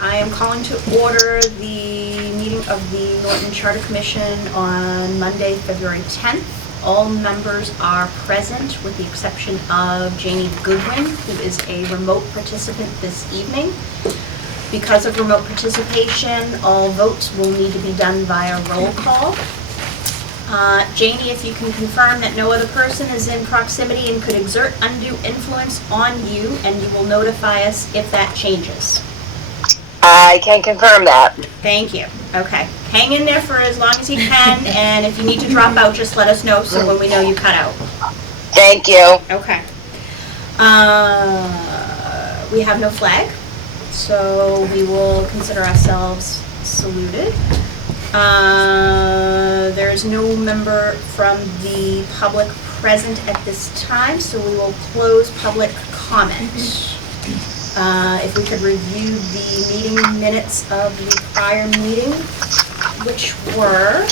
I am calling to order the meeting of the Norton Charter Commission on Monday, February 10th. All members are present with the exception of Janie Goodwin, who is a remote participant this evening. Because of remote participation, all votes will need to be done via roll call. Janie, if you can confirm that no other person is in proximity and could exert undue influence on you, and you will notify us if that changes. I can confirm that. Thank you. Okay. Hang in there for as long as you can, and if you need to drop out, just let us know so when we know you cut out. Thank you. Okay. We have no flag, so we will consider ourselves saluted. There is no member from the public present at this time, so we will close public comment. If we could review the meeting minutes of the prior meeting, which were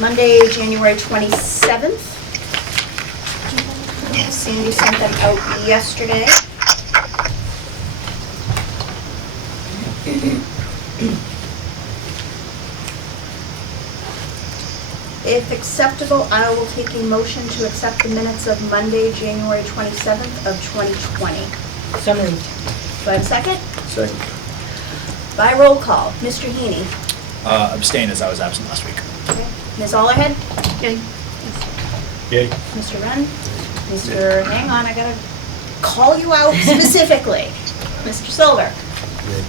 Monday, January 27th. Sandy sent them out yesterday. If acceptable, I will take a motion to accept the minutes of Monday, January 27th of 2020. So moved. Do I have a second? Second. By roll call, Mr. Heaney. Abstain as I was absent last week. Okay. Ms. Allerhead? Yay. Yay. Mr. Wren? Mr. Hang on, I gotta call you out specifically. Mr. Silver? Ms.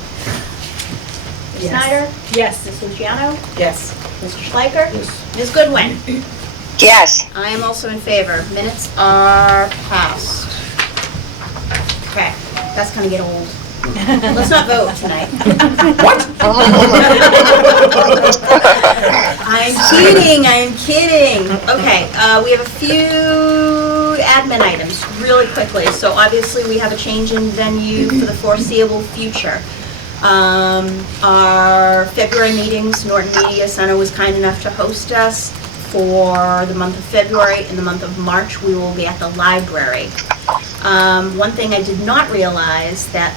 Yes. Snyder? Yes. Ms. Luciano? Yes. Mr. Schleicher? Yes. Ms. Goodwin? Yes. I am also in favor. Minutes are passed. Okay, that's gonna get old. Let's not vote tonight. What? I'm kidding. Okay, we have a few admin items really quickly. So obviously we have a change in venue for the foreseeable future. Our February meetings, Norton Media Center was kind enough to host us for the month of February. In the month of March, we will be at the library. One thing I did not realize that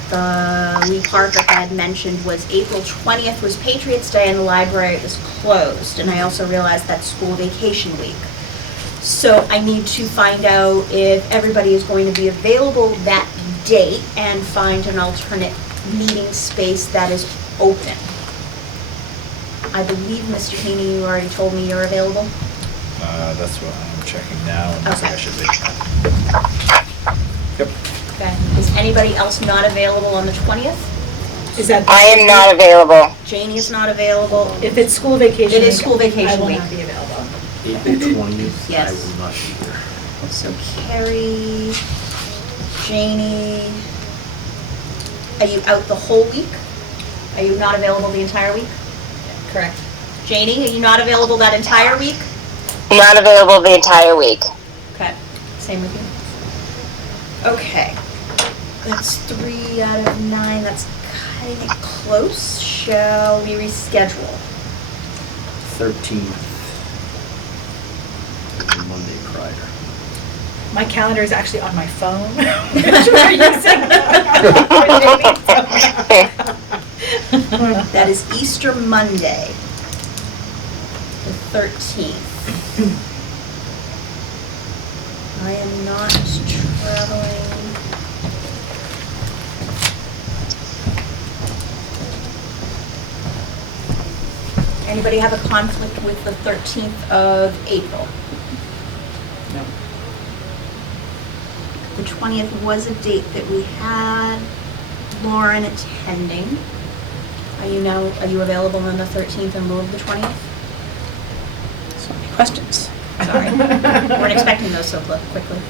Lee Parker had mentioned was April 20th was Patriots Day and the library was closed. And I also realized that's school vacation week. So I need to find out if everybody is going to be available that date and find an alternate meeting space that is open. I believe, Mr. Heaney, you already told me you're available? That's what I'm checking now, and looks like I should be. Yep. Okay. Is anybody else not available on the 20th? Is that? I am not available. Janie is not available. If it's school vacation. It is week, school vacation I will week. not be available. April 20th, Yes. I will not be here. So Carrie, Janie, are you out the whole week? Are you not available the entire week? Correct. Janie, are you not available that entire week? Not available the entire week. Okay, same with you. Okay, that's 3 out of 9, that's cutting it close. Shall we reschedule? 13th. The Monday prior. My calendar is actually on my phone. Which we're using. That is Easter Monday, the 13th. I am not traveling. Anybody have a conflict with the 13th of April? No. The 20th was a date that we had Lauren attending. Are you available on the 13th in lieu of the 20th? So many questions. Sorry. Weren't expecting those so quickly.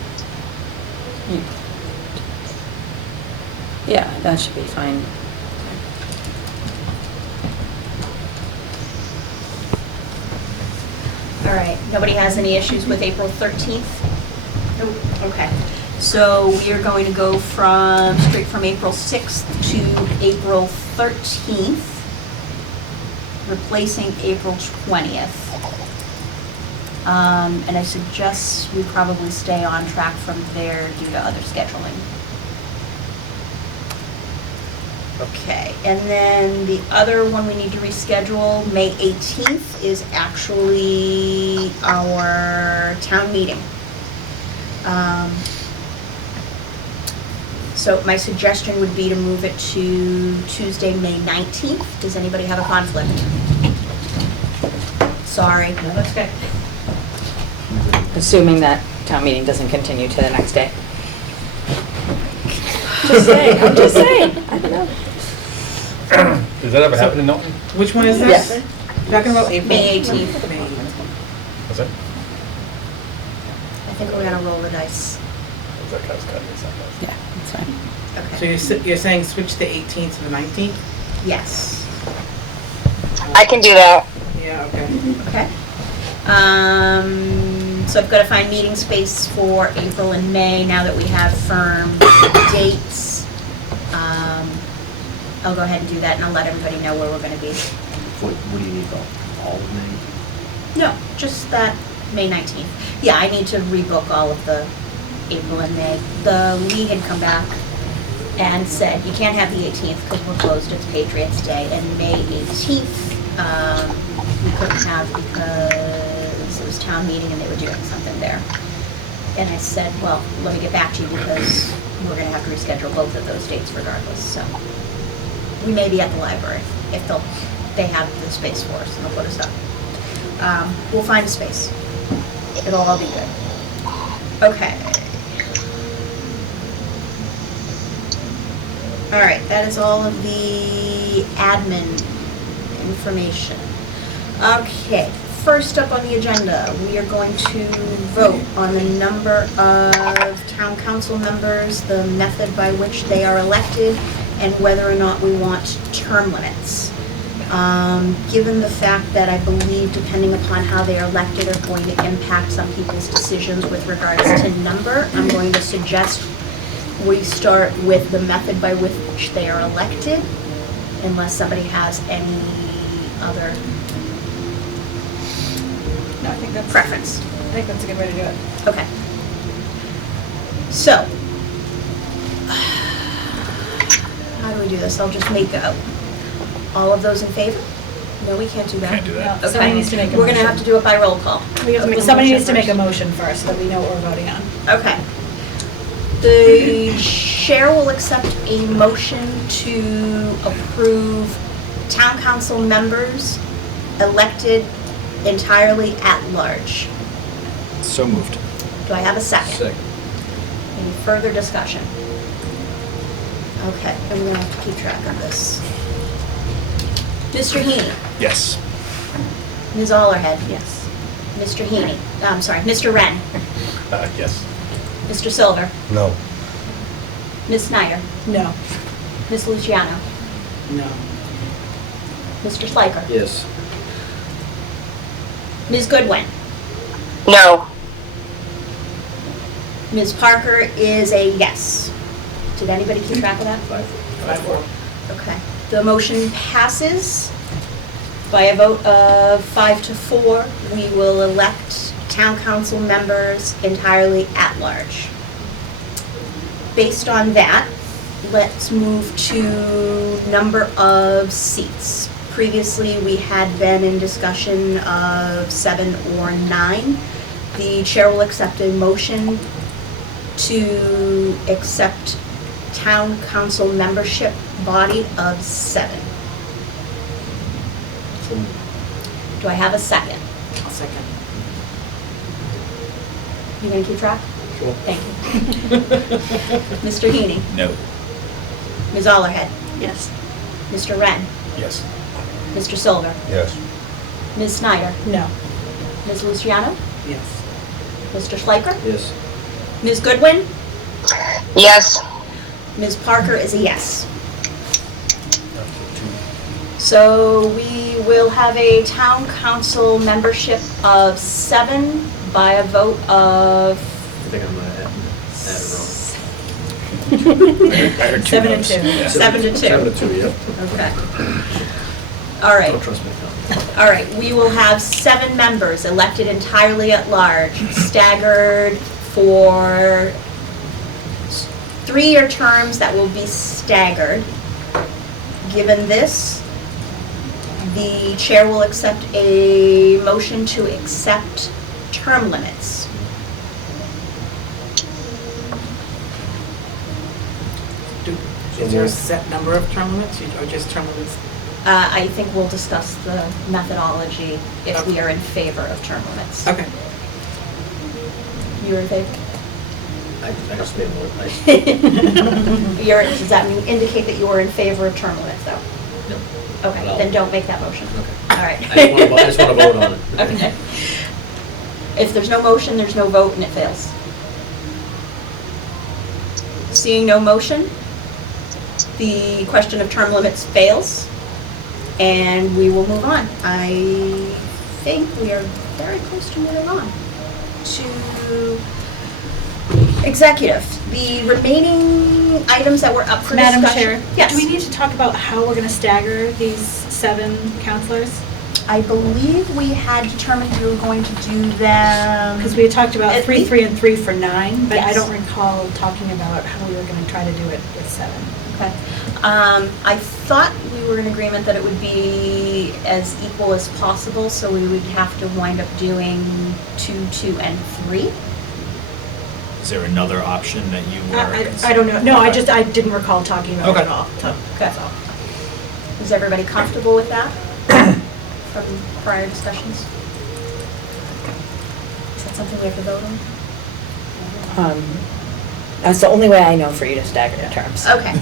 Yeah, that should be fine. All right, nobody has any issues with April 13th? Nope. Okay, so we are going to go straight from April 6th to April 13th, replacing April 20th. And I suggest we probably stay on track from there due to other scheduling. Okay, and then the other one we need to reschedule, May 18th, is actually our town meeting. So my suggestion would be to move it to Tuesday, May 19th. Does anybody have a conflict? Sorry. No, that's okay. Assuming that town meeting doesn't continue to the next day. Just saying, I'm just saying. I don't know. Does that ever happen in Milton? Which one is this? Yes. Talking about April? May 18th. Was that? I think we're gonna roll the dice. Was that Cuz Cut or something? Yeah, that's fine. So Okay. you're saying switch the 18th to the 19th? Yes. I can do that. Yeah, okay. Okay. So I've got to find meeting space for April and May now that we have firm dates. I'll go ahead and do that, and I'll let everybody know where we're going to be. What do you need, all of May? No, just that May 19th. Yeah, I need to rebook all of the April and May. The Lee had come back and said, you can't have the 18th because we're closed, it's Patriots Day. And May 18th, we couldn't have because it was town meeting and they were doing something there. And I said, well, let me get back to you because we're gonna have to reschedule both of those dates regardless, so. We may be at the library if they have the space for us and they'll put us up. We'll find a space. It'll all be good. Okay. All right, that is all of the admin information. Okay, first up on the agenda, we are going to vote on the number of town council members, the method by which they are elected, and whether or not we want term limits. Given the fact that I believe, depending upon how they are elected, are going to impact some people's decisions with regards to number, I'm going to suggest we start with the method by which they are elected, unless somebody has any other No, I think that's, preference. I think that's a good way to do it. Okay. So, how do we do this? I'll just make all of those in favor? No, we can't do that. Can't do that. No, somebody needs to make a We're gonna motion. have to do it by roll call. Well, somebody needs to make a motion first, so that we know what we're voting on. Okay. The chair will accept a motion to approve town council members elected entirely at large. So moved. Do I have a second? Second. Any further discussion? Okay, I'm gonna have to keep track of this. Mr. Heaney, Yes. Ms. Allerhead. Yes. Mr. Heaney, I'm sorry, Mr. Wren, Yes. Mr. Silver, No. Ms. Snyder, No. Ms. Luciano, No. Mr. Schleicher, Yes. Ms. Goodwin. No. Ms. Parker is a yes. Did anybody keep track of that? 5-4. Okay. The motion passes by a vote of 5-4. We will elect town council members entirely at large. Based on that, let's move to number of seats. Previously, we had been in discussion of 7 or 9. The chair will accept a motion to accept town council membership body of 7. Do I have a second? I'll second. You gonna keep track? Sure. Thank you. Mr. Heaney, No. Ms. Allerhead, Yes. Mr. Wren, Yes. Mr. Silver, Yes. Ms. Snyder, No. Ms. Luciano, Yes. Mr. Schleicher, Yes. Ms. Goodwin, Yes. Ms. Parker is a yes. So we will have a town council membership of 7 by a vote of I think I'm gonna add I heard 2 7 and no's. 2. Yeah. 7 to 2. 7 to 2, yep. Okay. All right. Don't trust me. All right, we will have 7 members elected entirely at large, staggered for 3-year terms that will be staggered. Given this, the chair will accept a motion to accept term limits. Is there a set number of term limits or just term limits? I think we'll discuss the methodology if we are in favor of term limits. Okay. You're in favor? I just made more. Does that mean indicate that you are in favor of term limits, though? No. Okay, Well- then don't make that motion. Okay. All right. I just want to vote on it. Okay. If there's no motion, there's no vote, and it fails. Seeing no motion, the question of term limits fails, and we will move on. I think we are very close to moving on to executive. The remaining items that were up for discussion. Madam Chair, Yes. do we need to talk about how we're going to stagger these 7 counselors? I believe we had determined we were going to do them. Because we had talked about At 3, least- 3, and 3 for 9, but I Yes. don't recall talking about how we were going to try to do it with 7. Okay. I thought we were in agreement that it would be as equal as possible, so we would have to wind up doing 2, 2, and 3. Is there another option that you were? I don't know. No, I Okay. didn't recall talking about it Okay. at all. So, that's all. Is everybody comfortable with that from prior discussions? Is that something we have to vote on? That's the only way I know for you to stagger the terms. Okay.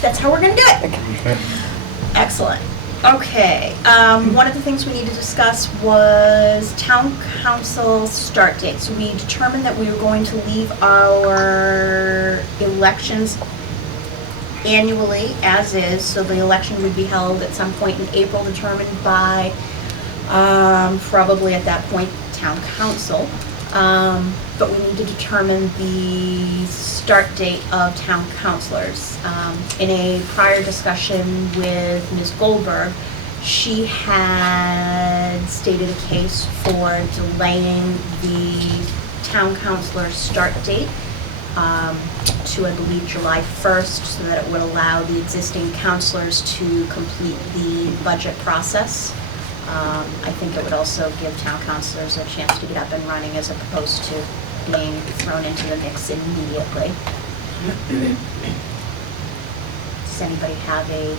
That's how we're gonna do it. Excellent. Okay, one of the things we need to discuss was town council start date. So we determined that we were going to leave our elections annually as is. So the election would be held at some point in April, determined by, probably at that point, town council. But we need to determine the start date of town councilors. In a prior discussion with Ms. Goldberg, she had stated a case for delaying the town councilor start date to, I believe, July 1st, so that it would allow the existing councilors to complete the budget process. I think it would also give town councilors a chance to get up and running as opposed to being thrown into the mix immediately. Does anybody have a?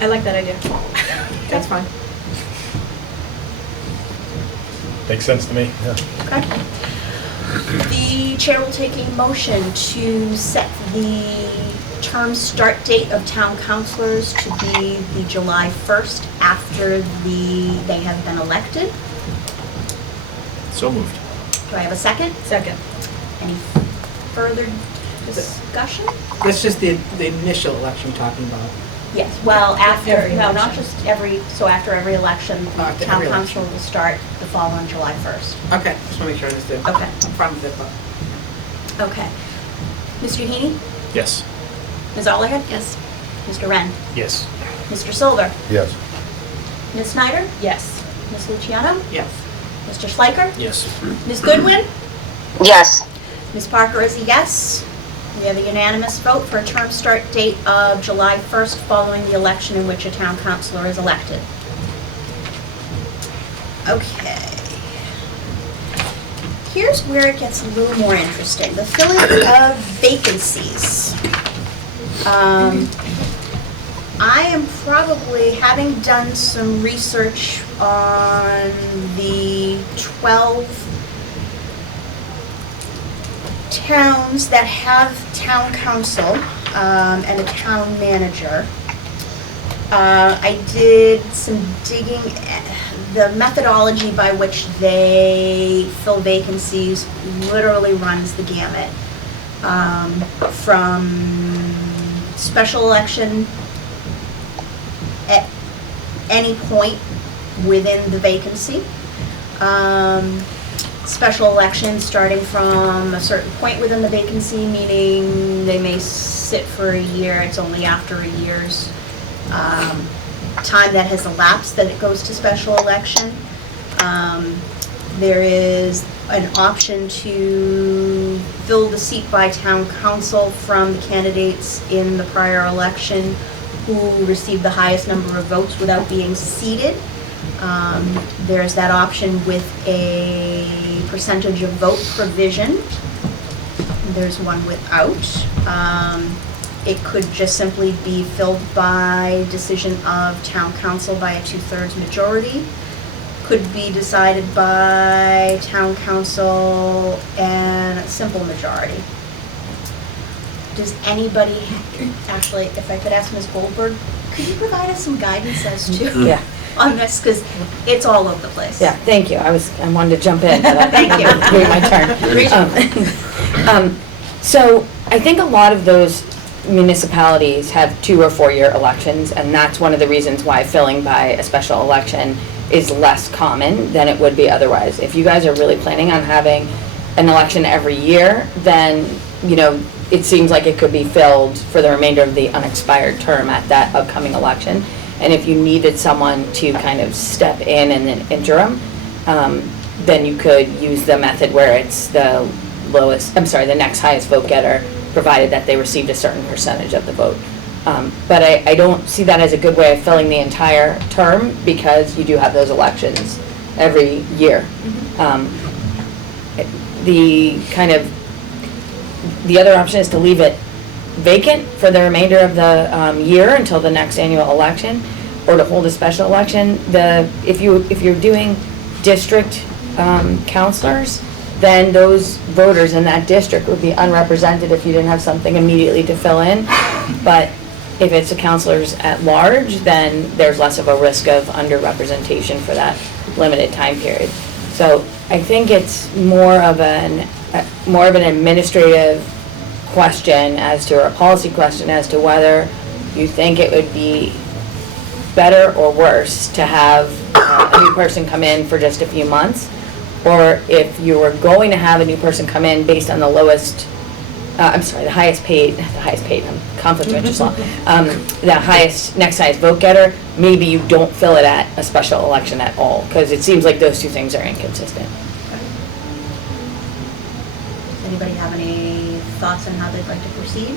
I like that idea. That's fine. Makes sense to me, yeah. Okay. The chair will take a motion to set the term start date of town councilors to be the July 1st after they have been elected. So moved. Do I have a second? Second. Any further discussion? That's just the initial election you're talking about. Yes, well, after, Every no, not election. just so after every election, After town every council election. will start the following July 1st. Okay, just want to make sure I understood. Okay. I'm fine with it, but. Okay. Mr. Heaney? Yes. Ms. Ollerhead? Yes. Mr. Wren? Yes. Mr. Silver? Yes. Ms. Snyder? Yes. Ms. Luciano? Yes. Mr. Schleicher? Yes. Ms. Goodwin? Yes. Ms. Parker is a yes. We have a unanimous vote for a term start date of July 1st following the election in which a town councilor is elected. Okay. Here's where it gets a little more interesting. The filling of vacancies. I am probably, having done some research on the 12 towns that have town council and a town manager. I did some digging. The methodology by which they fill vacancies literally runs the gamut. From special election at any point within the vacancy. Special election starting from a certain point within the vacancy, meaning they may sit for a year. It's only after a year's time that has elapsed that it goes to special election. There is an option to fill the seat by town council from the candidates in the prior election who received the highest number of votes without being seated. There's that option with a percentage of vote provision. There's one without. It could just simply be filled by decision of town council by a 2/3 majority. Could be decided by town council and a simple majority. Does anybody, actually, if I could ask Ms. Goldberg, could you provide us some guidance as to, Yeah, on this, because it's all over the place. yeah, thank you. I wanted to jump in, but Thank you. Wait my turn. So I think a lot of those municipalities have 2 or 4 year elections, and that's one of the reasons why filling by a special election is less common than it would be otherwise. If you guys are really planning on having an election every year, then, you know, it seems like it could be filled for the remainder of the unexpired term at that upcoming election. And if you needed someone to kind of step in an interim, then you could use the method where it's the next highest vote getter, provided that they received a certain percentage of the vote. But I don't see that as a good way of filling the entire term, because you do have those elections every year. The other option is to leave it vacant for the remainder of the year until the next annual election, or to hold a special election. If you're doing district counselors, then those voters in that district would be unrepresented if you didn't have something immediately to fill in. But if it's a counselors at large, then there's less of a risk of underrepresentation for that limited time period. So I think it's more of an administrative question or a policy question as to whether you think it would be better or worse to have a new person come in for just a few months, or if you were going to have a new person come in based on the highest paid, I'm conflict of interest law, the next highest vote getter, maybe you don't fill it at a special election at all, because it seems like those two things are inconsistent. Does anybody have any thoughts on how they'd like to proceed?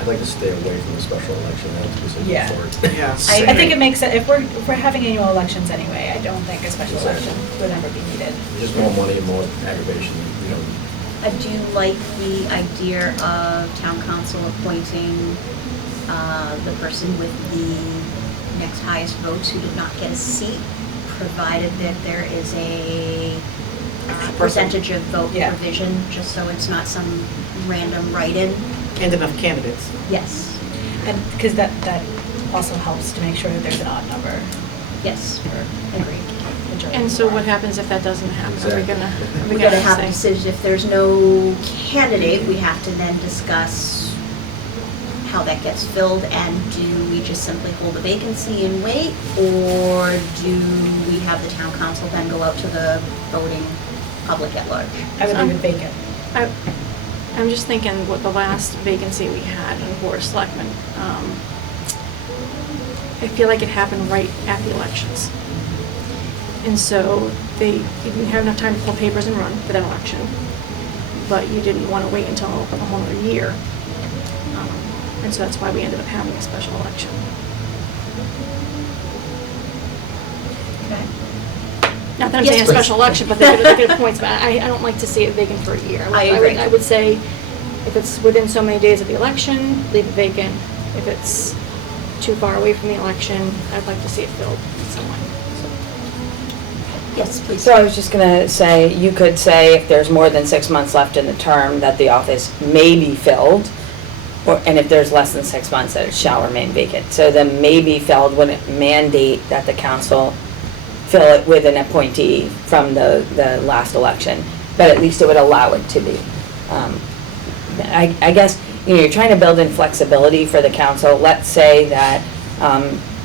I'd like to stay away from the special election, that's specifically Yeah. for it. Yeah. I think it makes sense, if we're having annual elections anyway, I don't think a special election would ever be needed. Just more money and more aggravation, you know. I do like the idea of town council appointing the person with the next highest votes who did not get a seat, provided that there is a percentage of vote Yeah. provision, just so it's not some random write-in. And enough candidates. Yes, And, because that also helps to make sure that there's an odd number yes, for agreed. majority. And so what happens if that doesn't happen? Are we Exactly. We're gonna have a say? decision, if there's no candidate, we have to then discuss how that gets filled, and do we just simply hold a vacancy and wait, or do we have the town council then go out to the voting public at large? I would leave it vacant. I'm just thinking what the last vacancy we had in Board of Selectmen, I feel like it happened right at the elections. And so you didn't have enough time to pull papers and run for that election, but you didn't want to wait until a whole other year. And so that's why we ended up having a special election. Okay. Not that I'm Yes, saying a please. special election, but they could appoint, but I don't like to see it vacant for a year. I agree. I would say if it's within so many days of the election, leave it vacant. If it's too far away from the election, I'd like to see it filled in some way. Yes, please. So I was just gonna say, you could say if there's more than 6 months left in the term, that the office may be filled, and if there's less than 6 months, that it shall remain vacant. So the may be filled wouldn't mandate that the council fill it with an appointee from the last election, but at least it would allow it to be. I guess, you're trying to build in flexibility for the council. Let's say that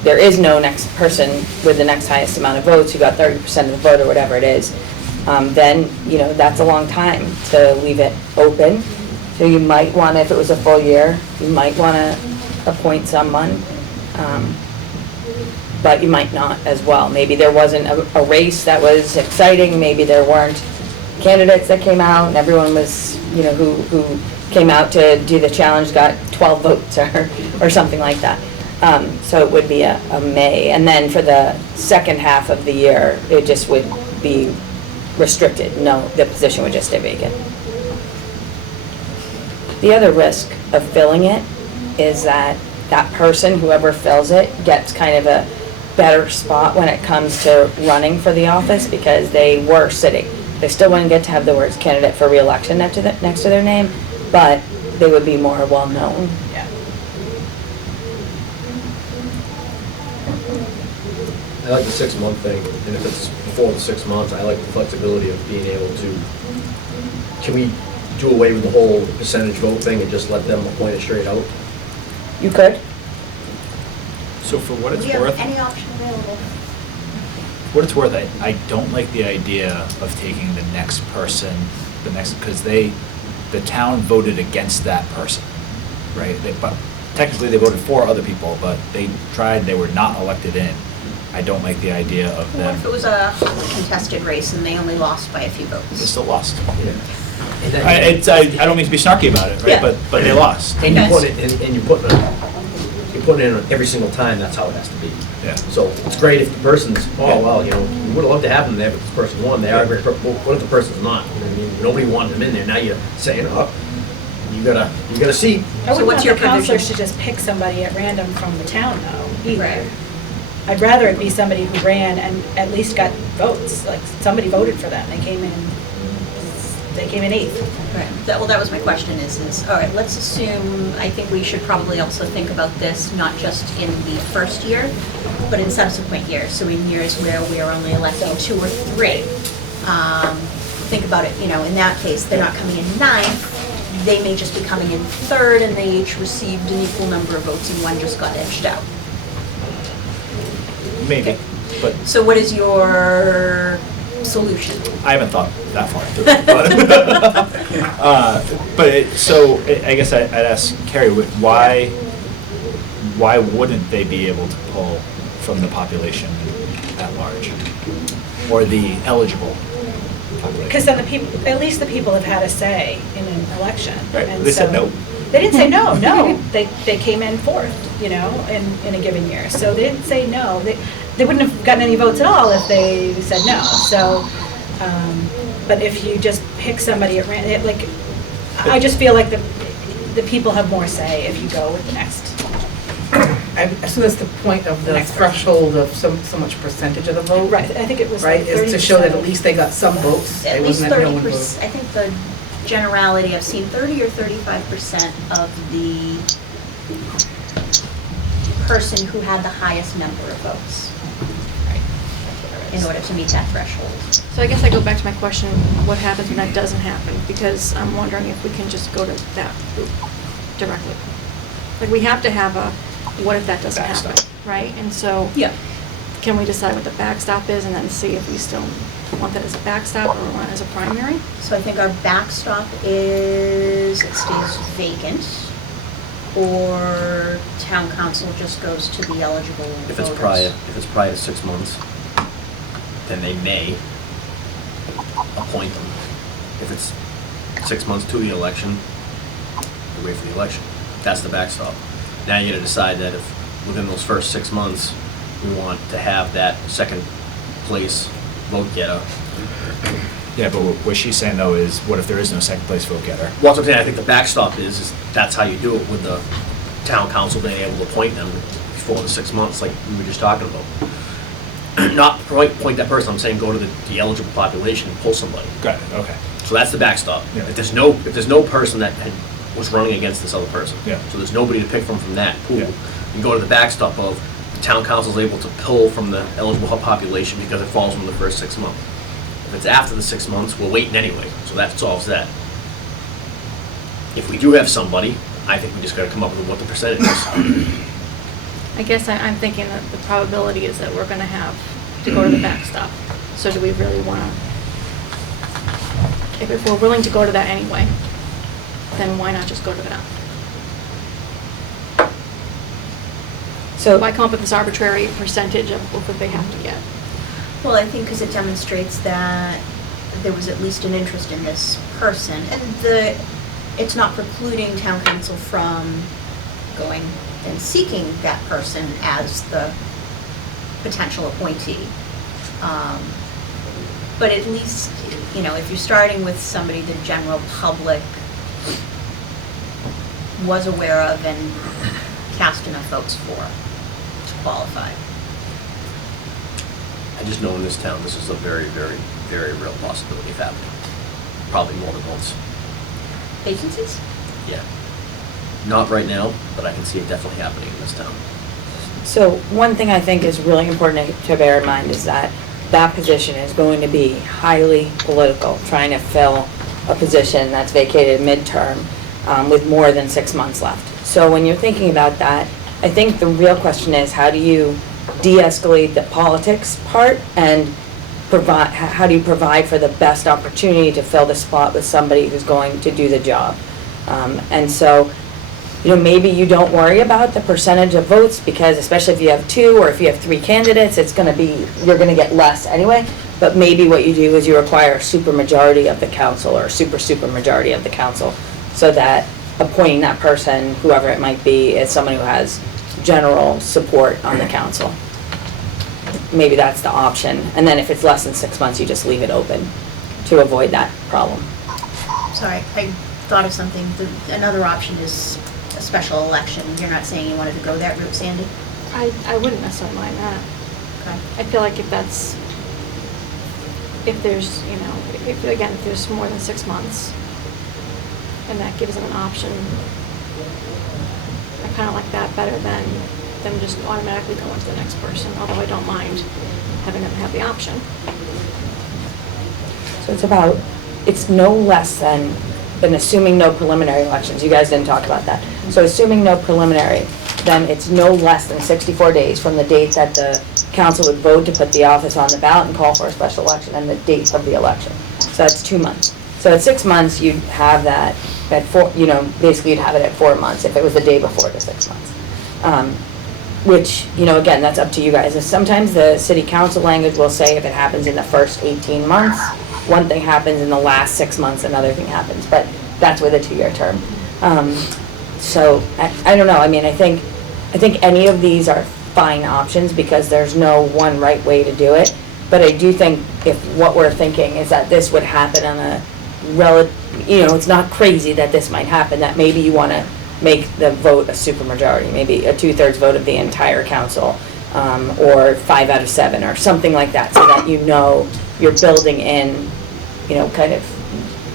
there is no next person with the next highest amount of votes who got 30% of the vote or whatever it is, then, that's a long time to leave it open. So you might want, if it was a full year, you might want to appoint someone. but you might not as well. Maybe there wasn't a race that was exciting, maybe there weren't candidates that came out, and everyone was, you know, who came out to do the challenge got 12 votes or something like that. So it would be a May. And then for the second half of the year, it just would be restricted. No, the position would just stay vacant. The other risk of filling it is that that person, whoever fills it, gets kind of a better spot when it comes to running for the office because they were sitting. They still wouldn't get to have the words candidate for re-election next to their name, but they would be more well-known. Yeah. I like the 6-month thing, and if it's before the 6 months, I like the flexibility of being able to, can we do away with the whole percentage vote thing and just let them appoint it straight out? You could? So for what Do it's you have worth, any option available? I don't like the idea of taking the next person, because the town voted against that person, right? But technically they voted for other people, but they were not elected in. I don't like the idea of What them. if it was a contested race and they only lost by a few They votes? still lost. Yeah. I don't mean to be snarky about it, right? Yeah. But they lost. And you Okay. put it, and you put it in every single time, that's how it has to be. Yeah. So it's great if the person's, oh, well, you know, we would have loved to have them there, but this person won, they are a great, what if the person's not? You know what I mean? Nobody wanted them in there, now you're saying, oh, you got a seat. I wouldn't what's want your the counselors provision? to just pick somebody at random from the town though, either. Right. I'd rather it be somebody who ran and at least got votes, like somebody voted for them, they came in 8th. Right. That was my question is, all right, let's assume, I think we should probably also think about this, not just in the first year, but in subsequent years. So in years where we are only electing 2 or 3. Think about it, you know, in that case, they're not coming in 9th, they may just be coming in 3rd and they each received an equal number of votes and one just got edged out. Maybe, but So what is your solution? I haven't thought that far into it. But I guess I'd ask Carrie, why wouldn't they be able to pull from the population at large? Or the eligible population? Because then the people, at least the people have had a say in an election. Right, and they said so- no. They didn't say no, no, they came in 4th, you know, in a given year, so they didn't say no. They wouldn't have gotten any votes at all if they said no, so, but if you just pick somebody at random, like, I just feel like the people have more say if you go with the next. I assume that's the point of the Next person. threshold of so much percentage of the vote. Right, I think it was Right, like is to show that 30%. at least they got some votes. At It least wasn't that no one 30%, voted. I think the generality, I've seen 30 or 35% of the person who had the highest number of votes in order to meet that threshold. So I guess I go back to my question, what happens when that doesn't happen? Because I'm wondering if we can just go to that group directly. Like, we have to have a, what if that doesn't happen, Backstop. right? And so, Yeah. can we decide what the backstop is and then see if we still want that as a backstop or want it as a primary? So I think our backstop is, it stays vacant, or town council just goes to the eligible voters. If it's prior to 6 months, then they may appoint them. If it's 6 months to the election, you wait for the election. That's the backstop. Now you gotta decide that if within those first 6 months, we want to have that second place vote getter. Yeah, but what she's saying though is, what if there is no second place vote getter? Well, that's what I'm saying, I think the backstop is that's how you do it with the town council being able to appoint them before the 6 months, like we were just talking about. Not point that person, I'm saying go to the eligible population and pull somebody. Got it, okay. So that's the backstop. Yeah. If there's no person that was running against this other person. Yeah. So there's nobody to pick from that pool. Yeah. You go to the backstop of the town council's able to pull from the eligible population because it falls from the first 6 months. If it's after the 6 months, we're waiting anyway, so that solves that. If we do have somebody, I think we just gotta come up with what the percentage is. I guess I'm thinking that the probability is that we're gonna have to go to the backstop. So do we really wanna, if we're willing to go to that anyway, then why not just go to that? So- Why come up with this arbitrary percentage of what they have to get? Well, I think because it demonstrates that there was at least an interest in this person. And it's not precluding town council from going and seeking that person as the potential appointee. But at least, you know, if you're starting with somebody the general public was aware of and cast enough votes for to qualify. I just know in this town, this is a very, very, very real possibility of happening. Probably more than once. Vacancies? Yeah. Not right now, but I can see it definitely happening in this town. So one thing I think is really important to bear in mind is that that position is going to be highly political, trying to fill a position that's vacated midterm with more than 6 months left. So when you're thinking about that, I think the real question is, how do you de-escalate the politics part and provide, how do you provide for the best opportunity to fill the spot with somebody who's going to do the job? And so, you know, maybe you don't worry about the percentage of votes, because especially if you have 2 or if you have 3 candidates, it's gonna be, you're gonna get less anyway. But maybe what you do is you require a supermajority of the council, or a super majority of the council, so that appointing that person, whoever it might be, is someone who has general support on the council. Maybe that's the option. And then if it's less than 6 months, you just leave it open to avoid that problem. Sorry, I thought of something. Another option is a special election. You're not saying you wanted to go that route, Sandy? I wouldn't necessarily mind that. Okay. I feel like if there's, you know, if there's more than 6 months, and that gives them an option, I kind of like that better than them just automatically going to the next person, although I don't mind having them have the option. So it's no less than assuming no preliminary elections. You guys didn't talk about that. So assuming no preliminary, then it's no less than 64 days from the date that the council would vote to put the office on the ballot and call for a special election, and the date of the election. So that's 2 months. So at 6 months, you'd have that at 4, you know, basically you'd have it at 4 months if it was the day before the 6 months. Which, you know, again, that's up to you guys. Sometimes the city council language will say if it happens in the first 18 months, one thing happens in the last 6 months, another thing happens, but that's with a 2-year term. So I don't know. I mean, I think any of these are fine options because there's no one right way to do it. But I do think if what we're thinking is that this would happen on a you know, it's not crazy that this might happen, that maybe you want to make the vote a supermajority, maybe a 2/3 vote of the entire council, or 5 out of 7 or something like that, so that you know you're building in, you know, kind of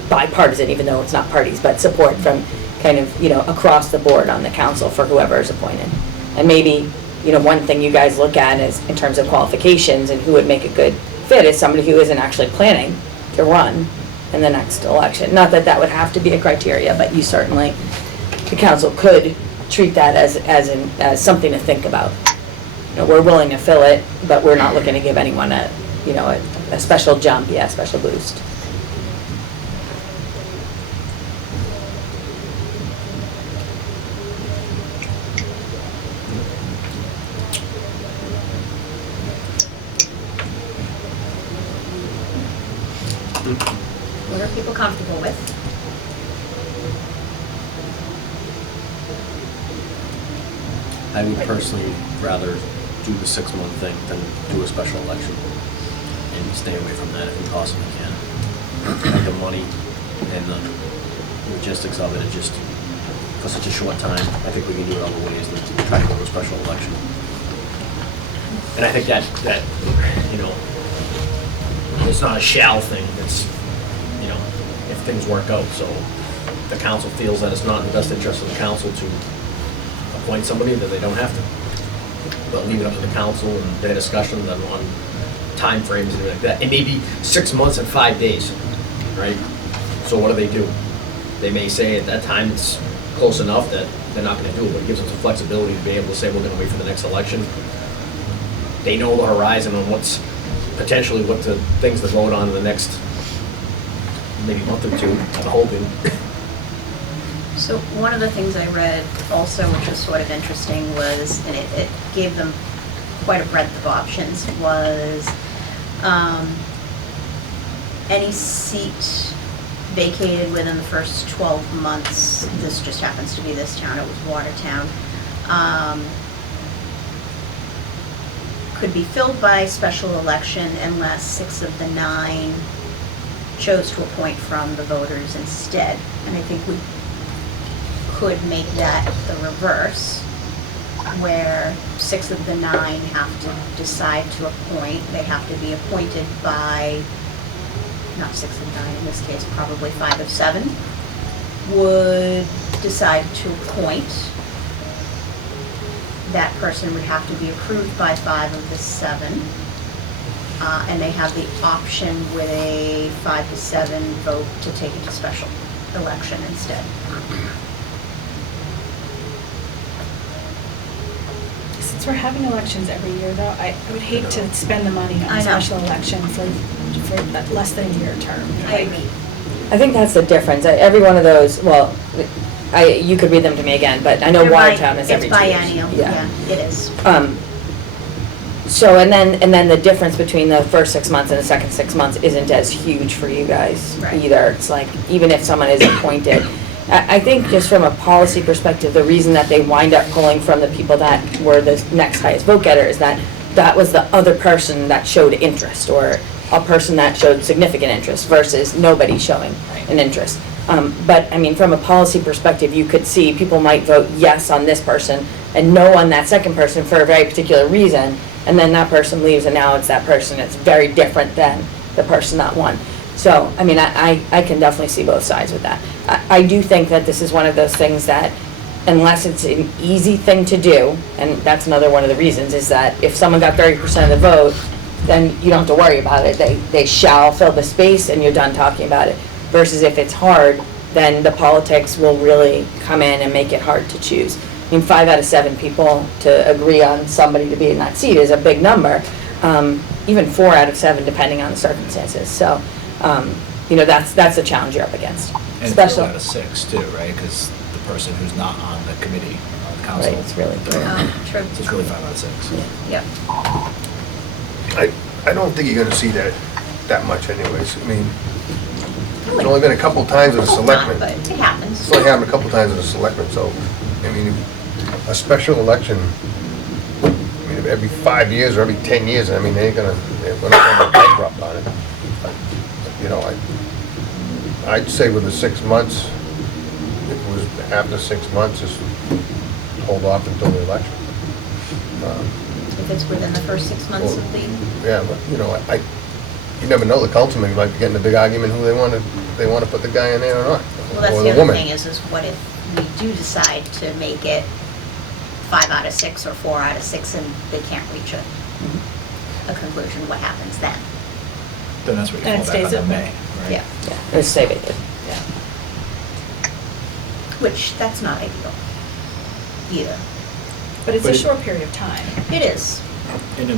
bipartisan, even though it's not parties, but support from kind of, you know, across the board on the council for whoever is appointed. And maybe, you know, one thing you guys look at is in terms of qualifications and who would make a good fit is somebody who isn't actually planning to run in the next election. Not that that would have to be a criteria, but you certainly, the council could treat that as something to think about. You know, we're willing to fill it, but we're not looking to give anyone a, you know, a special jump, a special boost. What are people comfortable with? I would personally rather do the 6-month thing than do a special election and stay away from that if we possibly can. Like the money and the logistics of it, just for such a short time, I think we can do it other ways than try to go to a special election. And I think that you know, it's not a shall thing, it's, you know, if things work out, so the council feels that it's not in the best interest of the council to appoint somebody, then they don't have to. But leave it up to the council and their discussions on timeframes and everything like that. It may be 6 months and 5 days, right? So what do? They may say at that time it's close enough that they're not gonna do it, but it gives them some flexibility to be able to say, we're gonna wait for the next election. They know the horizon on what's potentially what the things to vote on in the next maybe month or two, I'm hoping. So one of the things I read also, which was sort of interesting, was, and it gave them quite a breadth of options, was any seat vacated within the first 12 months, this just happens to be this town, it was Watertown, could be filled by special election unless 6 of the 9 chose to appoint from the voters instead. And I think we could make that the reverse, where 6 of the 9 have to decide to appoint. They have to be appointed by, not 6 of 9 in this case, probably 5 of 7, would decide to appoint. That person would have to be approved by 5 of the 7. And they have the option with a 5 to 7 vote to take it to special election instead. Since we're having elections every year, though, I would hate to spend the money on I a know. special election for less than a year term. I agree. I think that's the difference. Every one of those, well, you could read them to me again, but I know They're Watertown is every 2 years. It's biennial, yeah, it is. So, and then the difference between the first 6 months and the second 6 months isn't as huge for you guys Right. either. It's like, even if someone is appointed, I think just from a policy perspective, the reason that they wind up pulling from the people that were the next highest vote getter is that was the other person that showed interest, or a person that showed significant interest versus nobody showing an interest. But, I mean, from a policy perspective, you could see people might vote yes on this person and no on that second person for a very particular reason, and then that person leaves and now it's that person that's very different than the person that won. So, I mean, I can definitely see both sides with that. I do think that this is one of those things that, unless it's an easy thing to do, and that's another one of the reasons, is that if someone got 30% of the vote, then you don't have to worry about it. They shall fill the space and you're done talking about it. Versus if it's hard, then the politics will really come in and make it hard to choose. I mean, 5 out of 7 people to agree on somebody to be in that seat is a big number. Even 4 out of 7, depending on the circumstances. So, that's the challenge you're up against. And Special, 4 out of 6 too, right? Because the person who's not on the committee, on the council. right, it's really good. True. So it's really 5 out of 6. Yep. I don't think you're gonna see that much anyways. I mean, it's only been a couple times with a selectman. But it happens. It's only happened a couple times with a selectman, so, I mean, a special election, I mean, every 5 years or every 10 years, I mean, we're not gonna go bankrupt on it. But, you know, I'd say with the 6 months, if it was after 6 months, just hold off until the election. If it's within the first 6 months of the, Yeah, but, you know, you never know, the councilman might be getting a big argument who they want to put the guy in there or not. well, that's or the other woman. thing is what if we do decide to make it 5 out of 6 or 4 out of 6 and they can't reach a conclusion, what happens then? Then that's what you Then fall it back on stays the open. May, right? Yeah, Yeah, it's save it. which, that's not ideal either. But it's But a it- short period of time. It is. And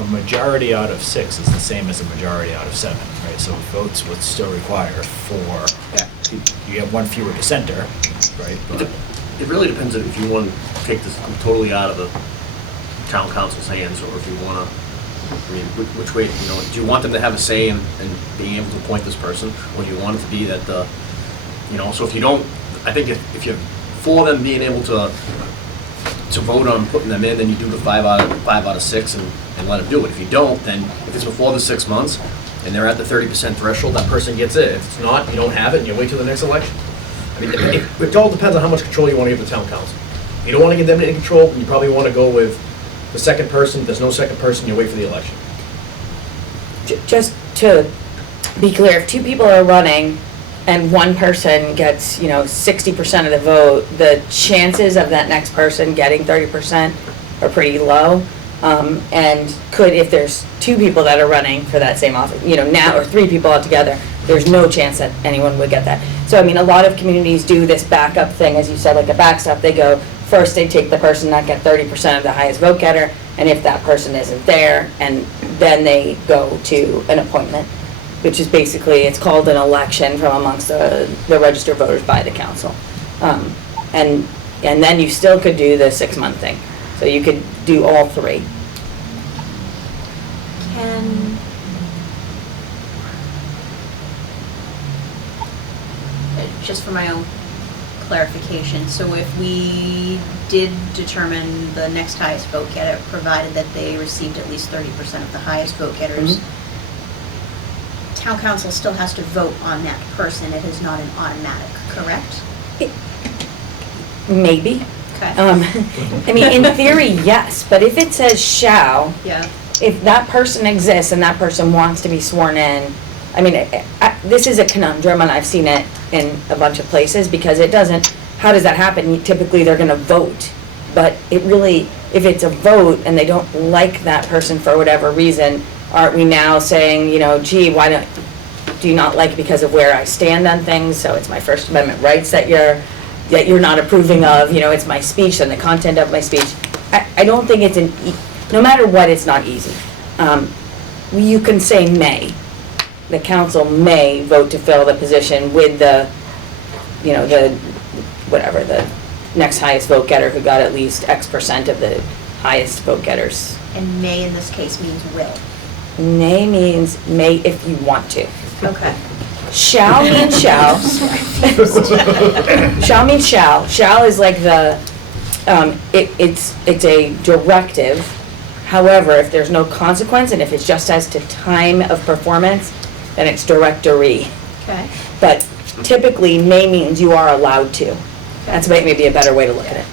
a majority out of 6 is the same as a majority out of 7, right? So votes would still require 4. Yeah. You have 1 fewer dissenter, right? But It really depends if you want to take this totally out of the town council's hands, or if you want to, I mean, which way, you know, do you want them to have a say in being able to appoint this person? Or do you want it to be that the, you know, so if you don't, I think if you're for them being able to vote on putting them in, then you do the 5 out of 6 and let them do it. If you don't, then if it's before the 6 months and they're at the 30% threshold, that person gets it. If it's not, you don't have it and you wait till the next election. I mean, it all depends on how much control you want to give the town council. If you don't want to give them any control, then you probably want to go with the second person. If there's no second person, you wait for the election. Just to be clear, if 2 people are running and 1 person gets, 60% of the vote, the chances of that next person getting 30% are pretty low. And if there's 2 people that are running for that same office, now, or 3 people altogether, there's no chance that anyone would get that. So, I mean, a lot of communities do this backup thing, as you said, like a backstop. They go, first they take the person that got 30% of the highest vote getter, and if that person isn't there, and then they go to an appointment, which is basically, it's called an election from amongst the registered voters by the council. And then you still could do the 6-month thing. So you could do all 3. Can, just for my own clarification, so if we did determine the next highest vote getter, provided that they received at least 30% of the highest vote getters, town council still has to vote on that person. It is not an automatic, correct? Maybe. Okay. I mean, in theory, yes, but if it says shall, Yeah. if that person exists and that person wants to be sworn in, I mean, this is a conundrum, and I've seen it in a bunch of places, because it doesn't, how does that happen? Typically, they're gonna vote, but it really, if it's a vote and they don't like that person for whatever reason, aren't we now saying, you know, gee, why do you not like because of where I stand on things? So it's my First Amendment rights that you're not approving of, you know, it's my speech and the content of my speech. I don't think it's no matter what, it's not easy. You can say may. The council may vote to fill the position with the, you know, the next highest vote getter who got at least X% of the highest vote getters. And may in this case means will. May means may if you want to. Okay. Shall means shall. Shall means shall. Shall is like the, it's a directive. However, if there's no consequence and if it's just as to time of performance, then it's directory. Okay. But typically, may means you are allowed to. That's maybe a better way to look at it.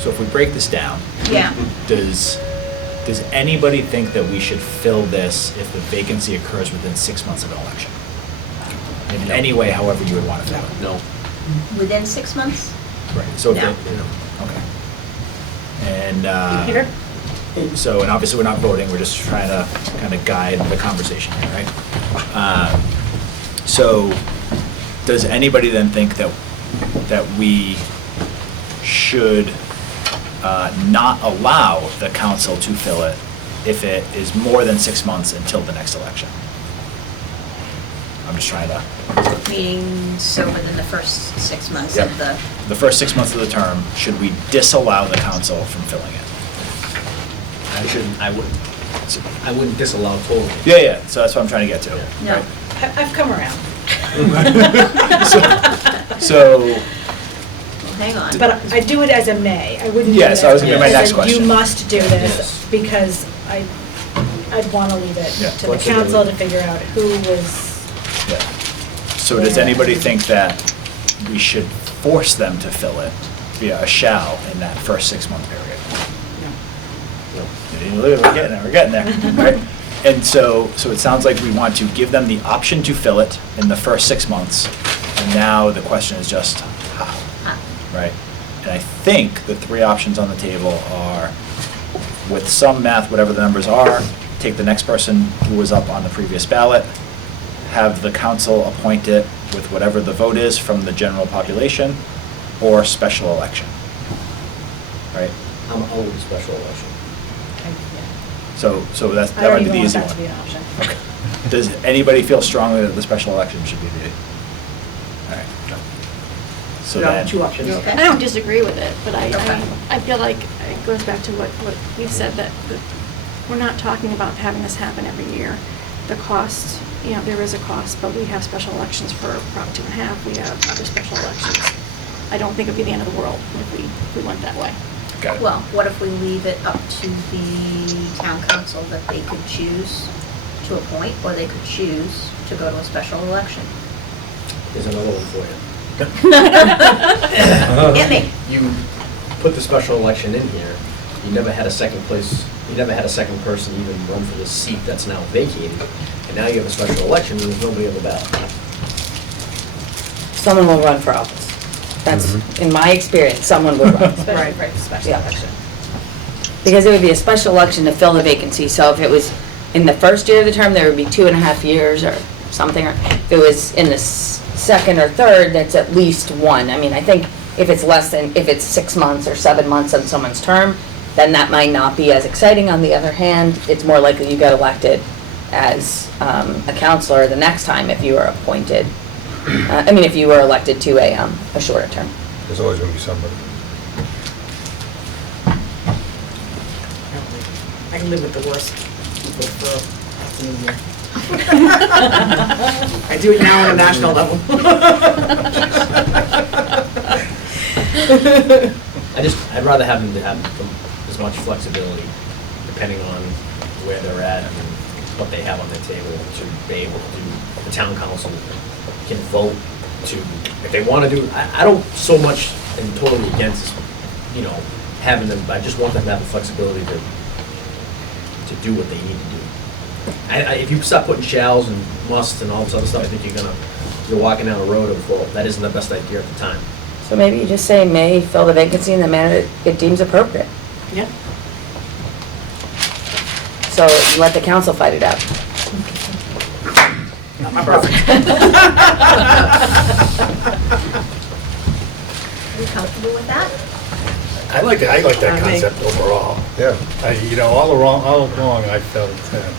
So if we break this down, Yeah. does anybody think that we should fill this if the vacancy occurs within 6 months of an election? In any way, however you would want to fill it? No. Within 6 months? Right, so if No. okay. And, Peter? so, and obviously we're not voting, we're just trying to kind of guide the conversation here, right? So, does anybody then think that we should not allow the council to fill it if it is more than 6 months until the next election? I'm just trying to, Meaning, so within the first 6 months Yep. of the, the first 6 months of the term, should we disallow the council from filling it? I wouldn't disallow totally. Yeah, so that's what I'm trying to get to. No. right? I've come around. So, hang on. But I do it as a may. I wouldn't do it Yes, as that was a gonna be may. my next As in, question. You must do this, Yes. because I'd want to leave it Yeah. to the council to figure out who was, yeah. So does anybody think that we should force them to fill it via a shall in that first 6 month period? We're getting there, right? And so it sounds like we want to give them the option to fill it in the first 6 months, and now the question is just how, right? And I think the 3 options on the table are, with some math, whatever the numbers are, take the next person who was up on the previous ballot, have the council appoint it with whatever the vote is from the general population, or special election, right? I'm over the special election. So that I that might already be the want easy that to be one. an option. Okay. Does anybody feel strongly that the special election should be the, all right. So No, then, 2 options. Okay. I don't disagree with it, but Okay. I feel like it goes back to what we've said, that we're not talking about having this happen every year. The cost, you know, there is a cost, but we have special elections for Prop 2.5, we have other special elections. I don't think it'd be the end of the world if we went that way. got it. Well, what if we leave it up to the town council that they could choose to appoint, or they could choose to go to a special election? Here's another one for you. Get me. You put the special election in here, you never had a second person even run for this seat that's now vacated, and now you have a special election and there's nobody on the ballot. Someone will run for office. That's, in my experience, someone will run. Especially for a special Yeah. election. Because it would be a special election to fill the vacancy, so if it was in the first year of the term, there would be 2.5 years or something, or if it was in the second or third, that's at least 1. I mean, I think if it's 6 months or 7 months on someone's term, then that might not be as exciting. On the other hand, it's more likely you get elected as a counselor the next time if you are appointed. If you were elected to a shorter term. There's always gonna be somebody. I can live with the worst people for a year. I do it now on a national level. I'd rather have them to have as much flexibility, depending on where they're at and what they have on their table, to be able to do, the town council can vote to, if they want to do, I don't so much am totally against, having them, I just want them to have the flexibility to do what they need to do. If you start putting shalls and musts and all this other stuff, I think you're walking down a road of, well, that isn't the best idea at the time. So maybe you just say may fill the vacancy in the manner it deems appropriate. Yeah. So let the council fight it out. Not my perfect. Are you comfortable with that? I like that concept overall. Yeah. All along, I felt that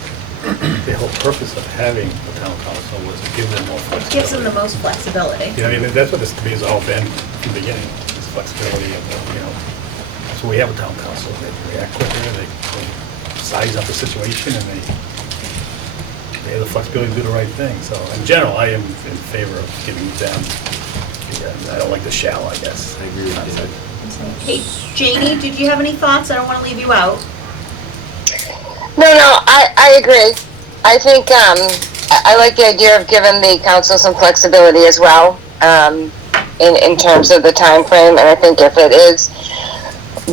the whole purpose of having the town council was to give them more It flexibility. gives them the most flexibility. That's what this to me has all been from the beginning, this flexibility of, so we have a town council, they react quicker, they size up the situation, and they have the flexibility to do the right thing. So in general, I am in favor of giving them, I don't like the shall, I guess. I agree with you. Hey, Janie, did you have any thoughts? I don't want to leave you out. No, I agree. I think, I like the idea of giving the council some flexibility as well, in terms of the time frame. And I think if it is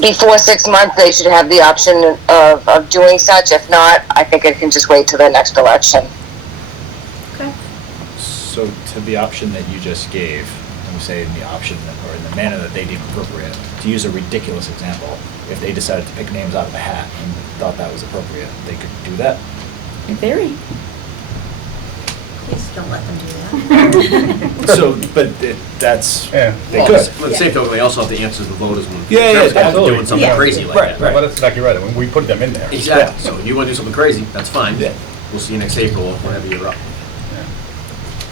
before 6 months, they should have the option of doing such. If not, I think it can just wait till the next election. Okay. So to the option that you just gave, and we say in the option or in the manner that they deem appropriate, to use a ridiculous example, if they decided to pick names out of a hat and thought that was appropriate, they could do that? In theory. Please don't let them do that. So, but that's, Yeah. they Well, could. at the same token, they also have to answer the voters when Yeah, they're absolutely. doing something Yeah. crazy like Right, that. Well, that's exactly right, when we put them in there. Exactly. So if you want to do something crazy, that's fine. Yeah. We'll see you next April or whenever you're up.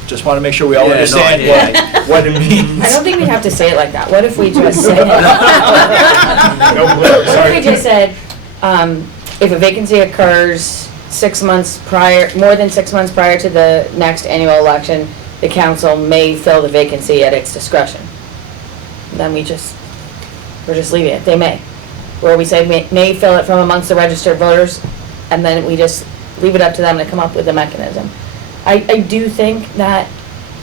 Just want to make sure we all Yeah, no, understand yeah. what it means. I don't think we have to say it like that. What if we just said, No, what if sorry. we just said, if a vacancy occurs 6 months prior, more than 6 months prior to the next annual election, the council may fill the vacancy at its discretion. Then we're just leaving it, they may. Where we say may fill it from amongst the registered voters, and then we just leave it up to them to come up with a mechanism. I do think that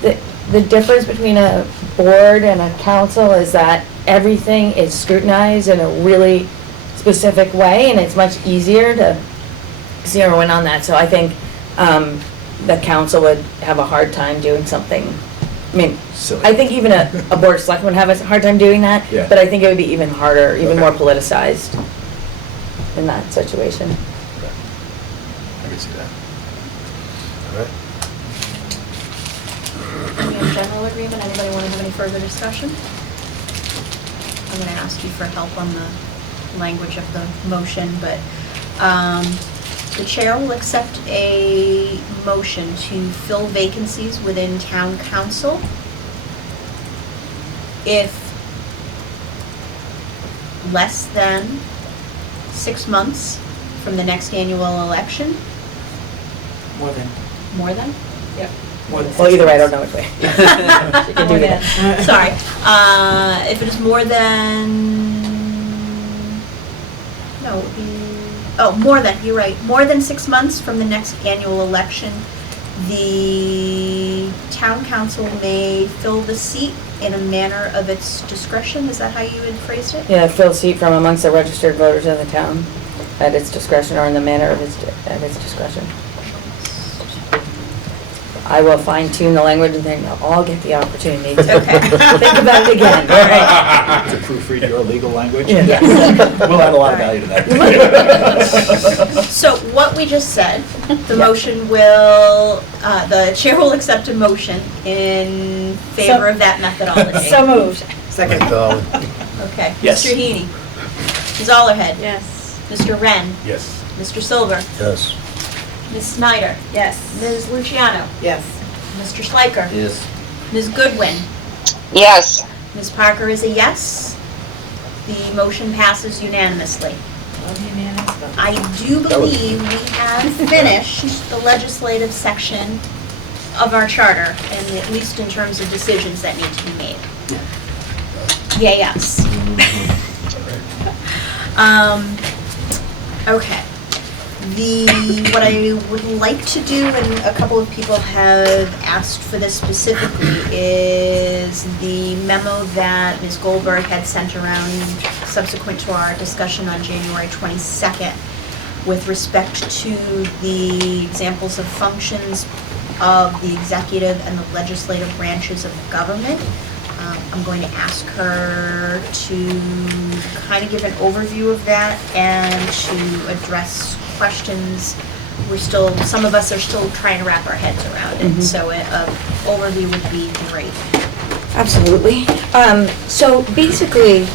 the difference between a board and a council is that everything is scrutinized in a really specific way, and it's much easier to zero in on that. So I think the council would have a hard time doing something. I mean, Silly. I think even a board of selectmen would have a hard time doing that, Yeah. but I think it would be even harder, even more politicized in that situation. I can see that. All right. We have general agreement. Anybody want to have any further discussion? I'm going to ask you for help on the language of the motion, but the chair will accept a motion to fill vacancies within town council if less than 6 months from the next annual election. More than. More than? More than Well, 6 either way, I don't months. know which way. You can do that. Sorry. If it is more than, no, it would be, more than, you're right, more than 6 months from the next annual election, the town council may fill the seat in a manner of its discretion. Is that how you had phrased it? Yeah, fill seat from amongst the registered voters of the town at its discretion or in the manner of its discretion. I will fine tune the language and then you'll all get the opportunity to Okay. think about it again. All right. To proofread your legal language? Yes. We'll add a lot of value to that. So what we just said, the motion will, the chair will accept a motion in favor of that methodology. So moved. Second. Okay. Yes. Mr. Heaney. Ms. Ollerhead. Yes. Mr. Wren. Yes. Mr. Silver. Yes. Ms. Snyder? Yes. Ms. Luciano? Yes. Mr. Schleicher? Yes. Ms. Goodwin? Yes. Ms. Parker is a yes. The motion passes unanimously. Love unanimous vote. I do That was- believe we have finished the legislative section of our charter, and at least in terms of decisions that need to be made. Yeah, yes. Okay. What I would like to do, and a couple of people have asked for this specifically, is the memo that Ms. Goldberg had sent around subsequent to our discussion on January 22nd with respect to the examples of functions of the executive and the legislative branches of government. I'm going to ask her to kind of give an overview of that and to address questions. Some of us are still trying to wrap our heads around it, so an overview would be great. Absolutely. So basically,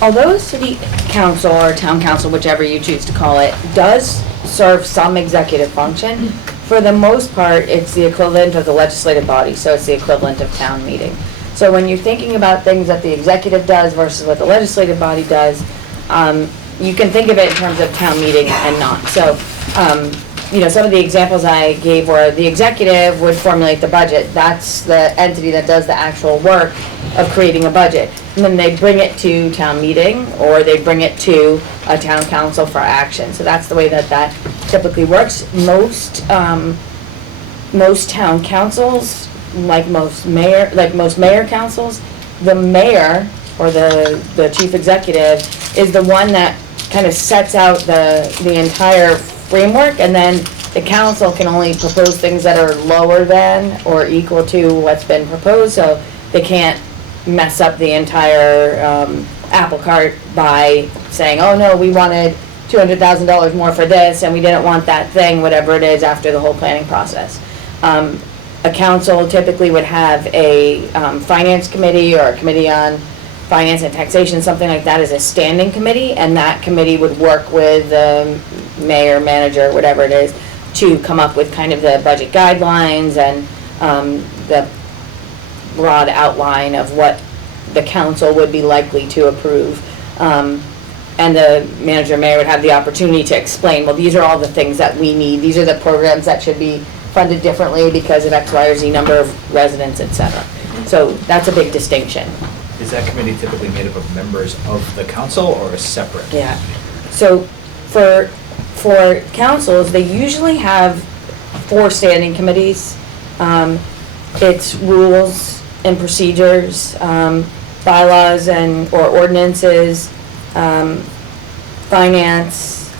although city council or town council, whichever you choose to call it, does serve some executive function, for the most part, it's the equivalent of the legislative body, so it's the equivalent of town meeting. So when you're thinking about things that the executive does versus what the legislative body does, you can think of it in terms of town meeting and not. So, some of the examples I gave were the executive would formulate the budget. That's the entity that does the actual work of creating a budget. And then they bring it to town meeting, or they bring it to a town council for action. So that's the way that typically works. Most town councils, like most mayor councils, the mayor or the chief executive is the one that kind of sets out the entire framework, and then the council can only propose things that are lower than or equal to what's been proposed, so they can't mess up the entire apple cart by saying, oh no, we wanted $200,000 more for this and we didn't want that thing, whatever it is, after the whole planning process. A council typically would have a finance committee or a committee on finance and taxation, something like that, as a standing committee, and that committee would work with the mayor, manager, whatever it is, to come up with kind of the budget guidelines and the broad outline of what the council would be likely to approve. And the manager, mayor would have the opportunity to explain, well, these are all the things that we need, these are the programs that should be funded differently because of X, Y, or Z number of residents, et cetera. So that's a big distinction. Is that committee typically made up of members of the council or a separate? Yeah. So for councils, they usually have 4 standing committees. It's rules and procedures, bylaws or ordinances, finance,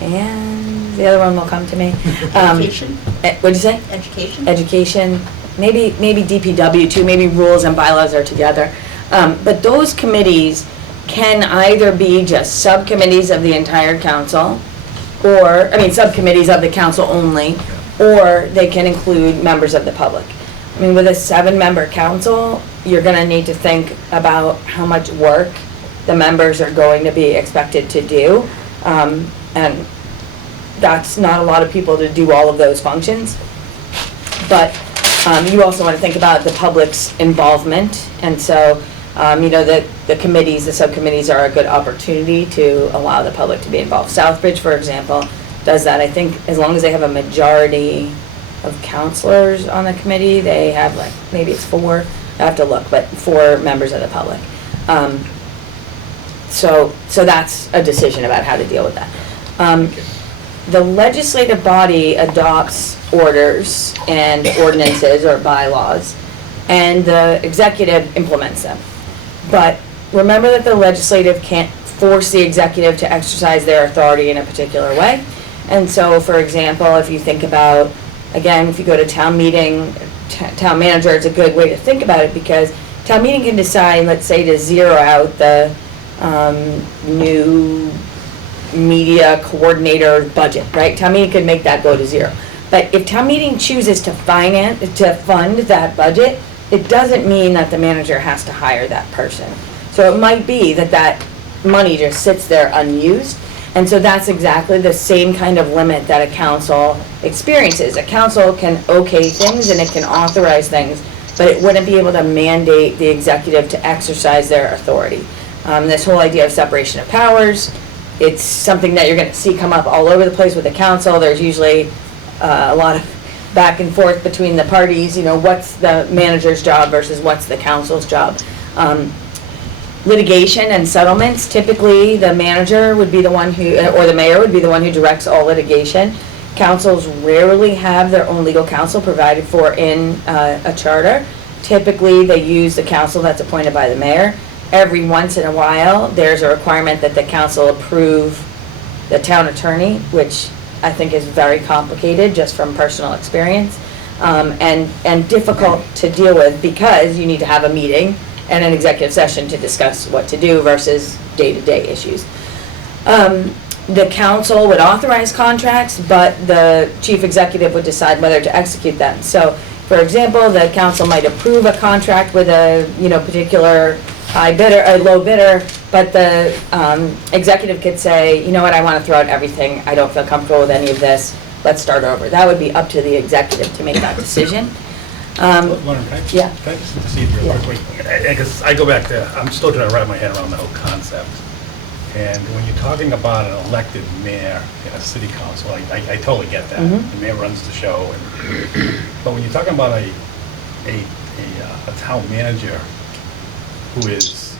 and the other one will come to me. Education? What'd you say? Education? Education, maybe DPW too, maybe rules and bylaws are together. But those committees can either be just subcommittees of the entire council, subcommittees of the council only, or they can include members of the public. I mean, with a 7-member council, you're gonna need to think about how much work the members are going to be expected to do. And that's not a lot of people to do all of those functions. But you also want to think about the public's involvement. And so, the committees, the subcommittees are a good opportunity to allow the public to be involved. Southbridge, for example, does that. I think as long as they have a majority of counselors on the committee, they have maybe it's 4, I have to look, but 4 members of the public. So that's a decision about how to deal with that. The legislative body adopts orders and ordinances or bylaws, and the executive implements them. But remember that the legislative can't force the executive to exercise their authority in a particular way. And so, for example, if you think about, again, if you go to town meeting, town manager, it's a good way to think about it, because town meeting can decide, let's say, to zero out the new media coordinator budget, right? Town meeting could make that go to 0. But if town meeting chooses to fund that budget, it doesn't mean that the manager has to hire that person. So it might be that money just sits there unused, And so that's exactly the same kind of limit that a council experiences. A council can okay things and it can authorize things, but it wouldn't be able to mandate the executive to exercise their authority. This whole idea of separation of powers, it's something that you're gonna see come up all over the place with the council. There's usually a lot of back and forth between the parties, what's the manager's job versus what's the council's job. Litigation and settlements, typically the manager would be the one who, or the mayor would be the one who directs all litigation. Councils rarely have their own legal counsel provided for in a charter. Typically, they use the counsel that's appointed by the mayor. Every once in a while, there's a requirement that the council approve the town attorney, which I think is very complicated just from personal experience, and difficult to deal with because you need to have a meeting and an executive session to discuss what to do versus day-to-day issues. The council would authorize contracts, but the chief executive would decide whether to execute them. So, for example, the council might approve a contract with a particular high bidder, a low bidder, but the executive could say, you know what, I want to throw out everything. I don't feel comfortable with any of this. Let's start over. That would be up to the executive to make that decision. Leonard, can I Yeah. just intercede real quick? Because I go back to, I'm still trying to wrap my head around the whole concept. And when you're talking about an elected mayor in a city council, I totally get that. Mhm. The mayor runs the show. But when you're talking about a town manager who is,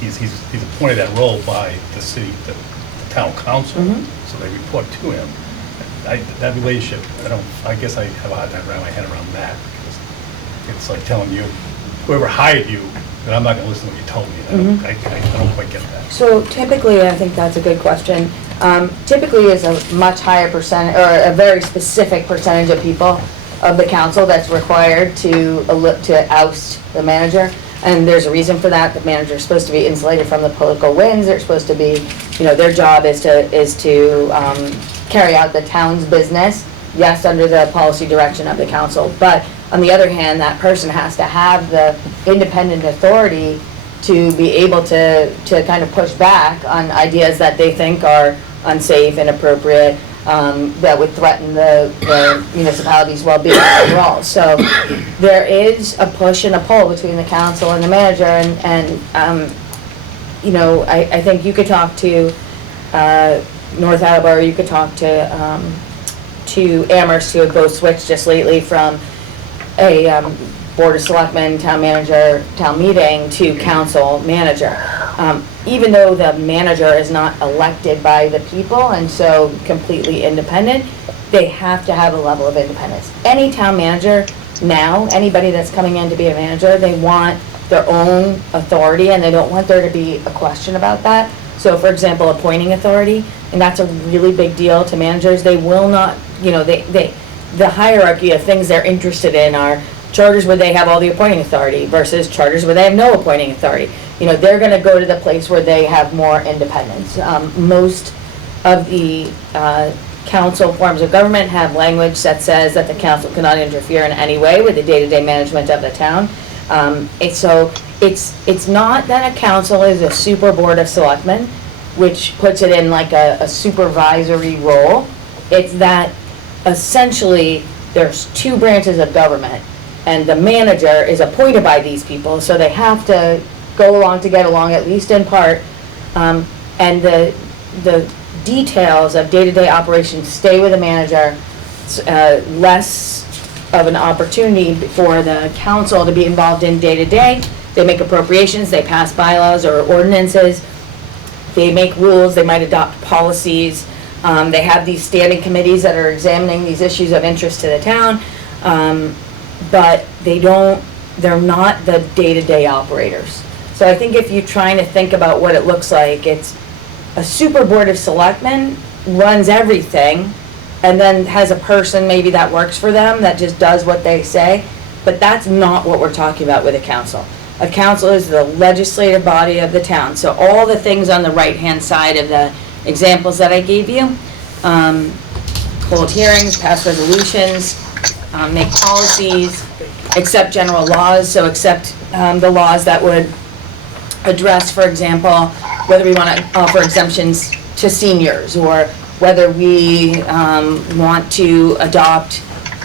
he's appointed that role by the city, the town council, Mhm. so they report to him. That relationship, I guess I have a hard time wrapping my head around that, because it's like telling you, whoever hired you, that I'm not gonna listen to what you told me. I don't quite get that. So typically, I think that's a good question. Typically, is a much higher percent, or a very specific percentage of people of the council that's required to oust the manager. And there's a reason for that. The manager is supposed to be insulated from the political winds. They're supposed to be, their job is to carry out the town's business, yes, under the policy direction of the council. But on the other hand, that person has to have the independent authority to be able to kind of push back on ideas that they think are unsafe, inappropriate, that would threaten the municipality's well-being overall. So there is a push and a pull between the council and the manager, and I think you could talk to North Attleboro, you could talk to Amherst, who have both switched just lately from a Board of Selectmen, town manager, town meeting to council manager. Even though the manager is not elected by the people and so completely independent, they have to have a level of independence. Any town manager now, anybody that's coming in to be a manager, they want their own authority and they don't want there to be a question about that. So for example, appointing authority, and that's a really big deal to managers. They will not, the hierarchy of things they're interested in are charters where they have all the appointing authority versus charters where they have no appointing authority. They're gonna go to the place where they have more independence. Most of the council forms of government have language that says that the council cannot interfere in any way with the day-to-day management of the town. So it's not that a council is a super board of selectmen, which puts it in like a supervisory role. It's that essentially there's two branches of government, and the manager is appointed by these people, so they have to go along to get along, at least in part. And the details of day-to-day operations stay with the manager. Less of an opportunity for the council to be involved in day-to-day. They make appropriations, they pass bylaws or ordinances, they make rules, they might adopt policies. They have these standing committees that are examining these issues of interest to the town. But they're not the day-to-day operators. So I think if you're trying to think about what it looks like, it's a super board of selectmen runs everything and then has a person maybe that works for them that just does what they say. But that's not what we're talking about with a council. A council is the legislative body of the town. So all the things on the right-hand side of the examples that I gave you, hold hearings, pass resolutions, make policies, accept general laws, so accept the laws that would address, for example, whether we want to offer exemptions to seniors, or whether we want to adopt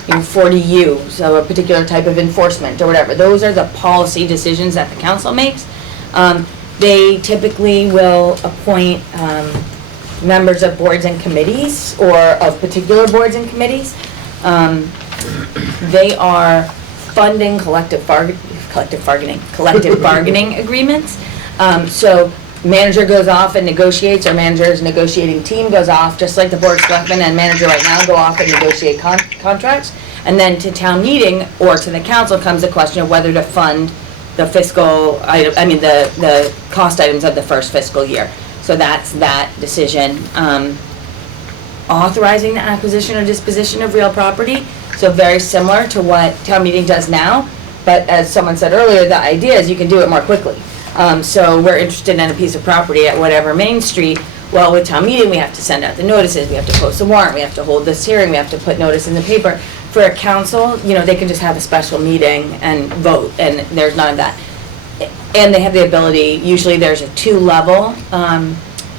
40U, so a particular type of enforcement or whatever. Those are the policy decisions that the council makes. They typically will appoint members of boards and committees, or of particular boards and committees. They are funding collective bargaining agreements. So manager goes off and negotiates, or manager's negotiating team goes off, just like the board of selectmen and manager right now go off and negotiate contracts. And then to town meeting or to the council comes the question of whether to fund the fiscal item, the cost items of the first fiscal year. So that's that decision. Authorizing the acquisition or disposition of real property, so very similar to what town meeting does now, but as someone said earlier, the idea is you can do it more quickly. So we're interested in a piece of property at whatever Main Street. Well, with town meeting, we have to send out the notices, we have to post a warrant, we have to hold this hearing, we have to put notice in the paper. For a council, they can just have a special meeting and vote, and there's none of that. And they have the ability, usually there's a 2-level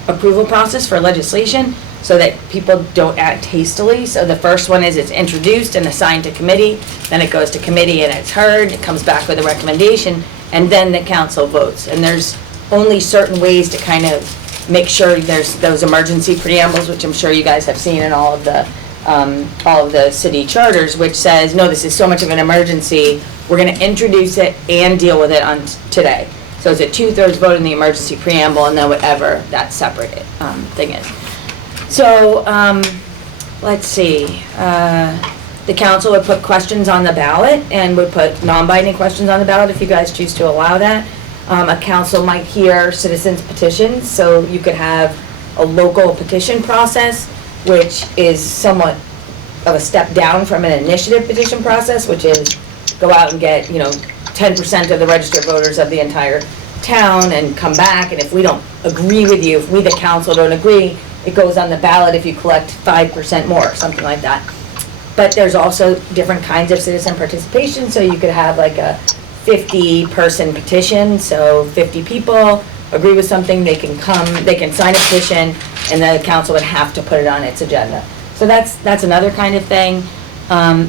approval process for legislation, so that people don't act hastily. So the first one is it's introduced and assigned to committee, then it goes to committee and it's heard, it comes back with a recommendation, and then the council votes. And there's only certain ways to kind of make sure there's those emergency preambles, which I'm sure you guys have seen in all of the city charters, which says, no, this is so much of an emergency, we're gonna introduce it and deal with it on today. So it's a 2/3 vote in the emergency preamble, and then whatever that separate thing is. So, let's see, the council would put questions on the ballot and would put non-binding questions on the ballot if you guys choose to allow that. A council might hear citizens petitions, so you could have a local petition process, which is somewhat of a step down from an initiative petition process, which is go out and get, 10% of the registered voters of the entire town and come back, and if we don't agree with you, if we the council don't agree, it goes on the ballot if you collect 5% more, something like that. But there's also different kinds of citizen participation, so you could have like a 50-person petition, so 50 people agree with something, they can sign a petition, and the council would have to put it on its agenda. So that's another kind of thing.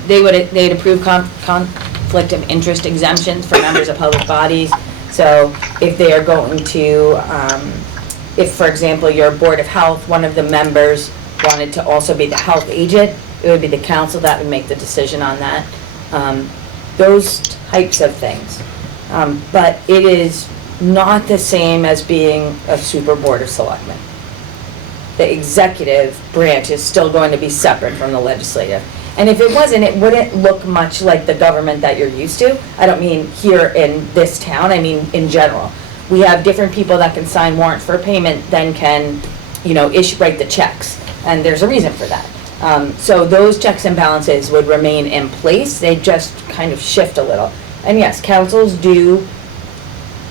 They'd approve conflict of interest exemptions for members of public bodies. So if they are going to, if, for example, your Board of Health, one of the members wanted to also be the health agent, it would be the council that would make the decision on that. Those types of things. But it is not the same as being a super Board of Selectmen. The executive branch is still going to be separate from the legislative. And if it wasn't, it wouldn't look much like the government that you're used to. I don't mean here in this town, I mean in general. We have different people that can sign warrants for payment than can, write the checks. And there's a reason for that. So those checks and balances would remain in place. They just kind of shift a little. And yes, councils do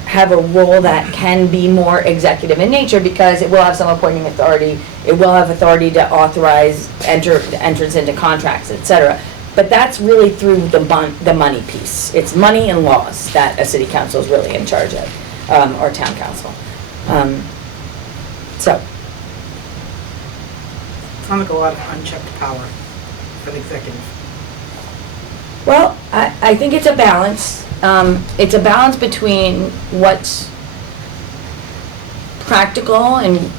have a role that can be more executive in nature because it will have some appointing authority. It will have authority to authorize entrance into contracts, etc. But that's really through the money piece. It's money and laws that a city council is really in charge of, or town council. So. Sounds like a lot of unchecked power for the executive. Well, I think it's a balance. It's a balance between what's practical and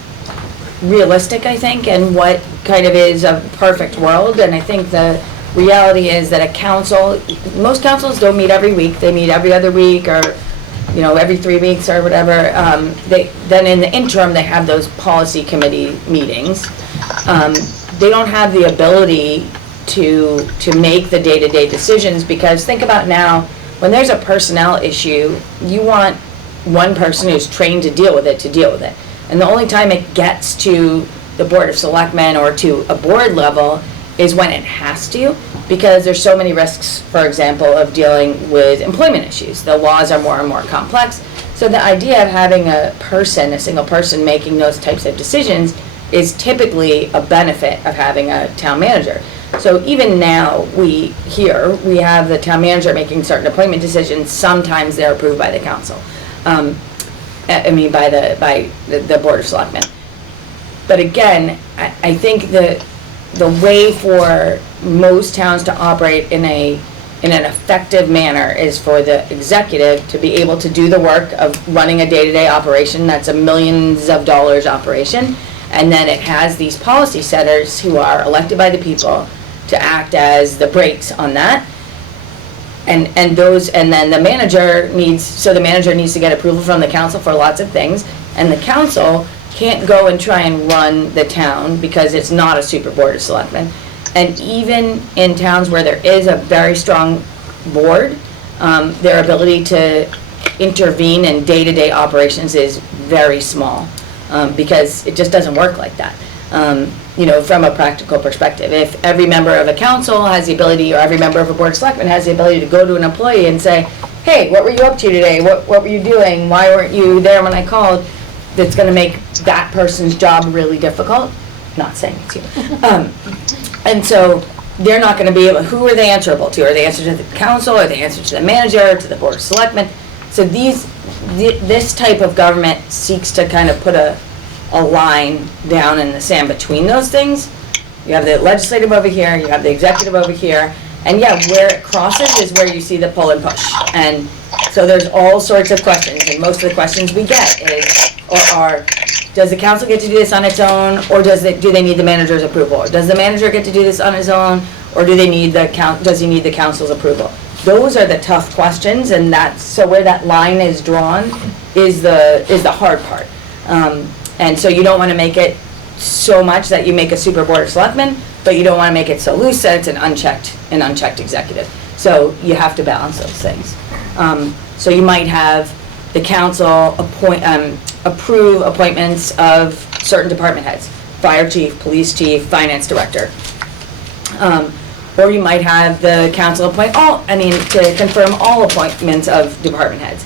realistic, I think, and what kind of is a perfect world. And I think the reality is that a council, most councils don't meet every week. They meet every other week or, every 3 weeks or whatever. Then in the interim, they have those policy committee meetings. They don't have the ability to make the day-to-day decisions because think about now, when there's a personnel issue, you want one person who's trained to deal with it. And the only time it gets to the Board of Selectmen or to a board level is when it has to, because there's so many risks, for example, of dealing with employment issues. The laws are more and more complex. So the idea of having a single person making those types of decisions is typically a benefit of having a town manager. So even now, we have the town manager making certain appointment decisions. Sometimes they're approved by the council. And by the Board of Selectmen. But again, I think the way for most towns to operate in an effective manner is for the executive to be able to do the work of running a day-to-day operation that's a millions of dollars operation, and then it has these policy setters who are elected by the people to act as the brakes on that. And then the manager needs to get approval from the council for lots of things, and the council can't go and try and run the town because it's not a super board of selectmen. And even in towns where there is a very strong board, their ability to intervene in day-to-day operations is very small, because it just doesn't work like that. From a practical perspective, if every member of a council has the ability, or every member of a board of selectmen has the ability to go to an employee and say, hey, what were you up to today? What were you doing? Why weren't you there when I called? That's gonna make that person's job really difficult. Not saying it's you. And so they're not gonna be able, who are they answerable to? Are they answerable to the council? Are they answerable to the manager, to the board of selectmen? So this type of government seeks to kind of put a line down in the sand between those things. You have the legislative over here, you have the executive over here, and yeah, where it crosses is where you see the pull and push. And so there's all sorts of questions, and most of the questions we get are, does the council get to do this on its own, or do they need the manager's approval? Or does the manager get to do this on his own, or does he need the council's approval? Those are the tough questions, and so where that line is drawn is the hard part. And so you don't want to make it so much that you make a super board of selectmen, but you don't want to make it so loose that it's an unchecked executive. So you have to balance those things. So you might have the council approve appointments of certain department heads, fire chief, police chief, finance director. Or you might have the council to confirm all appointments of department heads.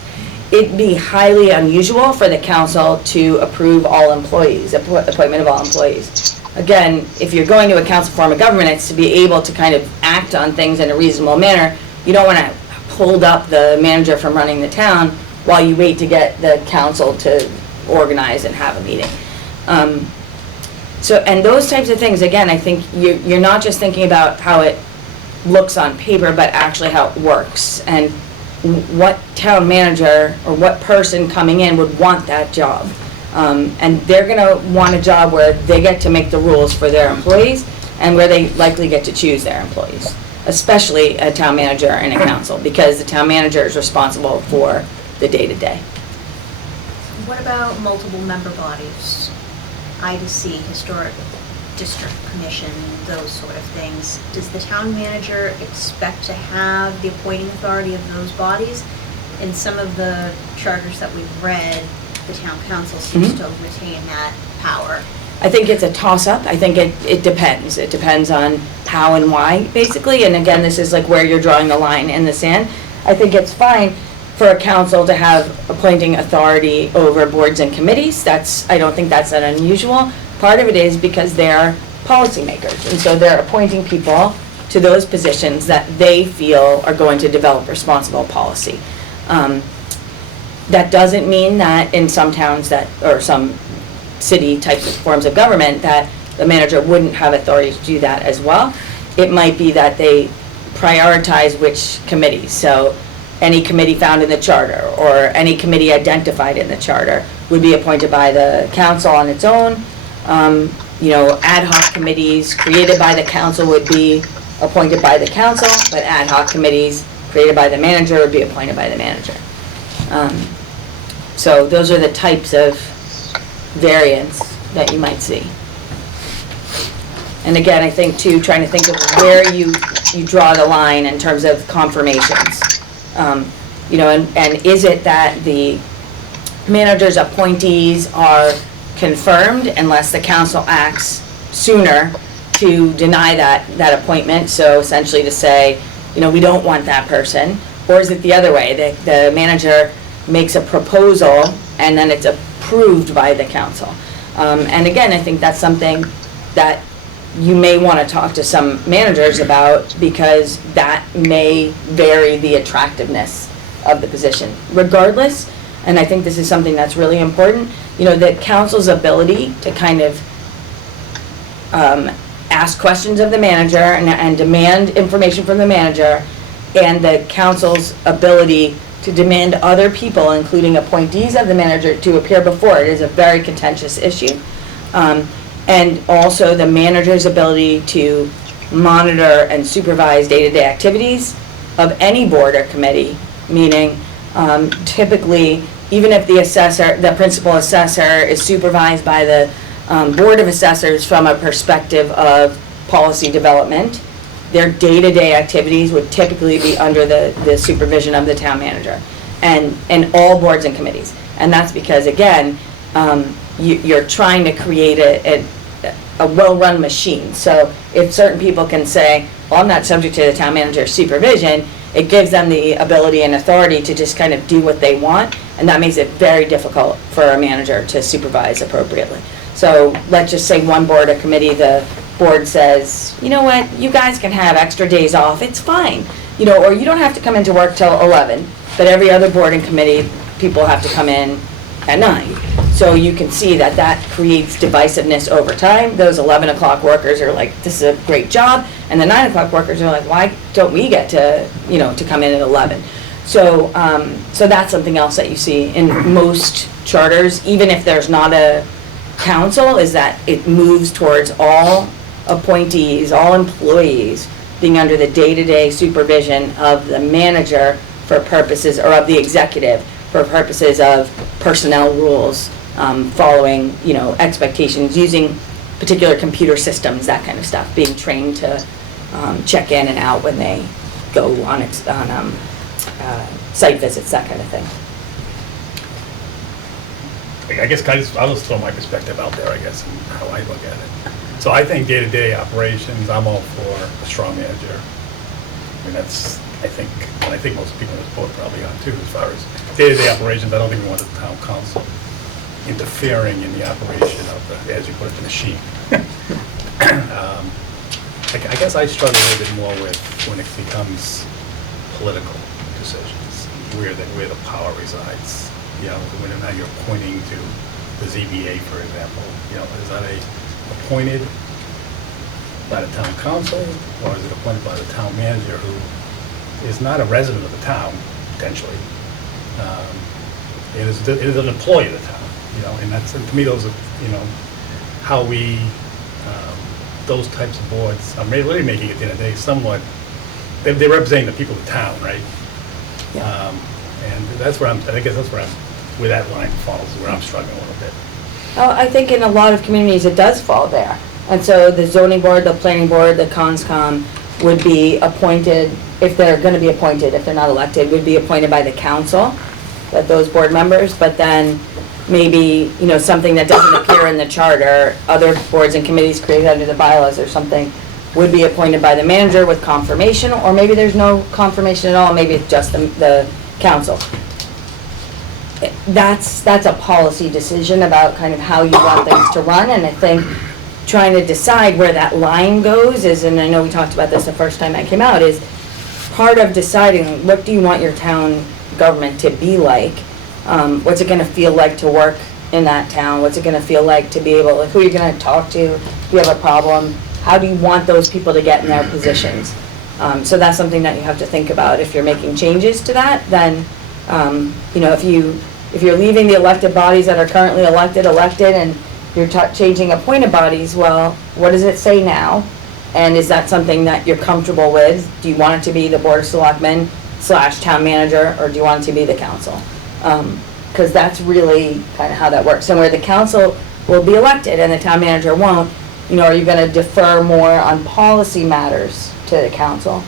It'd be highly unusual for the council to approve all employees, appointment of all employees. Again, if you're going to a council form of government, it's to be able to kind of act on things in a reasonable manner. You don't want to hold up the manager from running the town while you wait to get the council to organize and have a meeting. And those types of things, again, I think you're not just thinking about how it looks on paper, but actually how it works. And what town manager or what person coming in would want that job. And they're gonna want a job where they get to make the rules for their employees and where they likely get to choose their employees, especially a town manager and a council, because the town manager is responsible for the day-to-day. What about multiple member bodies? IDC, Historic District Commission, those sort of things. Does the town manager expect to have the appointing authority of those bodies? In some of the charters that we've read, the town council seems to retain that power. I think it's a toss-up. I think it depends. It depends on how and why, basically. And again, this is like where you're drawing the line in the sand. I think it's fine for a council to have appointing authority over boards and committees. I don't think that's that unusual. Part of it is because they're policymakers, and so they're appointing people to those positions that they feel are going to develop responsible policy. That doesn't mean that in some towns or some city types of forms of government that the manager wouldn't have authority to do that as well. It might be that they prioritize which committees. So any committee found in the charter or any committee identified in the charter would be appointed by the council on its own. Ad hoc committees created by the council would be appointed by the council, but ad hoc committees created by the manager would be appointed by the manager. So those are the types of variants that you might see. And again, I think too, trying to think of where you draw the line in terms of confirmations. And is it that the manager's appointees are confirmed unless the council acts sooner to deny that appointment? So essentially to say, we don't want that person. Or is it the other way, that the manager makes a proposal and then it's approved by the council? And again, I think that's something that you may want to talk to some managers about, because that may vary the attractiveness of the position. Regardless, and I think this is something that's really important, you know, that council's ability to kind of ask questions of the manager and demand information from the manager, and the council's ability to demand other people, including appointees of the manager, to appear before it is a very contentious issue. And also the manager's ability to monitor and supervise day-to-day activities of any board or committee, meaning typically, even if the assessor, the principal assessor is supervised by the Board of Assessors from a perspective of policy development, their day-to-day activities would typically be under the supervision of the town manager and all boards and committees. And that's because, again, you're trying to create a well-run machine. So if certain people can say, well, I'm not subject to the town manager's supervision, it gives them the ability and authority to just kind of do what they want, and that makes it very difficult for a manager to supervise appropriately. So let's just say one board or committee, the board says, you know what, you guys can have extra days off, it's fine. You know, or you don't have to come into work till 11, but every other board and committee, people have to come in at 9. So you can see that that creates divisiveness over time. Those 11 o'clock workers are like, this is a great job, and the 9 o'clock workers are like, why don't we get to, you know, to come in at 11? So, so that's something else that you see in most charters, even if there's not a council, is that it moves towards all appointees, all employees being under the day-to-day supervision of the manager for purposes, or of the executive for purposes of personnel rules, following, you know, expectations, using particular computer systems, that kind of stuff, being trained to check in and out when they go on site visits, that kind of thing. I guess I'll just throw my perspective out there, I guess, and how I look at it. So I think day-to-day operations, I'm all for a strong manager. I mean, that's, I think most people in this board probably are too, as far as day-to-day operations. I don't think we want the town council interfering in the operation of the, as you put it, the machine. I guess I struggle a little bit more with when it becomes political decisions, where the power resides. You know, when now you're pointing to the ZBA, for example, you know, is that appointed by the town council, or is it appointed by the town manager, who is not a resident of the town, potentially? It is an employee of the town, you know, and that's, and to me, those are, you know, how we, those types of boards are really making it, at the end of the day, somewhat, they're representing the people of the town, right? Yeah. And that's where I guess that's where that line falls, where I'm struggling a little bit. Oh, I think in a lot of communities it does fall there. And so the zoning board, the planning board, the conscom would be appointed, if they're gonna be appointed, if they're not elected, would be appointed by the council, that those board members, but then maybe, you know, something that doesn't appear in the charter, other boards and committees created under the bylaws or something, would be appointed by the manager with confirmation, or maybe there's no confirmation at all, maybe it's just the council. That's a policy decision about kind of how you want things to run, and I think trying to decide where that line goes is, and I know we talked about this the first time I came out, is part of deciding what do you want your town government to be like, what's it gonna feel like to work in that town, what's it gonna feel like to be able, who you're gonna talk to if you have a problem, how do you want those people to get in their positions? So that's something that you have to think about if you're making changes to that. Then, you know, if you're leaving the elected bodies that are currently elected, and you're changing appointed bodies, well, what does it say now? And is that something that you're comfortable with? Do you want it to be the Board of Selectmen / town manager, or do you want it to be the council? Because that's really kind of how that works. And where the council will be elected and the town manager won't, you know, are you gonna defer more on policy matters to the council?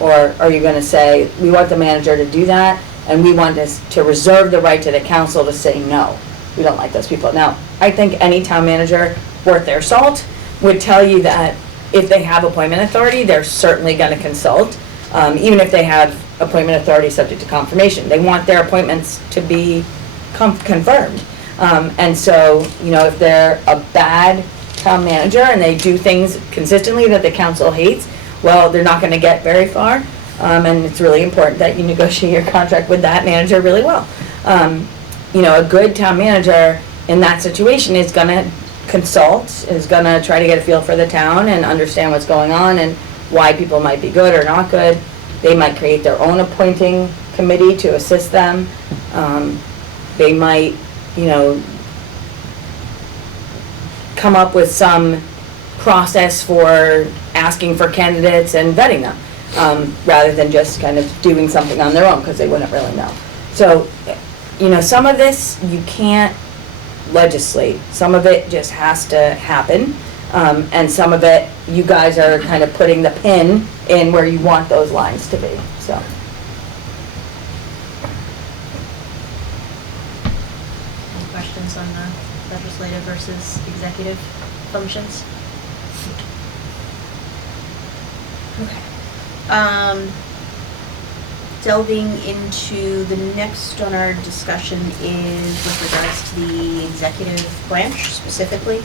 Or are you gonna say, we want the manager to do that, and we want to reserve the right to the council to say, no, we don't like those people. Now, I think any town manager worth their salt would tell you that if they have appointment authority, they're certainly gonna consult, even if they have appointment authority subject to confirmation. They want their appointments to be confirmed. And so, you know, if they're a bad town manager and they do things consistently that the council hates, well, they're not gonna get very far. And it's really important that you negotiate your contract with that manager really well. a good town manager in that situation is gonna consult, is gonna try to get a feel for the town and understand what's going on and why people might be good or not good. They might create their own appointing committee to assist them. They might, come up with some process for asking for candidates and vetting them, rather than just kind of doing something on their own, because they wouldn't really know. So, some of this you can't legislate. Some of it just has to happen. And some of it, you guys are kind of putting the pin in where you want those lines to be, so. Any questions on the legislative versus executive functions? Okay. Delving into the next on our discussion is with regards to the executive branch specifically.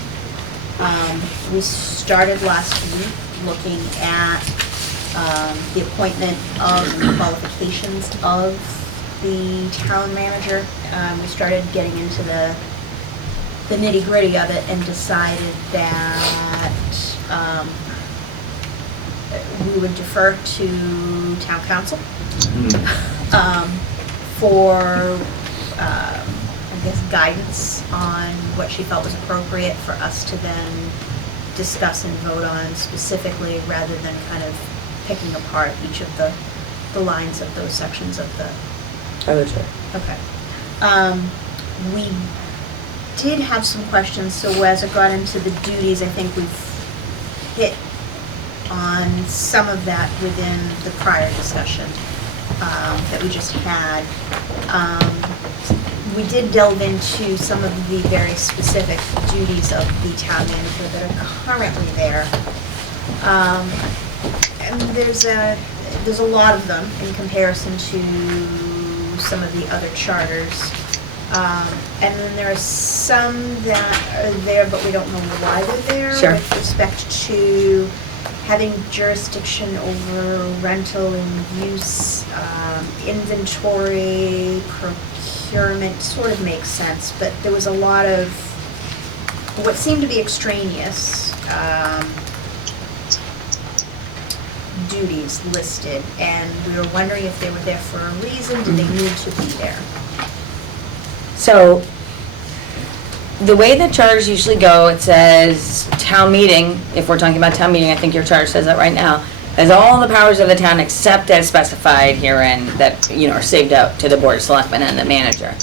We started last week looking at the appointment of the qualifications of the town manager. We started getting into the nitty-gritty of it and decided that we would defer to town council for guidance on what she felt was appropriate for us to then discuss and vote on specifically, rather than kind of picking apart each of the lines of those sections of the. Oh, sure. Okay. We did have some questions, so as it got into the duties, I think we've hit on some of that within the prior discussion that we just had. We did delve into some of the very specific duties of the town manager that are currently there. And there's a lot of them in comparison to some of the other charters. And then there are some that are there, but we don't know why they're there. Sure. With respect to having jurisdiction over rental and use, inventory, procurement, sort of makes sense, but there was a lot of what seemed to be extraneous duties listed, and we were wondering if they were there for a reason. Did they need to be there? So, the way the charters usually go, it says town meeting, if we're talking about town meeting, I think your charter says that right now, has all the powers of the town except as specified herein that, are saved out to the board of selectmen and the manager.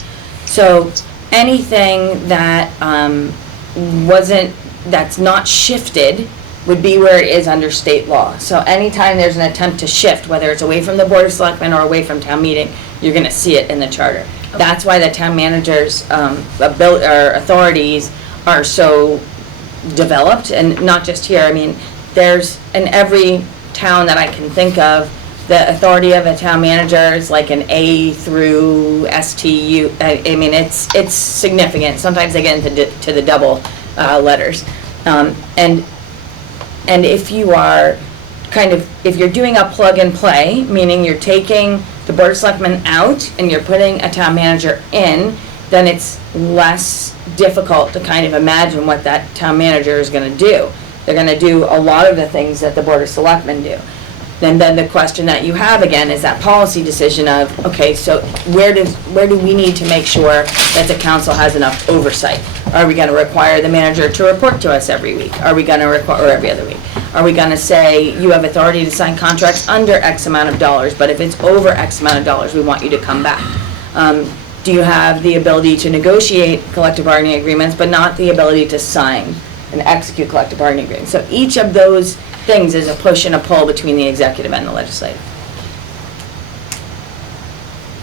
So, anything that that's not shifted would be where it is under state law. So anytime there's an attempt to shift, whether it's away from the board of selectmen or away from town meeting, you're gonna see it in the charter. That's why the town manager's authorities are so developed, and not just here. I mean, there's, in every town that I can think of, the authority of a town manager is like an A through STU. I mean, it's significant. Sometimes they get into the double letters. And if you are if you're doing a plug and play, meaning you're taking the board of selectmen out and you're putting a town manager in, then it's less difficult to kind of imagine what that town manager is gonna do. They're gonna do a lot of the things that the board of selectmen do. And then the question that you have again is that policy decision of, okay, so where do we need to make sure that the council has enough oversight? Are we gonna require the manager to report to us every week? Are we gonna require, or every other week? Are we gonna say, you have authority to sign contracts under X amount of dollars, but if it's over X amount of dollars, we want you to come back? Do you have the ability to negotiate collective bargaining agreements, but not the ability to sign and execute collective bargaining agreements? So each of those things is a push and a pull between the executive and the legislative.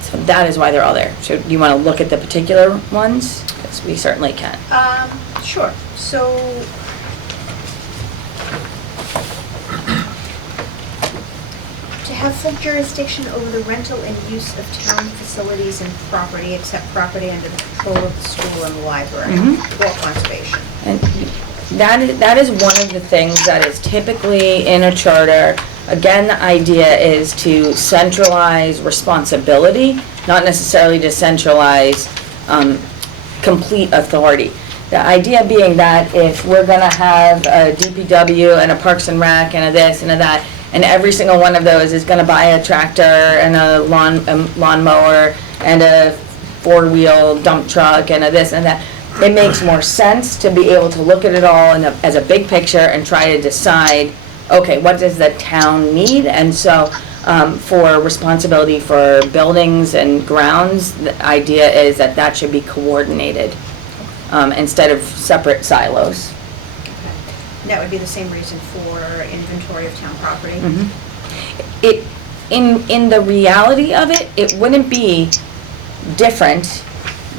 So that is why they're all there. So do you want to look at the particular ones? Because we certainly can. Sure. So, to have full jurisdiction over the rental and use of town facilities and property, except property under the control of the school and the library, or conservation. And that is one of the things that is typically in a charter. Again, the idea is to centralize responsibility, not necessarily to centralize complete authority. The idea being that if we're gonna have a DPW and a Parks and Rec and a this and a that, and every single one of those is gonna buy a tractor and a lawnmower and a four-wheel dump truck and a this and that, it makes more sense to be able to look at it all as a big picture and try to decide, okay, what does the town need? And so, for responsibility for buildings and grounds, the idea is that that should be coordinated, instead of separate silos. That would be the same reason for inventory of town property. It, in the reality of it, it wouldn't be different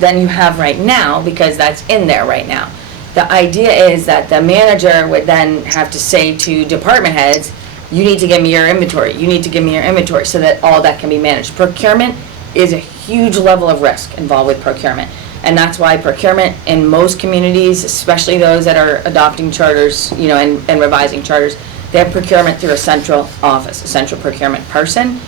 than you have right now, because that's in there right now. The idea is that the manager would then have to say to department heads, you need to give me your inventory, you need to give me your inventory, so that all that can be managed. Procurement is a huge level of risk involved with procurement. And that's why procurement in most communities, especially those that are adopting charters, you know, and revising charters, they have procurement through a central office, a central procurement person.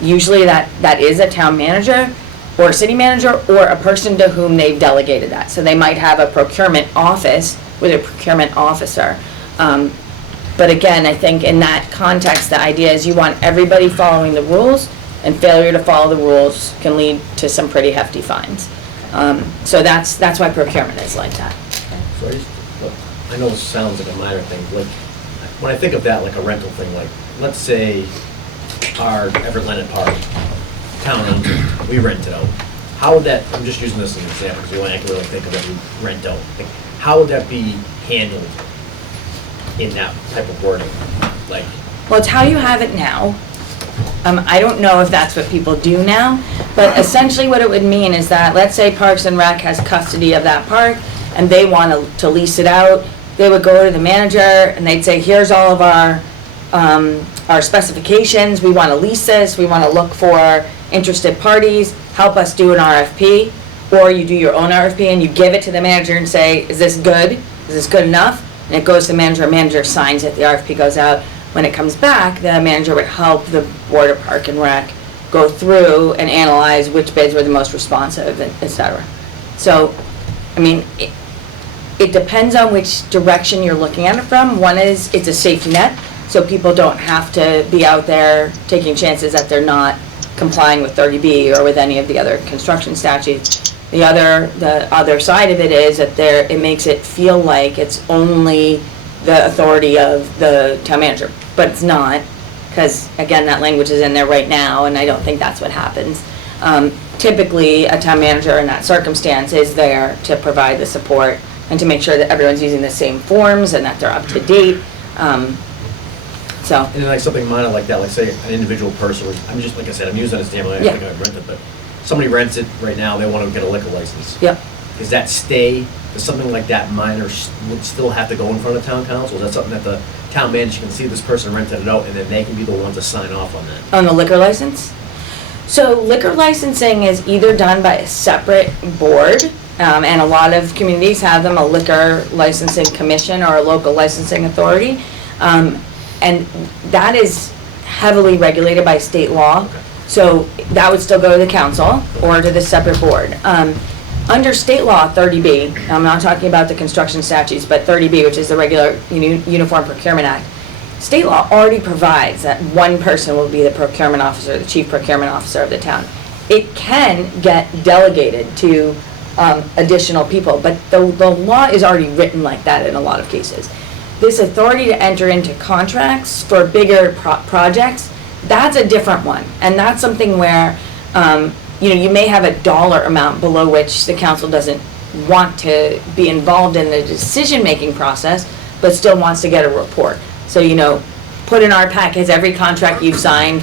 Usually that is a town manager or a city manager or a person to whom they've delegated that. So they might have a procurement office with a procurement officer. But again, I think in that context, the idea is you want everybody following the rules, and failure to follow the rules can lead to some pretty hefty fines. So that's why procurement is like that. So I know this sounds like a minor thing, like, when I think of that, like a rental thing, like, let's say our Everett Leonard Park, town owns it, we rent it out. How would that, I'm just using this as an example, because I can really think of it, we rent out. Like, how would that be handled in that type of wording? Like, Well, it's how you have it now. I don't know if that's what people do now, but essentially what it would mean is that, let's say Parks and Rec has custody of that park, and they want to lease it out, they would go to the manager, and they'd say, here's all of our specifications, we want to lease this, we want to look for interested parties, help us do an RFP, or you do your own RFP and you give it to the manager and say, is this good? Is this good enough? And it goes to the manager signs it, the RFP goes out. When it comes back, the manager would help the Board of Park and Rec go through and analyze which bids were the most responsive, et cetera. So, I mean, it depends on which direction you're looking at it from. One is, it's a safety net, so people don't have to be out there taking chances that they're not complying with 30B or with any of the other construction statutes. The other side of it is that it makes it feel like it's only the authority of the town manager, but it's not, because again, that language is in there right now, and I don't think that's what happens. Typically, a town manager in that circumstance is there to provide the support and to make sure that everyone's using the same forms and that they're up to date. So. and then like something minor like that, like say an individual person, I'm just, like I said, I'm using this example, I Yeah. think I rent it, but somebody rents it right now, they want to get a liquor license. Yep. Does that stay, does something like that minor would still have to go in front of town council? Is that something that the town manager can see this person rented it out, and then they can be the one to sign off on that? On the liquor license? So liquor licensing is either done by a separate board, and a lot of communities have them, a liquor licensing commission or a local licensing authority. And that is heavily regulated by state law. So that would still go to the council or to the separate board. Under state law 30B, I'm not talking about the construction statutes, but 30B, which is the regular Uniform Procurement Act, state law already provides that one person will be the procurement officer, the chief procurement officer of the town. It can get delegated to additional people, but the law is already written like that in a lot of cases. This authority to enter into contracts for bigger projects, that's a different one. And that's something where, you may have a dollar amount below which the council doesn't want to be involved in the decision-making process, but still wants to get a report. So, put in our packets every contract you've signed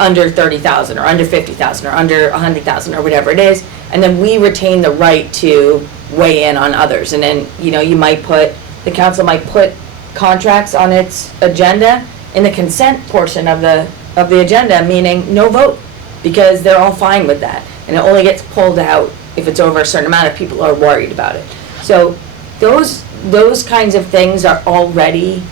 under 30,000 or under 50,000 or under 100,000 or whatever it is, and then we retain the right to weigh in on others. And then, the council might put contracts on its agenda in the consent portion of the agenda, meaning no vote, because they're all fine with that. And it only gets pulled out if it's over a certain amount of people are worried about it. So those kinds of things are already,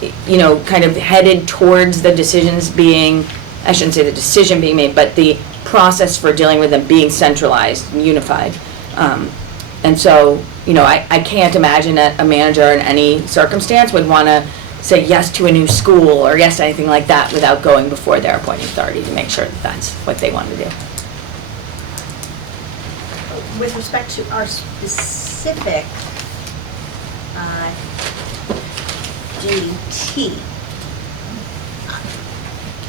kind of headed towards the decisions being, I shouldn't say the decision being made, but the process for dealing with them being centralized and unified. And so, you know, I can't imagine that a manager in any circumstance would want to say yes to a new school or yes to anything like that without going before their appointing authority to make sure that that's what they want to do. With respect to our specific DT,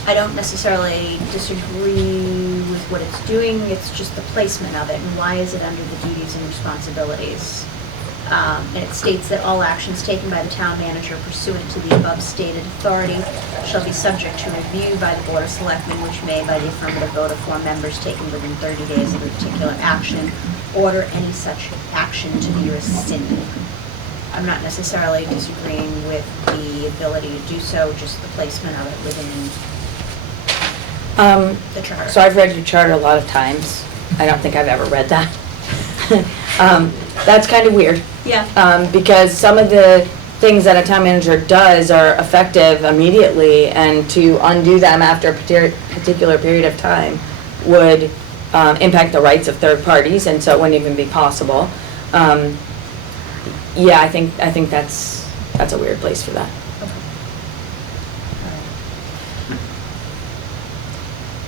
I don't necessarily disagree with what it's doing, it's just the placement of it, and why is it under the duties and responsibilities? And it states that all actions taken by the town manager pursuant to the above stated authority shall be subject to review by the Board of Selectmen, which may, by the affirmative vote of 4 members taken within 30 days of a particular action, order any such action to be rescinded. I'm not necessarily disagreeing with the ability to do so, just the placement of it within the charter. So I've read your charter a lot of times. I don't think I've ever read that. That's kind of weird. Yeah. Because some of the things that a town manager does are effective immediately, and to undo them after a particular period of time would impact the rights of third parties, and so it wouldn't even be possible. Yeah, I think that's a weird place for that.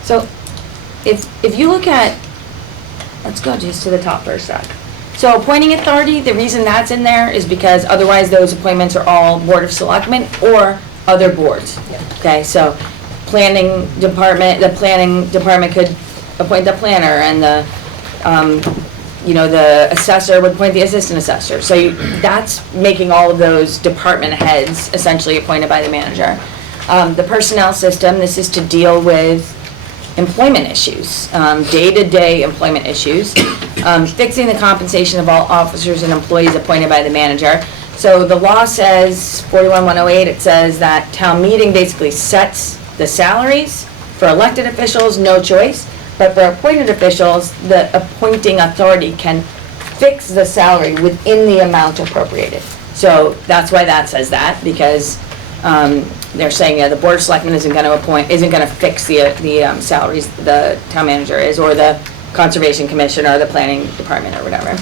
So, if you look at, let's go just to the top first side. So appointing authority, the reason that's in there is because otherwise those appointments are all Board of Selectmen or other boards. Okay, so the planning department could appoint the planner, and the assessor would appoint the assistant assessor. So that's making all of those department heads essentially appointed by the manager. The personnel system, this is to deal with employment issues, day-to-day employment issues, fixing the compensation of all officers and employees appointed by the manager. So the law says, 41-108, it says that town meeting basically sets the salaries. For elected officials, no choice, but for appointed officials, the appointing authority can fix the salary within the amount appropriated. So that's why that says that, because they're saying the Board of Selectmen isn't going to fix the salaries the town manager is, or the Conservation Commission, or the Planning Department, or whatever.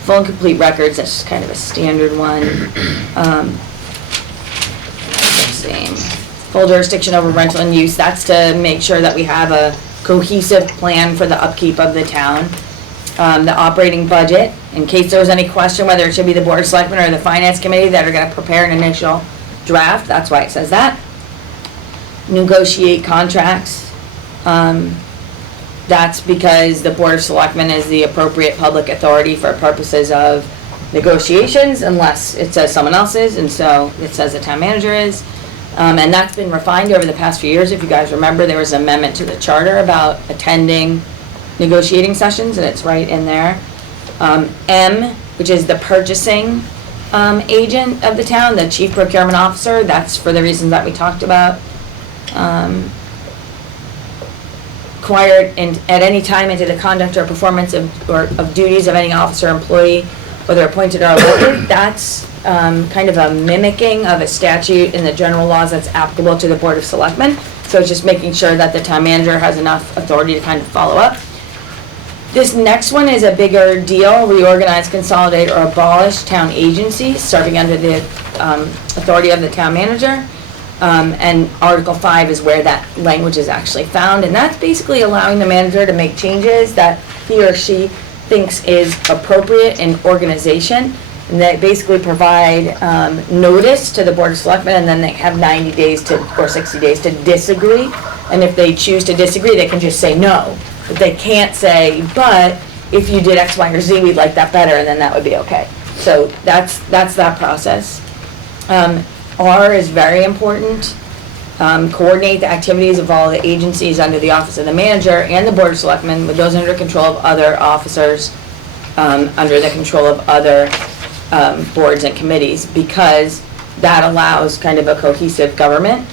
Full and complete records, that's kind of a standard one. Let's see. Full jurisdiction over rental and use, that's to make sure that we have a cohesive plan for the upkeep of the town. The operating budget, in case there was any question whether it should be the Board of Selectmen or the Finance Committee that are going to prepare an initial draft, that's why it says that. Negotiate contracts. That's because the Board of Selectmen is the appropriate public authority for purposes of negotiations, unless it says someone else is, and so it says the town manager is. And that's been refined over the past few years. If you guys remember, there was an amendment to the charter about attending negotiating sessions, and it's right in there. M, which is the purchasing agent of the town, the chief procurement officer, that's for the reasons that we talked about. Acquired at any time into the conduct or performance of duties of any officer or employee, whether appointed or elected. That's kind of a mimicking of a statute in the general laws that's applicable to the Board of Selectmen. So it's just making sure that the town manager has enough authority to kind of follow up. This next one is a bigger deal: reorganize, consolidate, or abolish town agencies serving under the authority of the town manager. And Article 5 is where that language is actually found, and that's basically allowing the manager to make changes that he or she thinks is appropriate in organization, and they basically provide notice to the Board of Selectmen, and then they have 90 days or 60 days to disagree. And if they choose to disagree, they can just say no. But they can't say, but if you did X, Y, or Z, we'd like that better, and then that would be okay. So that's that process. R is very important. Coordinate the activities of all the agencies under the office of the manager and the Board of Selectmen, with those under control of other officers, under the control of other boards and committees, because that allows kind of a cohesive government.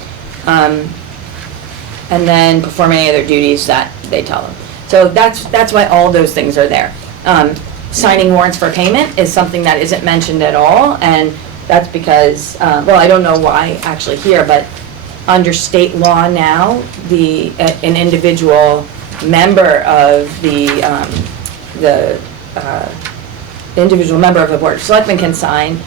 And then perform any other duties that they tell them. So that's why all those things are there. Signing warrants for payment is something that isn't mentioned at all, and that's because, well, I don't know why actually here, but under state law now, an individual member of the individual member of the Board of Selectmen can sign,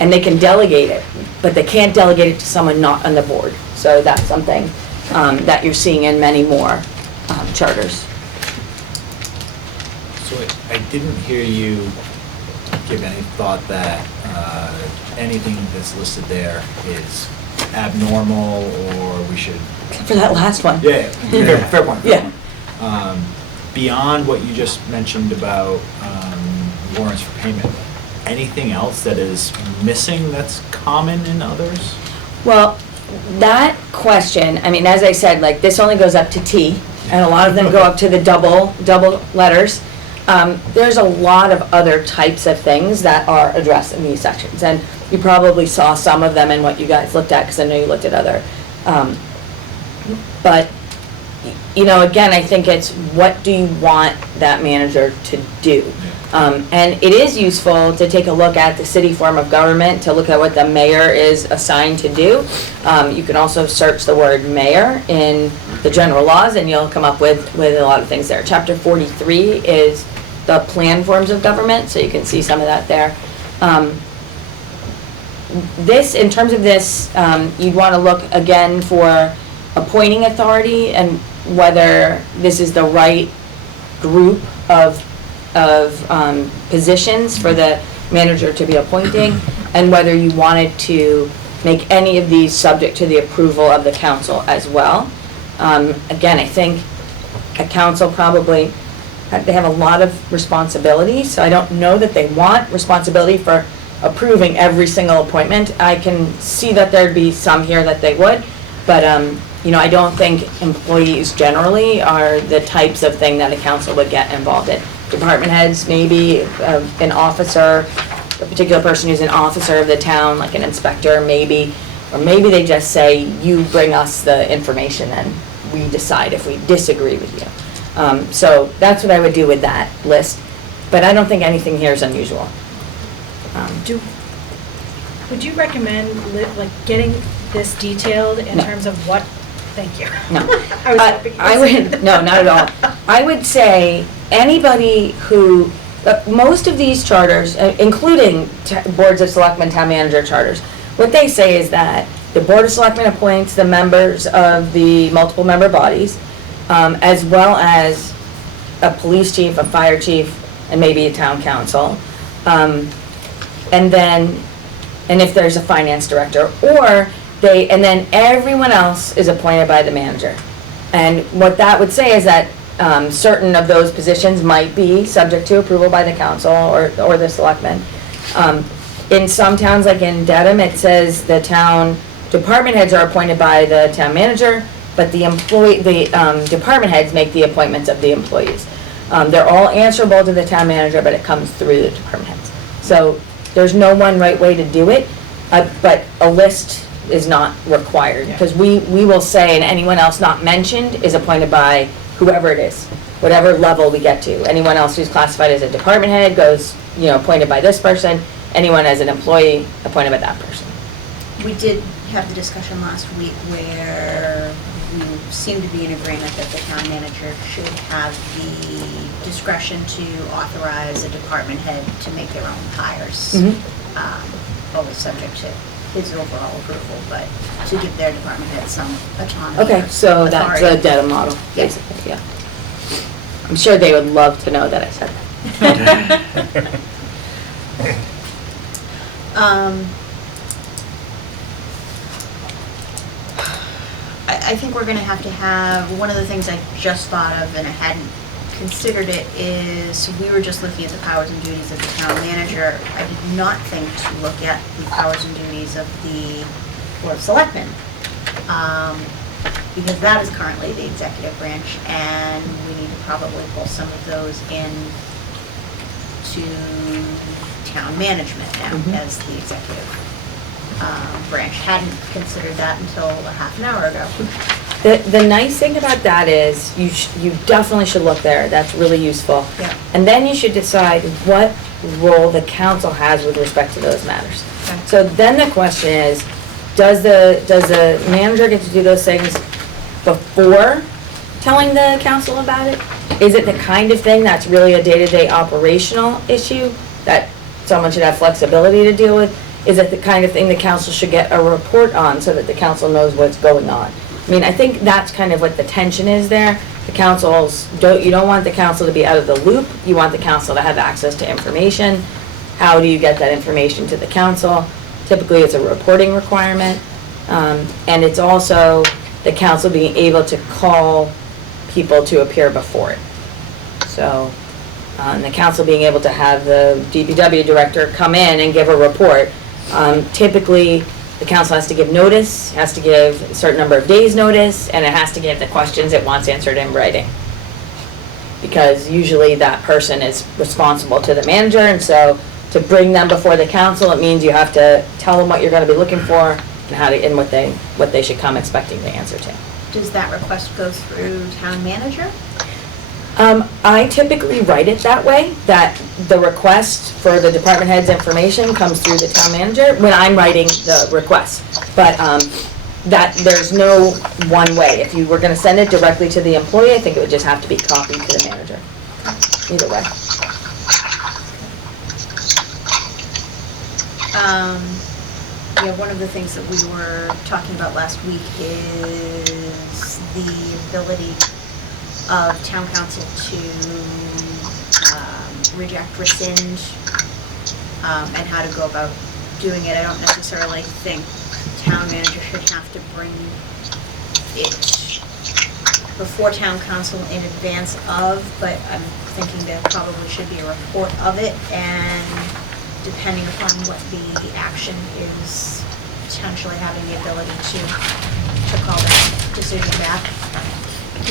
and they can delegate it, but they can't delegate it to someone not on the board. So that's something that you're seeing in many more charters. So I didn't hear you give any thought that anything that's listed there is abnormal, or we should... Except for that last one. Yeah, fair point. Yeah. Beyond what you just mentioned about warrants for payment, anything else that is missing that's common in others? Well, that question, I mean, as I said, like, this only goes up to T, and a lot of them go up to the double letters. There's a lot of other types of things that are addressed in these sections, and you probably saw some of them in what you guys looked at, because I know you looked at other. But, you know, again, I think it's what do you want that manager to do? And it is useful to take a look at the city form of government, to look at what the mayor is assigned to do. You can also search the word mayor in the general laws, and you'll come up with a lot of things there. Chapter 43 is the plan forms of government, so you can see some of that there. In terms of this, you'd want to look again for appointing authority and whether this is the right group of positions for the manager to be appointing, and whether you wanted to make any of these subject to the approval of the council as well. Again, I think a council probably, they have a lot of responsibility, so I don't know that they want responsibility for approving every single appointment. I can see that there'd be some here that they would, but you know, I don't think employees generally are the types of thing that a council would get involved in. Department heads, maybe an officer, a particular person who's an officer of the town, like an inspector, maybe, or maybe they just say, you bring us the information and we decide if we disagree with you. So that's what I would do with that list, but I don't think anything here is unusual. Would you recommend like getting this detailed in No. terms of what? Thank you. No. I was hoping you I would say would, no, not at all. I would say anybody who, most of these charters, including boards of selectmen, town manager charters, what they say is that the board of selectmen appoints the members of the multiple member bodies, as well as a police chief, a fire chief, and maybe a town council. And if there's a finance director, and then everyone else is appointed by the manager. And what that would say is that certain of those positions might be subject to approval by the council or the selectmen. In some towns, like in Dedham, it says the town department heads are appointed by the town manager, but the department heads make the appointments of the employees. They're all answerable to the town manager, but it comes through the department heads. So there's no one right way to do it, but a list is not required, because we will say, and anyone else not mentioned is appointed by whoever it is, whatever level we get to. Anyone else who's classified as a department head goes, you know, appointed by this person. Anyone as an employee, appointed by that person. We did have the discussion last week where we seem to be in agreement that the town manager should have the discretion to authorize a department head to make their own hires. Always subject to his overall approval, but to give their department head some autonomy. Okay, so that's authority. a Dedham model, Yeah. basically, yeah. I'm sure they would love to know that I said that. I think we're gonna have to have, one of the things I just thought of and I hadn't considered it is, we were just looking at the powers and duties of the town manager. I did not think to look at the powers and duties of the Board of Selectmen. Because that is currently the executive branch, and we need to probably pull some of those in to town management now as the executive branch. Hadn't considered that until a half an hour ago. The nice thing about that is, you definitely should look there, that's really useful. Yeah. And then you should decide what role the council has with respect to those matters. Okay. So then the question is, does the manager get to do those things before telling the council about it? Is it the kind of thing that's really a day-to-day operational issue that someone should have flexibility to deal with? Is it the kind of thing the council should get a report on so that the council knows what's going on? I mean, I think that's kind of what the tension is there. The you don't want the council to be out of the loop. You want the council to have access to information. How do you get that information to the council? Typically, it's a reporting requirement. And it's also the council being able to call people to appear before it. So, and the council being able to have the DPW director come in and give a report. Typically, the council has to give notice, has to give a certain number of days' notice, and it has to give the questions it wants answered in writing. Because usually that person is responsible to the manager, and so to bring them before the council, it means you have to tell them what you're gonna be looking for and how to, and what they should come expecting the answer to. Does that request go through town manager? I typically write it that way, that the request for the department head's information comes through the town manager when I'm writing the request. But that there's no one way. If you were gonna send it directly to the employee, I think it would just have to be copied to the manager. Either way. Yeah, one of the things that we were talking about last week is the ability of town council to reject, rescind, and how to go about doing it. I don't necessarily think town manager should have to bring it before town council in advance of, but I'm thinking there probably should be a report of it, and depending upon what the action is, potentially having the ability to call that decision back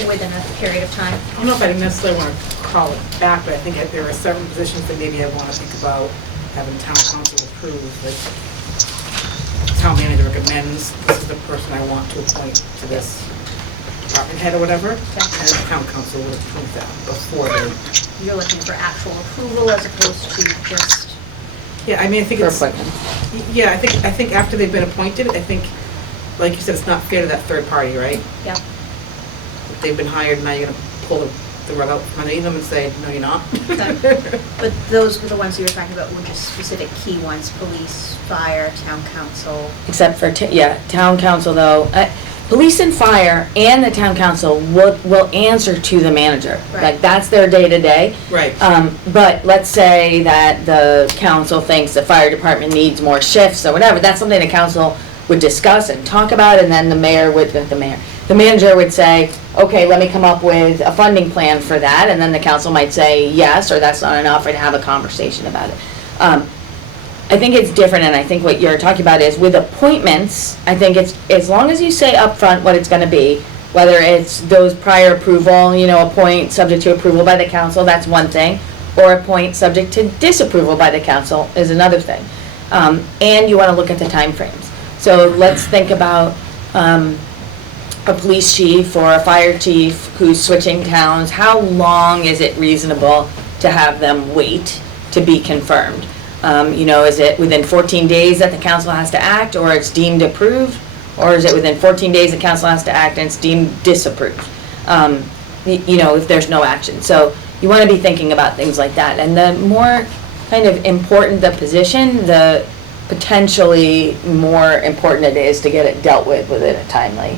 within a period of time. I don't know if I necessarily want to call it back, but I think that there are certain positions that maybe I want to think about having town council approve. Like, town manager recommends, this is the person I want to appoint to this department head or whatever, and the town council would approve that before they. You're looking for actual approval as opposed to just, Yeah, I mean, I think For it's. appointment. Yeah, I think after they've been appointed, I think, like you said, it's not fair to that third party, right? yeah. If they've been hired, now you're gonna pull the rug out from underneath them and say, no, you're not. But those were the ones you were talking about, were just specific key ones: police, fire, town council. Except for, town council though, police and fire and the town council will answer to the manager. Right. Like, that's their day-to-day. Right. But let's say that the council thinks the fire department needs more shifts or whatever, that's something the council would discuss and talk about, and then the manager would say, okay, let me come up with a funding plan for that, and then the council might say yes, or that's not enough, and have a conversation about it. I think it's different, and I think what you're talking about is with appointments, I think it's, as long as you say upfront what it's gonna be, whether it's those prior approval, appoint subject to approval by the council, that's one thing, or appoint subject to disapproval by the council is another thing. And you wanna look at the timeframes. So let's think about, a police chief or a fire chief who's switching towns. How long is it reasonable to have them wait to be confirmed? Is it within 14 days that the council has to act, or it's deemed approved? Or is it within 14 days the council has to act and it's deemed disapproved? If there's no action. So you want to be thinking about things like that. And the more kind of important the position, the potentially more important it is to get it dealt with within a timely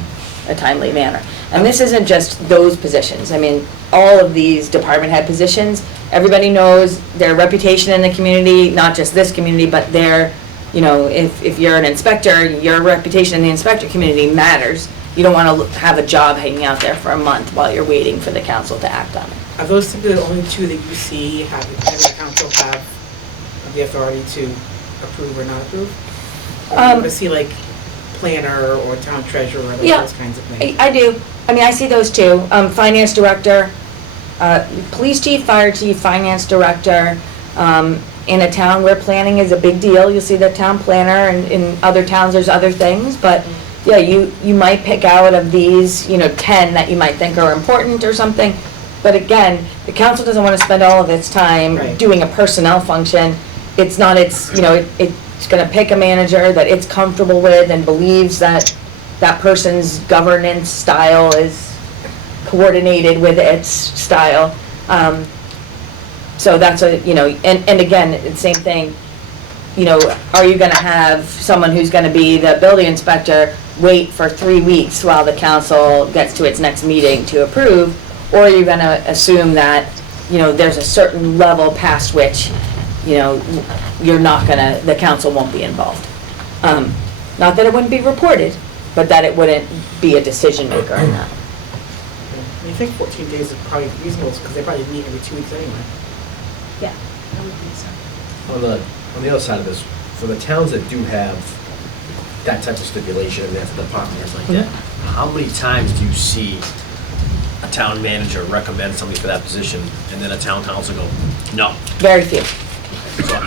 manner. And this isn't just those positions. I mean, all of these department head positions, everybody knows their reputation in the community, not just this community, but their, if you're an inspector, your reputation in the inspector community matters. You don't want to have a job hanging out there for a month while you're waiting for the council to act on it. Are those typically the only two that you see having the council have the authority to approve or not approve? Or you see like planner or town treasurer or Yeah. those kinds of things? I do. I mean, I see those two. Finance director, police chief, fire chief, finance director. In a town where planning is a big deal, you'll see the town planner, and in other towns, there's other things. But yeah, you might pick out of these, 10 that you might think are important or something. But again, the council doesn't want to spend all of its time Right. doing a personnel function. It's not, it's going to pick a manager that it's comfortable with and believes that that person's governance style is coordinated with its style. So that's and again, it's the same thing, are you gonna have someone who's gonna be the building inspector wait for 3 weeks while the council gets to its next meeting to approve? Or are you gonna assume that, there's a certain level past which, the council won't be involved? Not that it wouldn't be reported, but that it wouldn't be a decision maker in that. I think 14 days is probably reasonable, because they probably meet every 2 weeks anyway. Yeah, I would think so. On the other side of this, for the towns that do have that type of stipulation and that's the department heads like that, how many times do you see a town manager recommend somebody for that position and then a town council go, no? Very few. So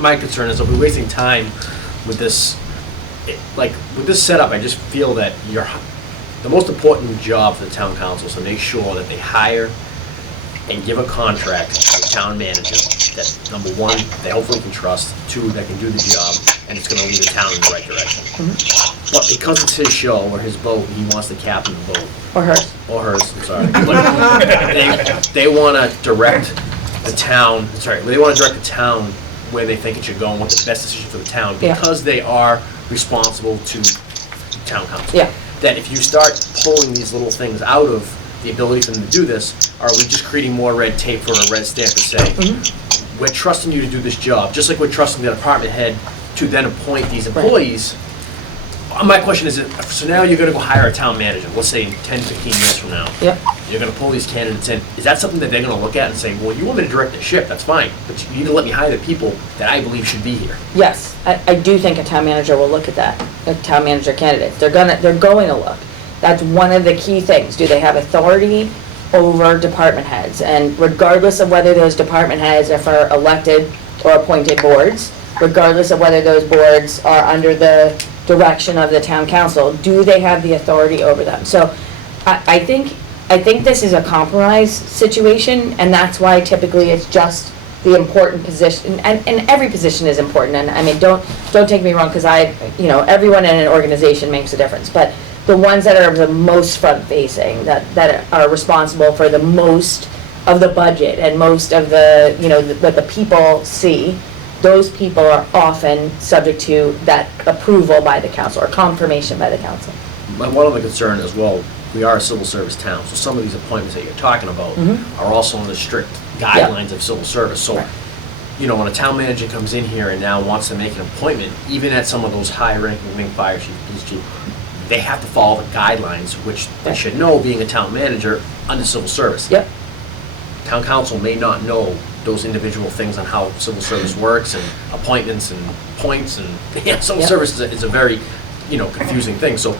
my concern is, are we wasting time with this? With this setup, I just feel that the most important job for the town council is to make sure that they hire and give a contract to the town manager that, number one, they hopefully can trust, two, that can do the job, and it's gonna lead the town in the right direction. But because it's his show or his boat, he wants to captain the boat. Or hers. Or hers, I'm sorry. But they wanna direct the town, they wanna direct the town where they think it should go and what's the best decision for the town, Yeah. because they are responsible to town council. Yeah. That if you start pulling these little things out of the ability for them to do this, are we just creating more red tape for a red stamp to say, we're trusting you to do this job, just like we're trusting the department head to then appoint these employees? My question is, so now you're gonna go hire a town manager, let's say in 10, 15 years from now. Yep. You're gonna pull these candidates in. Is that something that they're gonna look at and say, well, you want me to direct the ship, that's fine, but you need to let me hire the people that I believe should be here? Yes, I do think a town manager will look at that, a town manager candidate. They're going to look. That's one of the key things. Do they have authority over department heads? And regardless of whether those department heads are for elected or appointed boards, regardless of whether those boards are under the direction of the town council, do they have the authority over them? So I think this is a compromise situation, and that's why typically it's just the important position, and every position is important, and I mean, don't take me wrong, because everyone in an organization makes a difference, but the ones that are the most front-facing, that are responsible for the most of the budget and most of the, what the people see, those people are often subject to that approval by the council or confirmation by the council. One other concern as well, we are a civil service town, so some of these appointments that you're talking about are also in the strict guidelines of civil service. So, Right. When a town manager comes in here and now wants to make an appointment, even at some of those high-ranking fire chief, police chief, they have to follow the guidelines, which they Right. should know, being a town manager under civil service. Yep. Town council may not know those individual things on how civil service works and appointments and points and, civil Yep. service is a very, confusing thing. So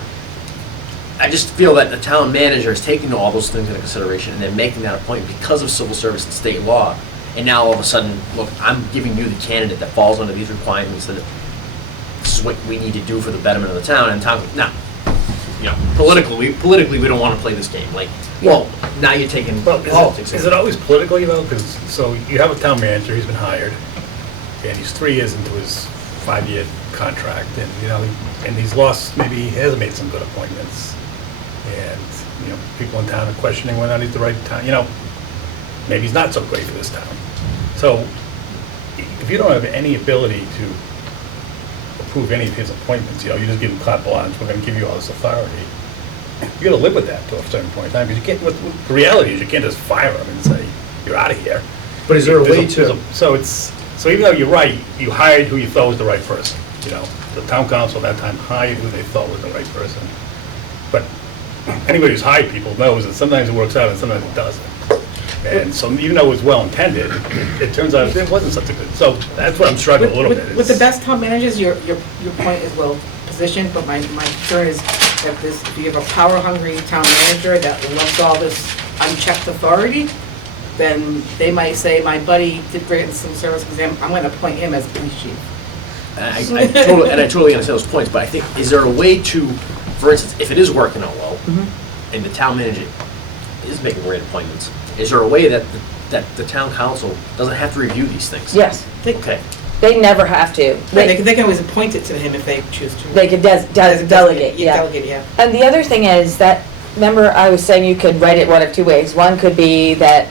I just feel that the town manager is taking all those things into consideration and then making that appointment because of civil service and state law. And now all of a sudden, look, I'm giving you the candidate that falls under these requirements, that this is what we need to do for the betterment of the town. And town, now, politically, we don't want to play this game. Well, now you're taking Well, politics. is it always politically though? Because, so you have a town manager, he's been hired, and he's 3 years into his 5-year contract, and, and he's lost, maybe he has made some good appointments. And, people in town are questioning whether or not he's the right town, maybe he's not so great for this town. So, if you don't have any ability to approve any of his appointments, you just give him carte blanche, we're gonna give you all this authority, you gotta live with that to a certain point in time, because you can't, the reality is, you can't just fire him and say, you're out of here. But is there a way There's to? So even though you're right, you hired who you thought was the right person, the town council at that time hired who they thought was the right person. But anybody who's hired people knows that sometimes it works out and sometimes it doesn't. And so even though it was well-intended, it turns out it wasn't such a good, so that's what I'm struggling a little bit. With the best town managers, your point is well positioned, but my concern is that if you have a power-hungry town manager that loves all this unchecked authority, then they might say, my buddy did great in the civil service exam, I'm gonna appoint him as police chief. I totally understand those points, but I think, is there a way to, for instance, if it is working out well, and the town manager is making great appointments, is there a way that the town council doesn't have to review these things? Yes, Okay. they never have to. They can always appoint it to him if they choose to. They could delegate, yeah. Delegate, yeah. And the other thing is that remember I was saying you could write it one of two ways. One could be that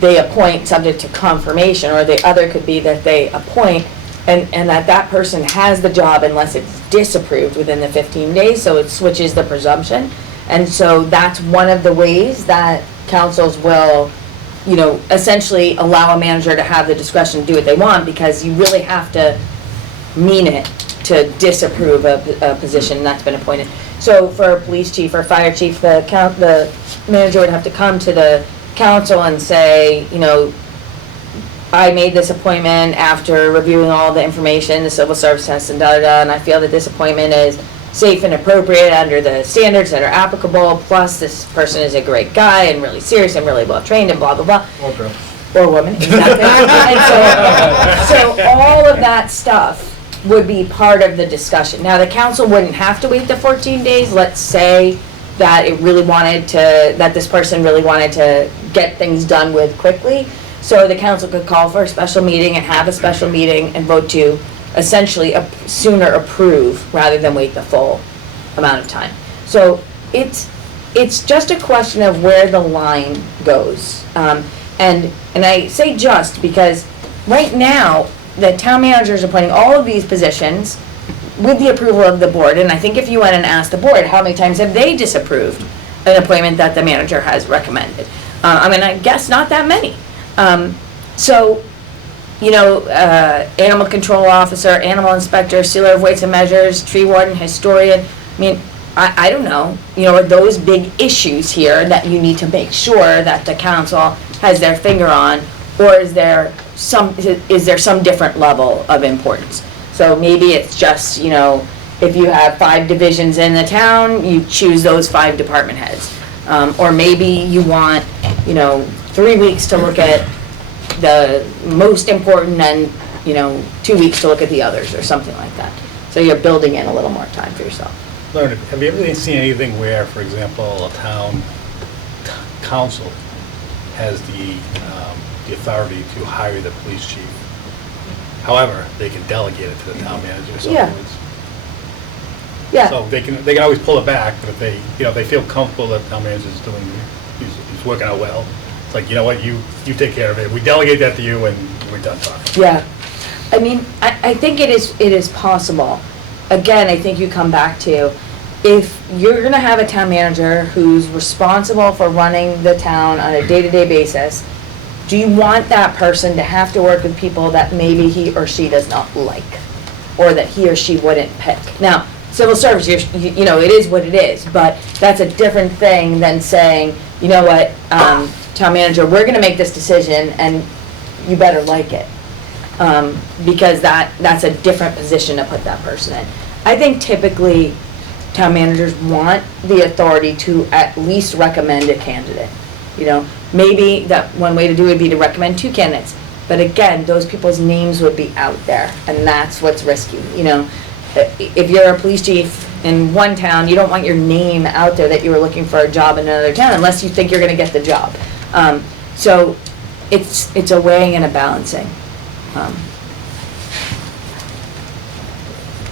they appoint subject to confirmation, or the other could be that they appoint and that person has the job unless it's disapproved within the 15 days, so it switches the presumption. And so that's one of the ways that councils will, essentially allow a manager to have the discretion to do what they want, because you really have to mean it to disapprove a position that's been appointed. So for a police chief or fire chief, the manager would have to come to the council and say, I made this appointment after reviewing all the information, the civil service test and and I feel that this appointment is safe and appropriate under the standards that are applicable, plus this person is a great guy and really serious and really well trained and blah, blah, blah. Or woman, exactly. And so all of that stuff would be part of the discussion. Now, the council wouldn't have to wait the 14 days. Let's say that that this person really wanted to get things done with quickly. So the council could call for a special meeting and have a special meeting and vote to essentially sooner approve rather than wait the full amount of time. So it's just a question of where the line goes. And I say just because right now, the town manager is appointing all of these positions with the approval of the board. And I think if you went and asked the board, how many times have they disapproved an appointment that the manager has recommended? I guess not that many. Animal control officer, animal inspector, sealer of weights and measures, tree warden, historian. I don't know, are those big issues here that you need to make sure that the council has their finger on, or is there some different level of importance? So maybe it's just, if you have 5 divisions in the town, you choose those 5 department heads. Or maybe you want, 3 weeks to look at the most important and, 2 weeks to look at the others or something like that. So you're building in a little more time for yourself. Leonard, have you ever seen anything where, for example, a town council has the authority to hire the police chief? However, they can delegate it to the town manager. So Yeah. Yeah. So they can always pull it back, but if they feel comfortable that the town manager is he's working out well, it's like, you know what, you take care of it. We delegate that to you and we're done talking. Yeah, I think it is possible. Again, I think you come back to, if you're gonna have a town manager who's responsible for running the town on a day-to-day basis, do you want that person to have to work with people that maybe he or she does not like, or that he or she wouldn't pick? Now, civil service, it is what it is, but that's a different thing than saying, you know what, town manager, we're gonna make this decision and you better like it. Because that's a different position to put that person in. I think typically town managers want the authority to at least recommend a candidate. Maybe that one way to do it would be to recommend 2 candidates. But again, those people's names would be out there, and that's what's risky. If you're a police chief in one town, you don't want your name out there that you were looking for a job in another town unless you think you're gonna get the job. So it's a weighing and a balancing.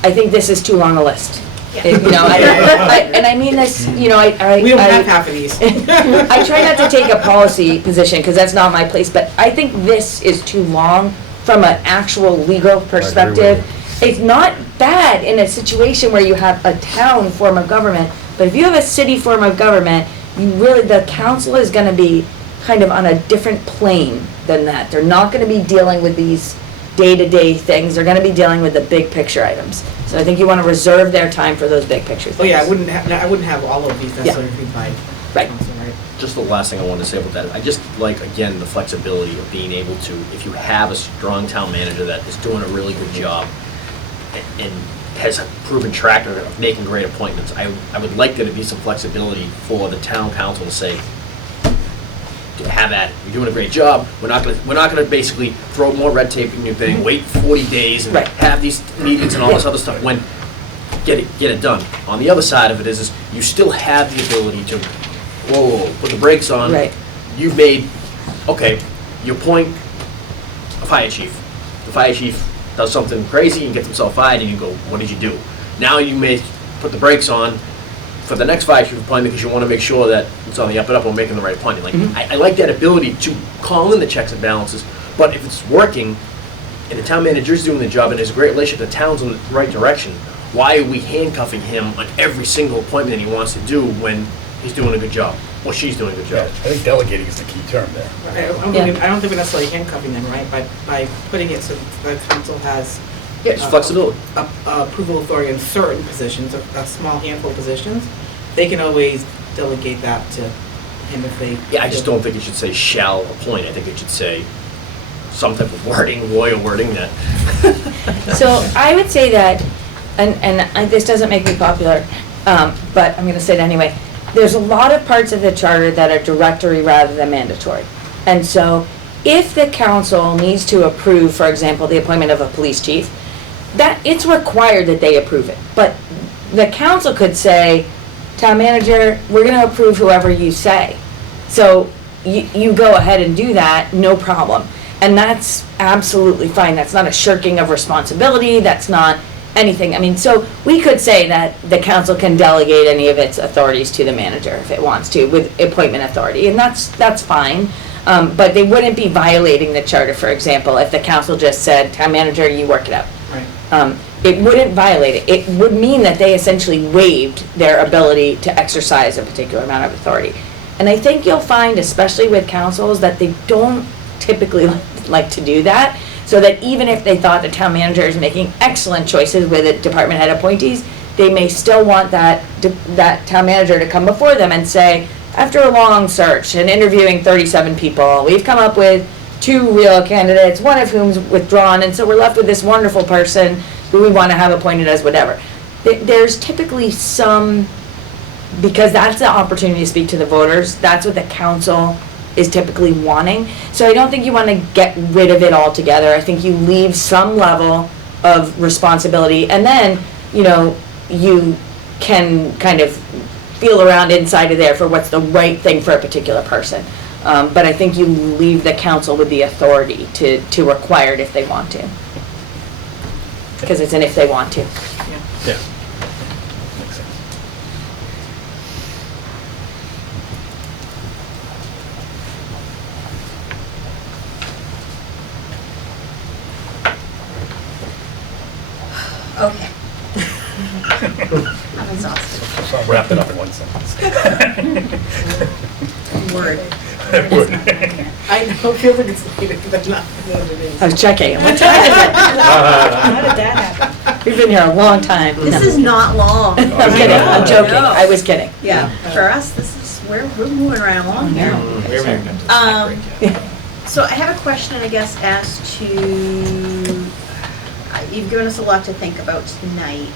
I think this is too long a list. And I mean this, We don't have half of these. I try not to take a policy position, because that's not my place, but I think this is too long from an actual legal perspective. It's not bad in a situation where you have a town form of government, but if you have a city form of government, the council is gonna be kind of on a different plane than that. They're not gonna be dealing with these day-to-day things. They're gonna be dealing with the big picture items. So I think you wanna reserve their time for those big picture things. Oh, yeah, I wouldn't have all of these necessarily agreed by Right. council, right? Just the last thing I wanted to say about that, I just like, again, the flexibility of being able to, if you have a strong town manager that is doing a really good job and has a proven track record of making great appointments, I would like there to be some flexibility for the town council to say, have at it. You're doing a great job. We're not gonna basically throw more red tape in your thing, wait 40 days and Right. have these meetings and all this other stuff when get it done. On the other side of it is you still have the ability to put the brakes on. Right. You've made, okay, you appoint a fire chief. The fire chief does something crazy and gets himself fired and you go, what did you do? Now you may put the brakes on for the next 5 year appointment, because you want to make sure that it's on the up and up, we're making the right appointment. Like, I like that ability to call in the checks and balances, but if it's working, and the town manager's doing the job, and there's a great relationship, the town's in the right direction, why are we handcuffing him on every single appointment that he wants to do when he's doing a good job, or she's doing a good Yeah, I job? think delegating is the key term there. I don't think we're necessarily handcuffing them, right, by putting it so the council has Yeah, it's flexibility. approval authority in certain positions, a small handful of positions. They can always delegate that to him if they. Yeah, I just don't think it should say shall appoint, I think it should say some type of wording, lawyer wording that. So I would say that, this doesn't make me popular, but I'm gonna say it anyway. There's a lot of parts of the charter that are directory rather than mandatory. And so if the council needs to approve, for example, the appointment of a police chief, that, it's required that they approve it. But the council could say, town manager, we're gonna approve whoever you say. So you go ahead and do that, no problem. And that's absolutely fine. That's not a shirking of responsibility. That's not anything. I mean, so we could say that the council can delegate any of its authorities to the manager if it wants to with appointment authority, and that's fine. But they wouldn't be violating the charter, for example, if the council just said, town manager, you work it out. Right. It wouldn't violate it. It would mean that they essentially waived their ability to exercise a particular amount of authority. And I think you'll find, especially with councils, that they don't typically like to do that, so that even if they thought the town manager is making excellent choices with the department head appointees, they may still want that town manager to come before them and say, after a long search and interviewing 37 people, we've come up with 2 real candidates, one of whom's withdrawn, and so we're left with this wonderful person who we want to have appointed as whatever. There's typically some, because that's the opportunity to speak to the voters, that's what the council is typically wanting. So I don't think you want to get rid of it altogether. I think you leave some level of responsibility, and then, you can kind of feel around inside of there for what's the right thing for a particular person. But I think you leave the council with the authority to require it if they want to. Because it's an if they want to. Yeah. Makes sense. Okay. I'm exhausted. So I'll wrap it up in one sentence. Word. I know, it feels like it's later, but not what it is. I was checking. What time is it? How did that happen? We've been here a long time. This is not long. I'm kidding. I'm joking. No. I was kidding. Yeah, for us, we're moving right along here. We haven't even been to the snack break yet. So I have a question, I guess, as to, you've given us a lot to think about tonight.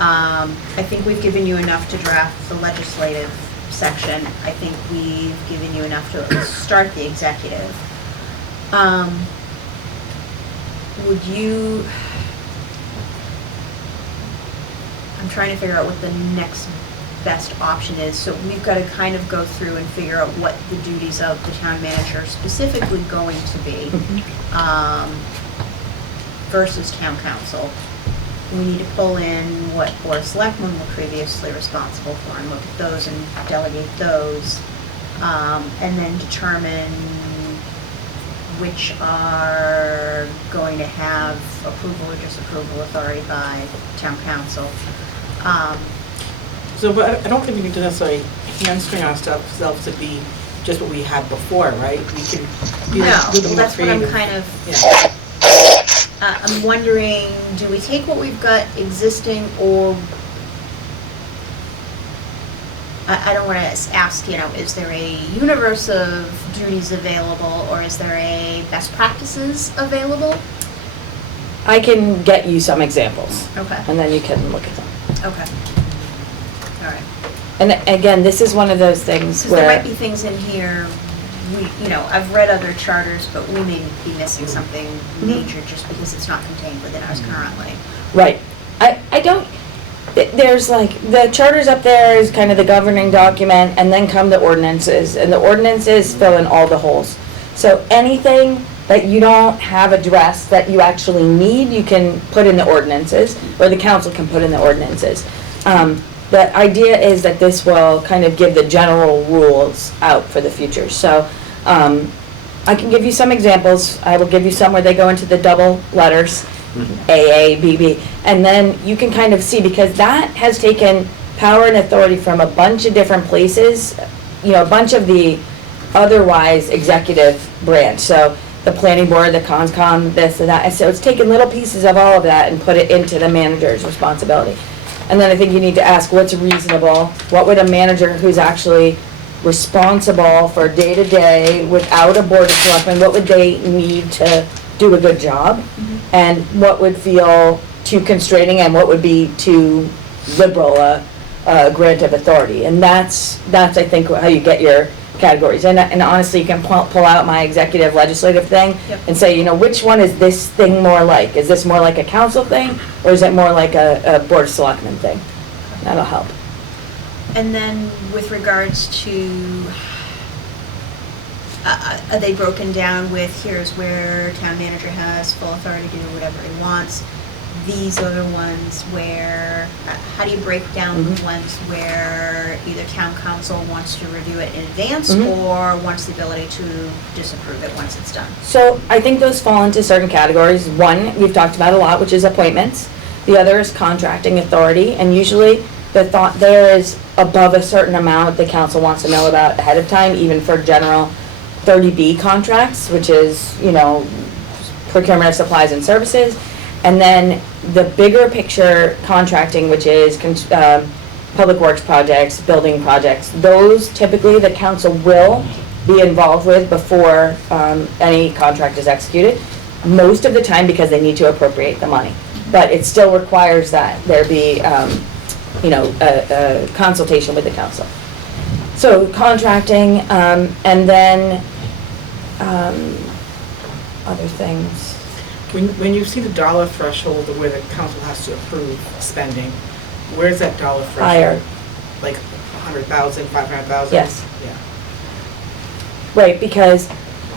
I think we've given you enough to draft the legislative section. I think we've given you enough to at least start the executive. Would you, I'm trying to figure out what the next best option is. So we've got to kind of go through and figure out what the duties of the town manager are specifically going to be versus town council. We need to pull in what board of selectmen were previously responsible for and look at those and delegate those. And then determine which are going to have approval or disapproval authority by town council. So, but I don't think we need to necessarily hamstring ourselves to be just what we had before, right? We can be No, a little more that's what I'm creative. kind of, Yeah. I'm wondering, do we take what we've got existing, or, I don't want to ask, is there a universe of duties available, or is there a best practices available? I can get you some examples, Okay, and then you can look at them. okay. All right. And again, this is one of those things Because there where, might be things in here, I've read other charters, but we may be missing something major just because it's not contained within ours currently. right. I don't, there's like, the charter's up there is kind of the governing document, and then come the ordinances, and the ordinances fill in all the holes. So anything that you don't have addressed that you actually need, you can put in the ordinances, or the council can put in the ordinances. the idea is that this will kind of give the general rules out for the future. So, I can give you some examples. I will give you some where they go into the double letters, AA, BB, and then you can kind of see, because that has taken power and authority from a bunch of different places, you know, a bunch of the otherwise executive branch. So the planning board, the conscom, this and that. And so it's taken little pieces of all of that and put it into the manager's responsibility. And then I think you need to ask what's reasonable. What would a manager who's actually responsible for day-to-day without a board of selectmen, what would they need to do a good job? And what would feel too constraining and what would be too liberal a grant of authority? And that's I think how you get your categories. And honestly, you can pull out my executive legislative thing and say, you know, which one is this thing more like? Is this more like a council thing, or is it more like a board of selectmen thing? That'll help. And then with regards to, are they broken down with, here's where town manager has full authority to do whatever he wants? These are the ones where, how do you break down the ones where either town council wants to review it in advance or wants the ability to disapprove it once it's done? So I think those fall into certain categories. One, we've talked about a lot, which is appointments. The other is contracting authority, and usually the thought there is above a certain amount the council wants to know about ahead of time, even for general 30B contracts, which is, you know, procurement of supplies and services. And then the bigger picture contracting, which is public works projects, building projects, those typically the council will be involved with before any contract is executed, most of the time because they need to appropriate the money. But it still requires that there be, you know, a consultation with the council. So contracting, and then other things. When you see the dollar threshold of where the council has to approve spending, where's that dollar threshold? Higher. Like 100,000, 500,000? Yes. Yeah. Right, because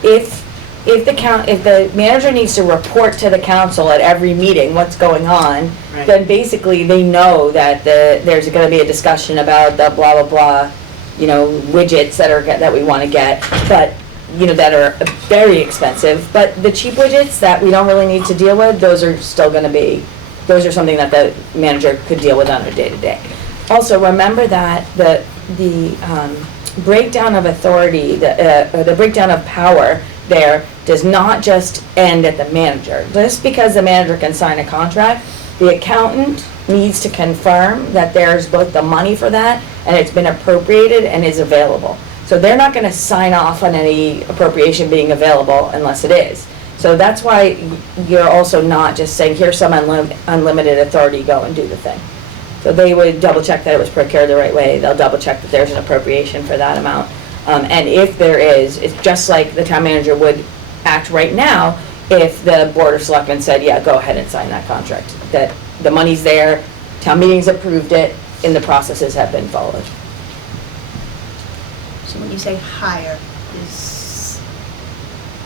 if the manager needs to report to the council at every meeting what's going on, Right. then basically they know that there's gonna be a discussion about the blah, blah, blah, you know, widgets that we wanna get, but, you know, that are very expensive. But the cheap widgets that we don't really need to deal with, those are still gonna be, those are something that the manager could deal with on a day-to-day. Also, remember that the breakdown of authority, the breakdown of power there does not just end at the manager. Just because the manager can sign a contract, the accountant needs to confirm that there's both the money for that and it's been appropriated and is available. So they're not gonna sign off on any appropriation being available unless it is. So that's why you're also not just saying, here's some unlimited authority, go and do the thing. So they would double check that it was procured the right way. They'll double check that there's an appropriation for that amount. And if there is, it's just like the town manager would act right now if the Board of Selectmen said, yeah, go ahead and sign that contract. That the money's there, town meetings approved it, and the processes have been followed. So when you say higher, is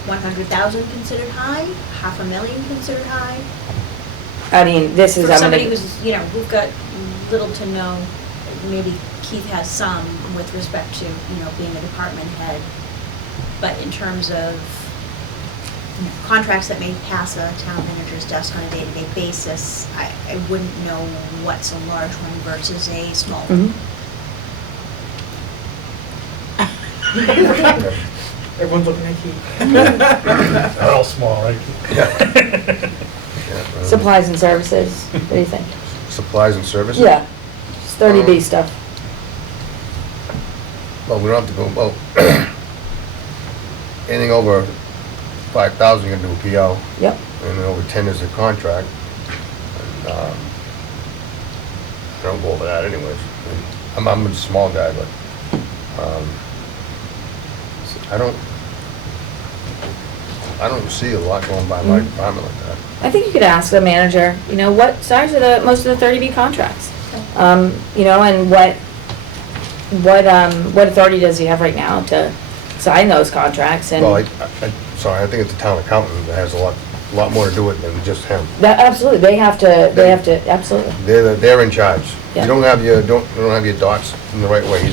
100,000 considered high? 500,000 considered high? I mean, this is, For I'm somebody gonna, who's, you know, we've got little to no, maybe Keith has some with respect to, you know, being a department head. But in terms of, you know, contracts that may pass a town manager's desk on a day-to-day basis, I wouldn't know what's a large one versus a small one. Mhm. Everyone's looking at Keith. They're all small, right? Supplies and services, what do you think? Supplies and services? Yeah, it's 30B stuff. Well, we don't have to go, well, anything over 5,000, you're gonna do a PO, Yep. and then over 10 is a contract. And, I don't go over that anyways. I'm a small guy, but, I don't see a lot going by my department like that. I think you could ask the manager, you know, what size are most of the 30B contracts? You know, and what authority does he have right now to sign those contracts? And Well, sorry, I think it's the town accountant that has a lot a lot more to do it than just him. That, absolutely, they have to, absolutely. They're in charge. Yeah. You don't have your dots in the right way,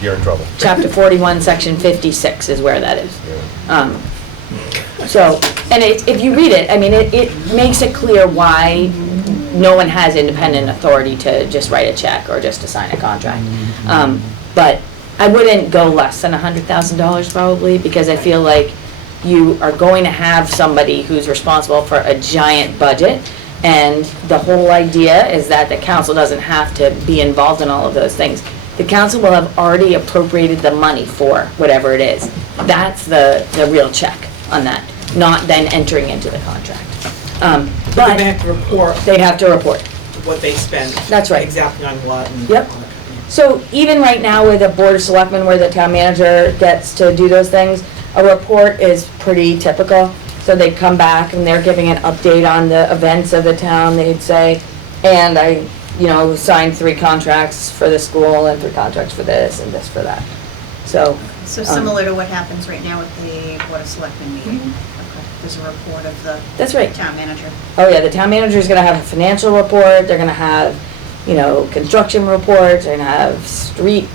you're in trouble. Chapter 41, section 56 is where that is. Yeah. So, and if you read it, I mean, it makes it clear why no one has independent authority to just write a check or just to sign a contract. But I wouldn't go less than $100,000 probably, because I feel like you are going to have somebody who's responsible for a giant budget. And the whole idea is that the council doesn't have to be involved in all of those things. The council will have already appropriated the money for whatever it is. That's the real check on that, not then entering into the contract. But they have to report They'd have to report. what they spend. That's right. Exactly on what and Yep. all that kind of thing. So even right now with a board of selectmen where the town manager gets to do those things, a report is pretty typical. So they come back and they're giving an update on the events of the town, they'd say, and I, signed 3 contracts for the school and 3 contracts for this and this for that. So, So similar to what happens right now with the Board of Selectmen meeting. Mm-hmm. Okay. There's a report of the that's right. town manager. Oh yeah, the town manager's gonna have a financial report, they're gonna have, construction reports, they're gonna have street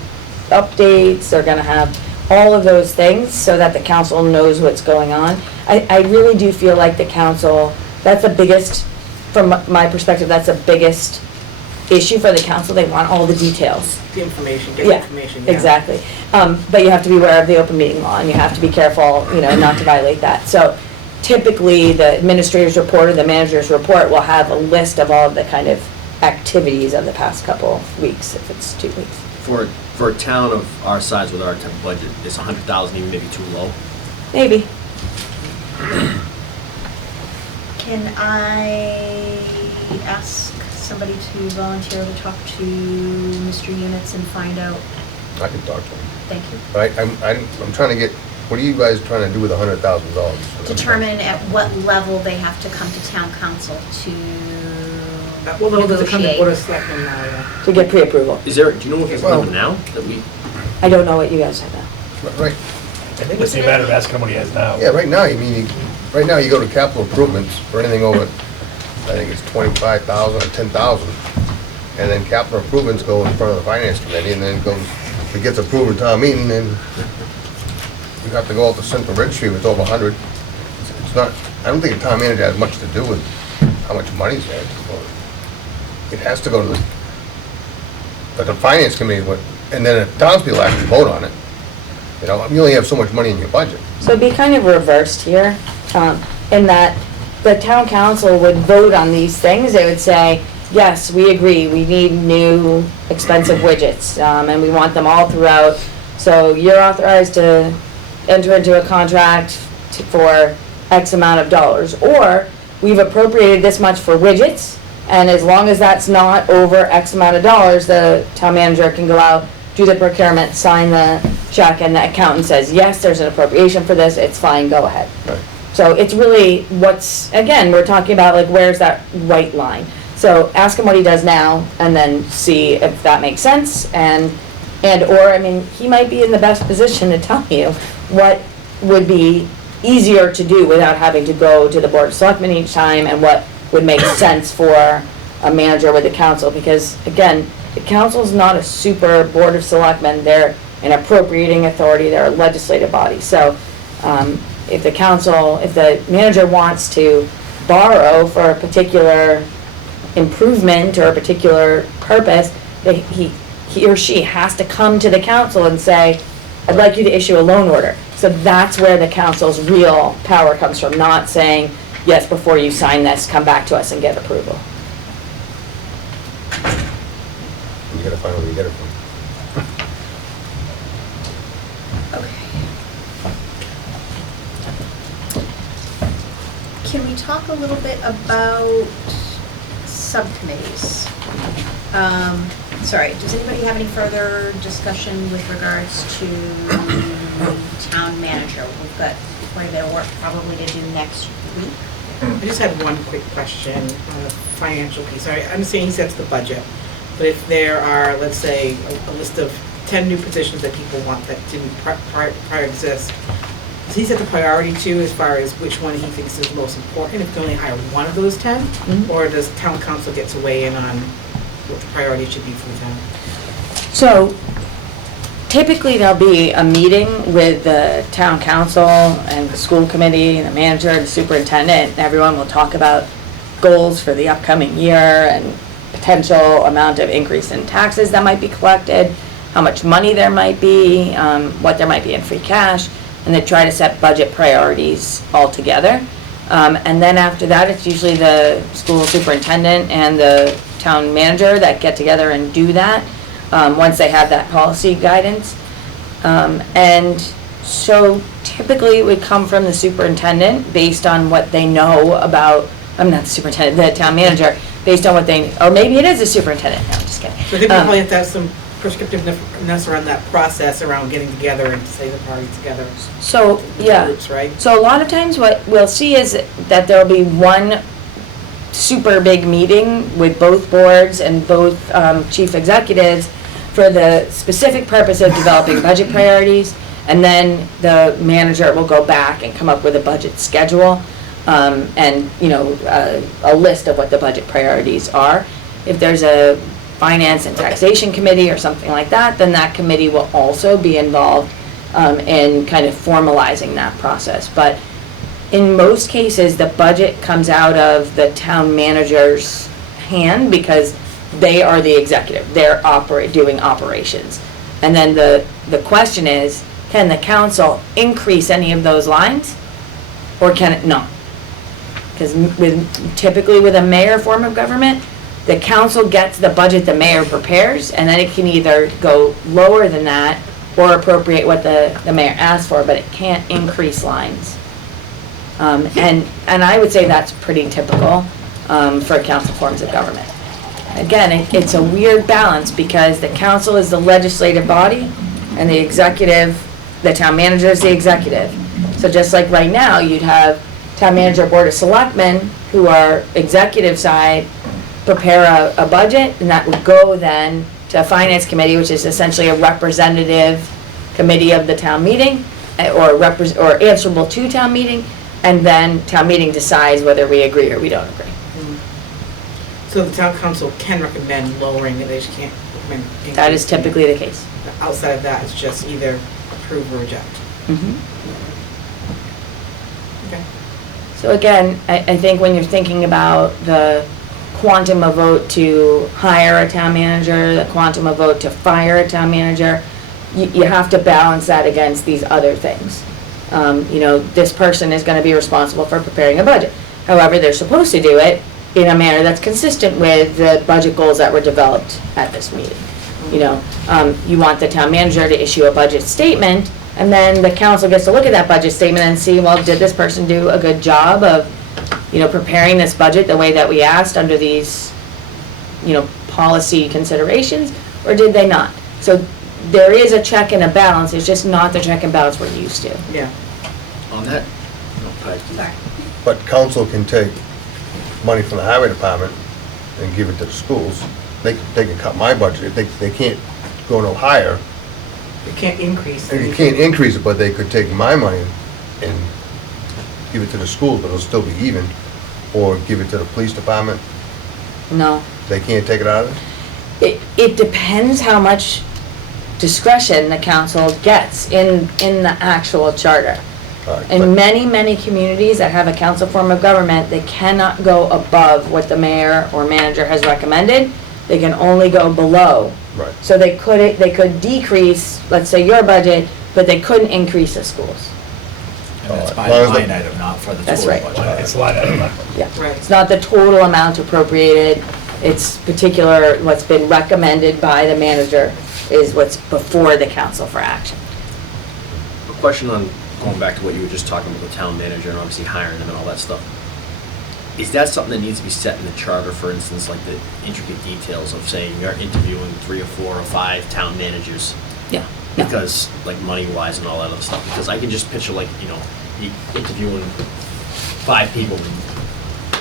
updates, they're gonna have all of those things so that the council knows what's going on. I really do feel like the council, that's the biggest, from my perspective, that's the biggest issue for the council. They want all the details. The information, get the information, yeah. Exactly. But you have to be aware of the open meeting law, and you have to be careful, not to violate that. So typically, the administrator's report or the manager's report will have a list of all of the kind of activities of the past couple weeks, if it's 2 weeks. For a town of our size with our type of budget, is 100,000 even maybe too low? Maybe. Can I ask somebody to volunteer to talk to Mr. Units and find out? I can talk to him. Thank you. But I'm trying to get, what are you guys trying to do with $100,000? Determine at what level they have to come to town council to Well, no, does it come to Board of negotiate. Selectmen now, To get pre-approval. Do you know if there's a Well- limit now that we, I don't know what you guys have now. Right, I think it's a matter of asking what he has now. yeah, right now, right now you go to capital improvements for anything over, I think it's 25,000 or 10,000. And then capital improvements go in front of the finance committee and then it gets approved at town meeting and you have to go out to central registry with over 100. It's not, I don't think a town manager has much to do with how much money's there. It has to go to the finance committee, and then the townspeople have to vote on it. You only have so much money in your budget. So it'd be kind of reversed here, in that the town council would vote on these things. They would say, yes, we agree, we need new expensive widgets, and we want them all throughout. So you're authorized to enter into a contract for X amount of dollars. Or we've appropriated this much for widgets, and as long as that's not over X amount of dollars, the town manager can go out, do the procurement, sign the check, and the accountant says, yes, there's an appropriation for this, it's fine, go ahead. Right. So it's really again, we're talking about like, where's that right line? So ask him what he does now, and then see if that makes sense, or, he might be in the best position to tell you what would be easier to do without having to go to the Board of Selectmen each time, and what would make sense for a manager with the council, because again, the council's not a super Board of Selectmen, they're an appropriating authority, they're a legislative body. So, if the manager wants to borrow for a particular improvement or a particular purpose, he or she has to come to the council and say, I'd like you to issue a loan order. So that's where the council's real power comes from, not saying, yes, before you sign this, come back to us and get approval. You gotta find where you get it from. Can we talk a little bit about subcommittees? Sorry, does anybody have any further discussion with regards to town manager? We've got quite a bit of work probably to do next week. I just had one quick question on the financial piece. I understand he sets the budget, but if there are, let's say, a list of 10 new positions that people want that didn't prior exist, So he set the priority too, as far as which one he thinks is most important, if you can only hire one of those 10? Mhm. Or does town council get to weigh in on what the priority should be for the town? So typically there'll be a meeting with the town council and the school committee and the manager and the superintendent. And everyone will talk about goals for the upcoming year and potential amount of increase in taxes that might be collected, how much money there might be, what there might be in free cash, and they try to set budget priorities all together. And then after that, it's usually the school superintendent and the town manager that get together and do that, once they have that policy guidance. And so typically it would come from the superintendent based on what they know about, I'm not the superintendent, the town manager, based on what they, or maybe it is the superintendent, no, I'm just kidding. So I think we probably have to have some prescriptiveness around that process around getting together and say the priorities together. So, yeah. Groups, right? So a lot of times what we'll see is that there'll be one super big meeting with both boards and both chief executives for the specific purpose of developing budget priorities, and then the manager will go back and come up with a budget schedule, and, you know, a list of what the budget priorities are. If there's a finance and taxation committee or something like that, then that committee will also be involved in kind of formalizing that process. But in most cases, the budget comes out of the town manager's hand because they are the executive. They're doing operations. And then the question is, can the council increase any of those lines or can it not? Because typically with a mayor form of government, the council gets the budget the mayor prepares, and then it can either go lower than that or appropriate what the mayor asks for, but it can't increase lines. And I would say that's pretty typical for council forms of government. Again, it's a weird balance because the council is the legislative body and the executive, the town manager is the executive. So just like right now, you'd have town manager, board of selectmen, who are executive side, prepare a budget, and that would go then to a finance committee, which is essentially a representative committee of the town meeting, or answerable to town meeting, and then town meeting decides whether we agree or we don't agree. So the town council can recommend lowering it, they just can't recommend increasing. That is typically the case. Outside of that, it's just either approve or reject. Okay. So again, I think when you're thinking about the quantum of vote to hire a town manager, the quantum of vote to fire a town manager, you have to balance that against these other things. You know, this person is going to be responsible for preparing a budget. However, they're supposed to do it in a manner that's consistent with the budget goals that were developed at this meeting. You know, you want the town manager to issue a budget statement, and then the council gets to look at that budget statement and see, well, did this person do a good job of, you know, preparing this budget the way that we asked under these, you know, policy considerations, or did they not? So there is a check and a balance, it's just not the check and balance we're used to. Yeah. On that, no, sorry. But council can take money from the highway department and give it to the schools. They can cut my budget. They can't go no higher. It can't increase. You can't increase it, but they could take my money and give it to the schools, but it'll still be even. Or give it to the police department. No. They can't take it out of it? It depends how much discretion the council gets in the actual charter. All right, In but- many communities that have a council form of government, they cannot go above what the mayor or manager has recommended. They can only go below. Right. So they could decrease, let's say, your budget, but they couldn't increase the schools. And that's by As long as the- line item, not for the That's total right. budget. It's a lot of, Yeah. Right. It's not the total amount appropriated, it's particular, what's been recommended by the manager is what's before the council for action. A question on, going back to what you were just talking about, the town manager and obviously hiring them and all that stuff. Is that something that needs to be set in the charter, for instance, like the intricate details of saying you're interviewing 3 or 4 or 5 town managers? Yeah. No. Because, like, money-wise and all that other stuff, because I can just picture, like, you know, you interviewing 5 people, and,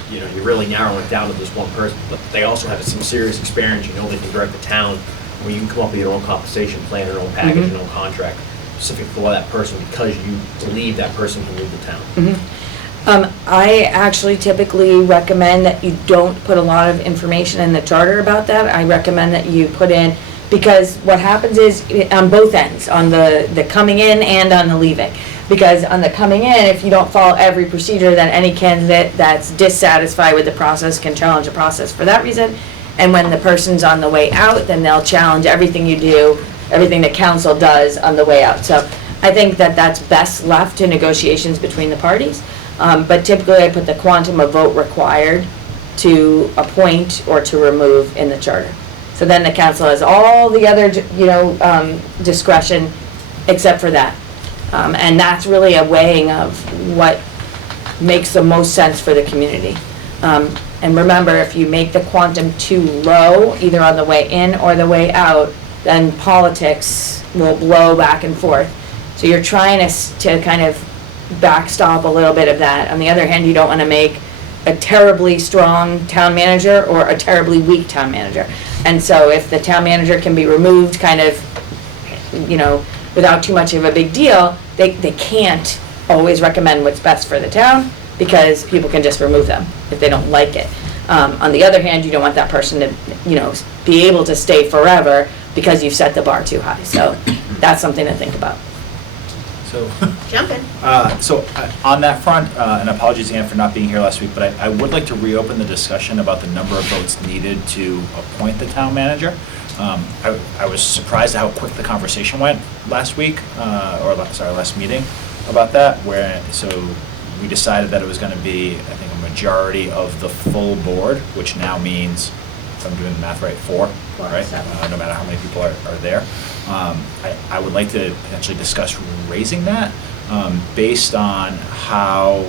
you know, you're really narrowing it down to this one person, but they also have some serious experience, you know, they can direct the town, where you can come up with your own compensation plan, your own package, your own contract. specific for that person because you believe that person can lead the town? I actually typically recommend that you don't put a lot of information in the charter about that. I recommend that you put in, because what happens is, on both ends, on the coming in and on the leaving. Because on the coming in, if you don't follow every procedure, then any candidate that's dissatisfied with the process can challenge the process for that reason. And when the person's on the way out, then they'll challenge everything you do, everything the council does on the way out. So I think that that's best left to negotiations between the parties. But typically I put the quantum of vote required to appoint or to remove in the charter. So then the council has all the other, discretion except for that. And that's really a weighing of what makes the most sense for the community. And remember, if you make the quantum too low, either on the way in or the way out, then politics will blow back and forth. So you're trying to kind of backstop a little bit of that. On the other hand, you don't want to make a terribly strong town manager or a terribly weak town manager. And so if the town manager can be removed kind of, without too much of a big deal, they can't always recommend what's best for the town, because people can just remove them if they don't like it. On the other hand, you don't want that person to, be able to stay forever because you've set the bar too high. So that's something to think about. So, Jump in. On that front, and apologies again for not being here last week, but I would like to reopen the discussion about the number of votes needed to appoint the town manager. I was surprised at how quick the conversation went last week, last meeting about that, so we decided that it was gonna be, I think, a majority of the full board, which now means, if I'm doing the math right, four, right? No matter how many people are there. I would like to potentially discuss raising that, based on how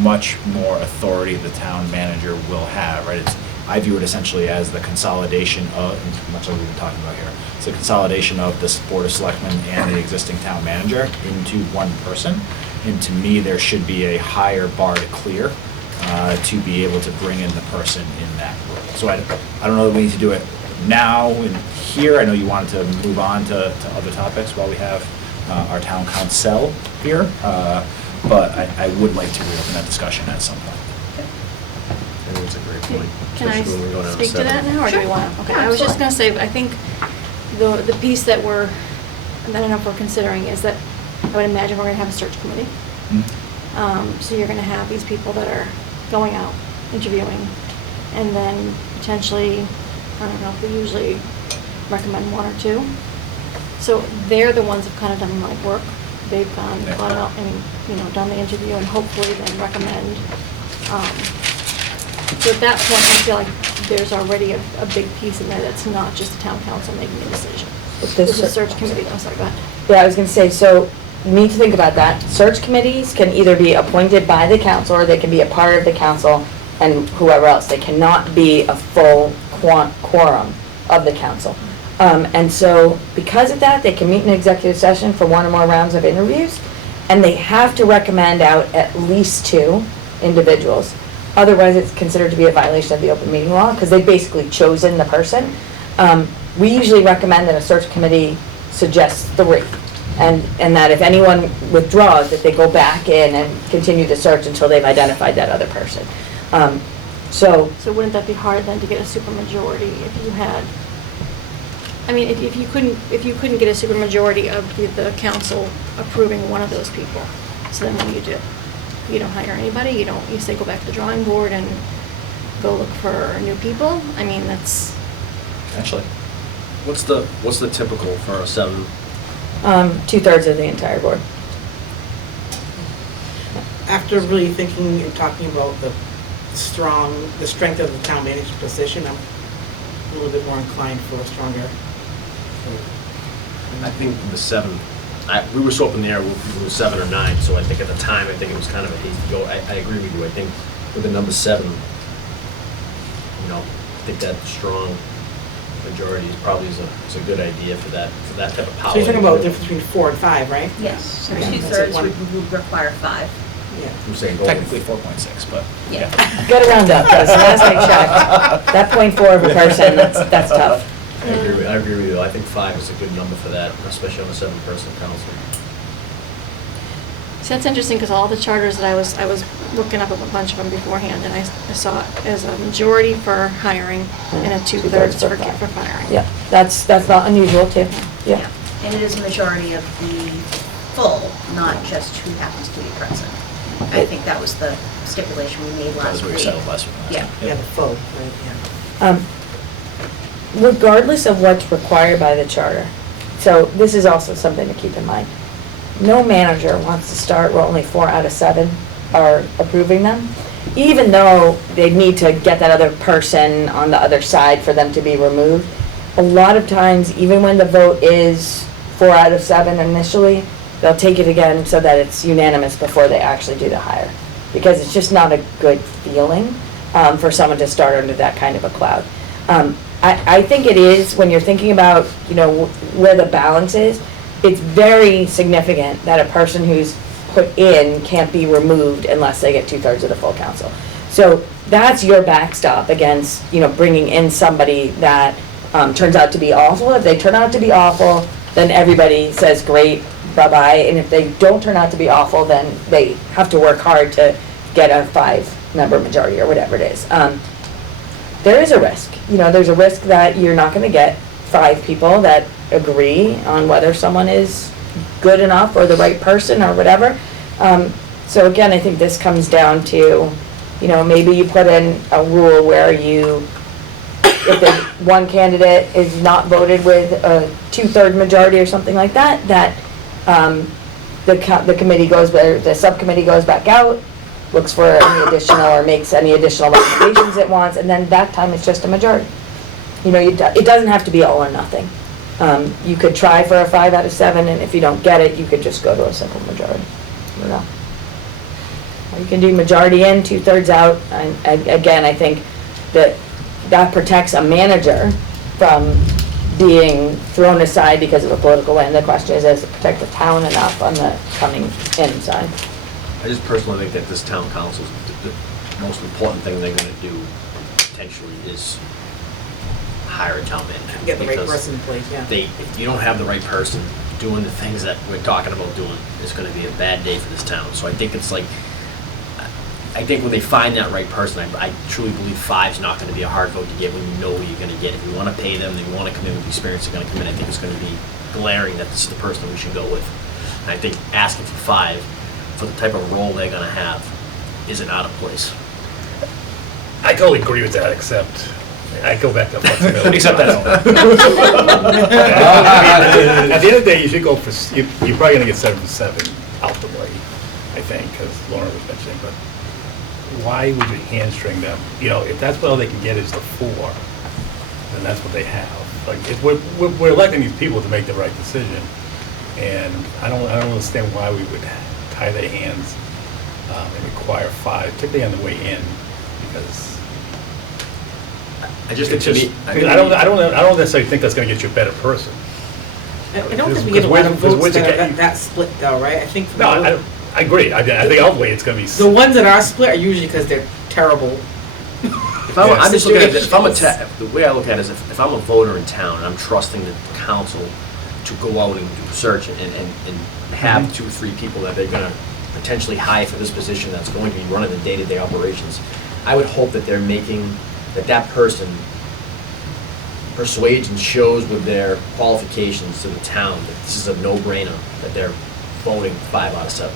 much more authority the town manager will have, right? I view it essentially as the consolidation of, much like we've been talking about here, it's the consolidation of this Board of Selectmen and the existing town manager into one person. And to me, there should be a higher bar to clear to be able to bring in the person in that role. So I don't know that we need to do it now and here. I know you wanted to move on to other topics while we have our town council here, but I would like to reopen that discussion at some point. I think it's a great point. Can I especially when we're going down to speak to 7. that now, or do we want to? Okay, I was just gonna say, I think the piece that I don't know if we're considering is that I would imagine we're gonna have a search committee. So you're gonna have these people that are going out, interviewing, and then potentially, I don't know, if we usually recommend one or two. So they're the ones who've kind of done the legwork. They've gone out and, done the interview and hopefully then recommend. So at that point, I feel like there's already a big piece in there that's not just the town council making a decision. There's a search committee, I'm sorry, go ahead. Yeah, I was gonna say, so you need to think about that. Search committees can either be appointed by the council or they can be a part of the council and whoever else. They cannot be a full quorum of the council. And so because of that, they can meet in executive session for one or more rounds of interviews, and they have to recommend out at least 2 individuals. Otherwise, it's considered to be a violation of the open meeting law because they've basically chosen the person. We usually recommend that a search committee suggests 3. And that if anyone withdraws, that they go back in and continue the search until they've identified that other person. So wouldn't that be hard then to get a supermajority if you had, if you couldn't get a supermajority of the council approving one of those people? So then what do? You don't hire anybody, you say go back to the drawing board and go look for new people? That's... Potentially. What's the typical for a 7? 2/3 of the entire board. After really thinking and talking about the strength of the town manager position, I'm a little bit more inclined for a stronger. I think the 7, we were so up in the air, we were 7 or 9, so I think at the time, I think it was kind of a hasty go. I agree with you. I think with the number 7, I think that strong majority probably is a good idea for that type of power. So you're talking about the difference between 4 and 5, right? Yes, so Yeah. 2/3 That's would require 5. Yeah. I'm saying go Technically 4.6, but Yeah. Gotta round up, guys. Last I checked, that 0.4 of a person, that's tough. I agree with you. I think 5 is a good number for that, especially on a 7-person council. So that's interesting, because all the charters that I was looking up a bunch of them beforehand, and I saw it as a majority for hiring and a two-thirds for firing. Yeah, that's not unusual too, yeah. And it is a majority of the full, not just who happens to be present. I think that was the stipulation we made That was last what we week. settled last week. Yeah. Yeah, the full, right, yeah. Regardless of what's required by the charter, so this is also something to keep in mind. No manager wants to start where only 4 out of 7 are approving them, even though they need to get that other person on the other side for them to be removed. A lot of times, even when the vote is 4 out of 7 initially, they'll take it again so that it's unanimous before they actually do the hire. Because it's just not a good feeling for someone to start under that kind of a cloud. I think it is, when you're thinking about, where the balance is, it's very significant that a person who's put in can't be removed unless they get 2/3 of the full council. So that's your backstop against, bringing in somebody that turns out to be awful. If they turn out to be awful, then everybody says, great, bye-bye. And if they don't turn out to be awful, then they have to work hard to get a 5-member majority or whatever it is. There is a risk. There's a risk that you're not going to get 5 people that agree on whether someone is good enough or the right person or whatever. So again, I think this comes down to, maybe you put in a rule where if the one candidate is not voted with a 2/3 majority or something like that, the committee the subcommittee goes back out, looks for any additional or makes any additional recommendations it wants, and then that time it's just a majority. It doesn't have to be all or nothing. You could try for a 5 out of 7, and if you don't get it, you could just go to a simple majority. I don't know. Or you can do majority in, 2/3 out, and again, I think that protects a manager from being thrown aside because of a political win. The question is, does it protect the town enough on the coming in side? I just personally think that this town council, the most important thing they're gonna do potentially is hire a town manager. Get the right Because person in place, yeah. if you don't have the right person doing the things that we're talking about doing, it's gonna be a bad day for this town. So I think it's like, I think when they find that right person, I truly believe 5's not gonna be a hard vote to get when you know who you're gonna get. If you wanna pay them, they wanna come in with the experience, they're gonna come in. I think it's gonna be glaring that this is the person we should go with. And I think asking for 5 for the type of role they're gonna have isn't out of place. I totally agree with that, except I go back to flexibility. Except that. At the end of the day, you should go for, you're probably gonna get 7 for 7 out the way, I think, as Lauren was mentioning, but why would you hamstring them? If that's what all they can get is the 4, then that's what they have. Like, we're electing these people to make the right decision, and I don't understand why we would tie their hands and require 5, particularly on the way in, because I just it's think to just, me, I don't necessarily think that's gonna get you a better person. I don't think we Because get a lot of because votes where's it that are getting- that split though, right? I think No, I agree. I think ultimately it's gonna be. the ones that are split are usually because they're terrible. I'm just looking at it, situations. the way I look at it is if I'm a voter in town and I'm trusting the council to go out and do research and have 2 or 3 people that they're gonna potentially hire for this position that's going to be running the day-to-day operations, I would hope that they're making, that person persuades and shows with their qualifications to the town that this is a no-brainer, that they're voting 5 out of 7.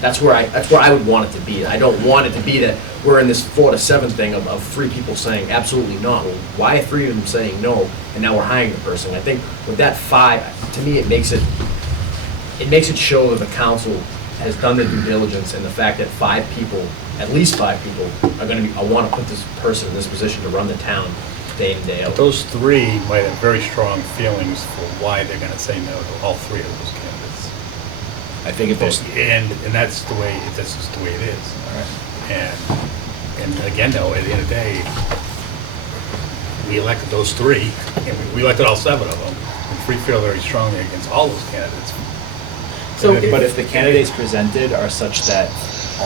That's where I would want it to be. I don't want it to be that we're in this 4 to 7 thing of 3 people saying absolutely not. Well, why are 3 of them saying no, and now we're hiring the person? I think with that 5, to me, it makes it show that the council has done the due diligence, and the fact that 5 people, at least 5 people, are gonna be, I wanna put this person in this position to run the town day in, day out. Those 3 might have very strong feelings for why they're gonna say no to all 3 of those candidates. I think if there's, And that's just the way it is. And again, though, at the end of the day, we elected those 3, and we elected all 7 of them. And 3 feel very strongly against all those candidates. So but if the candidates presented are such that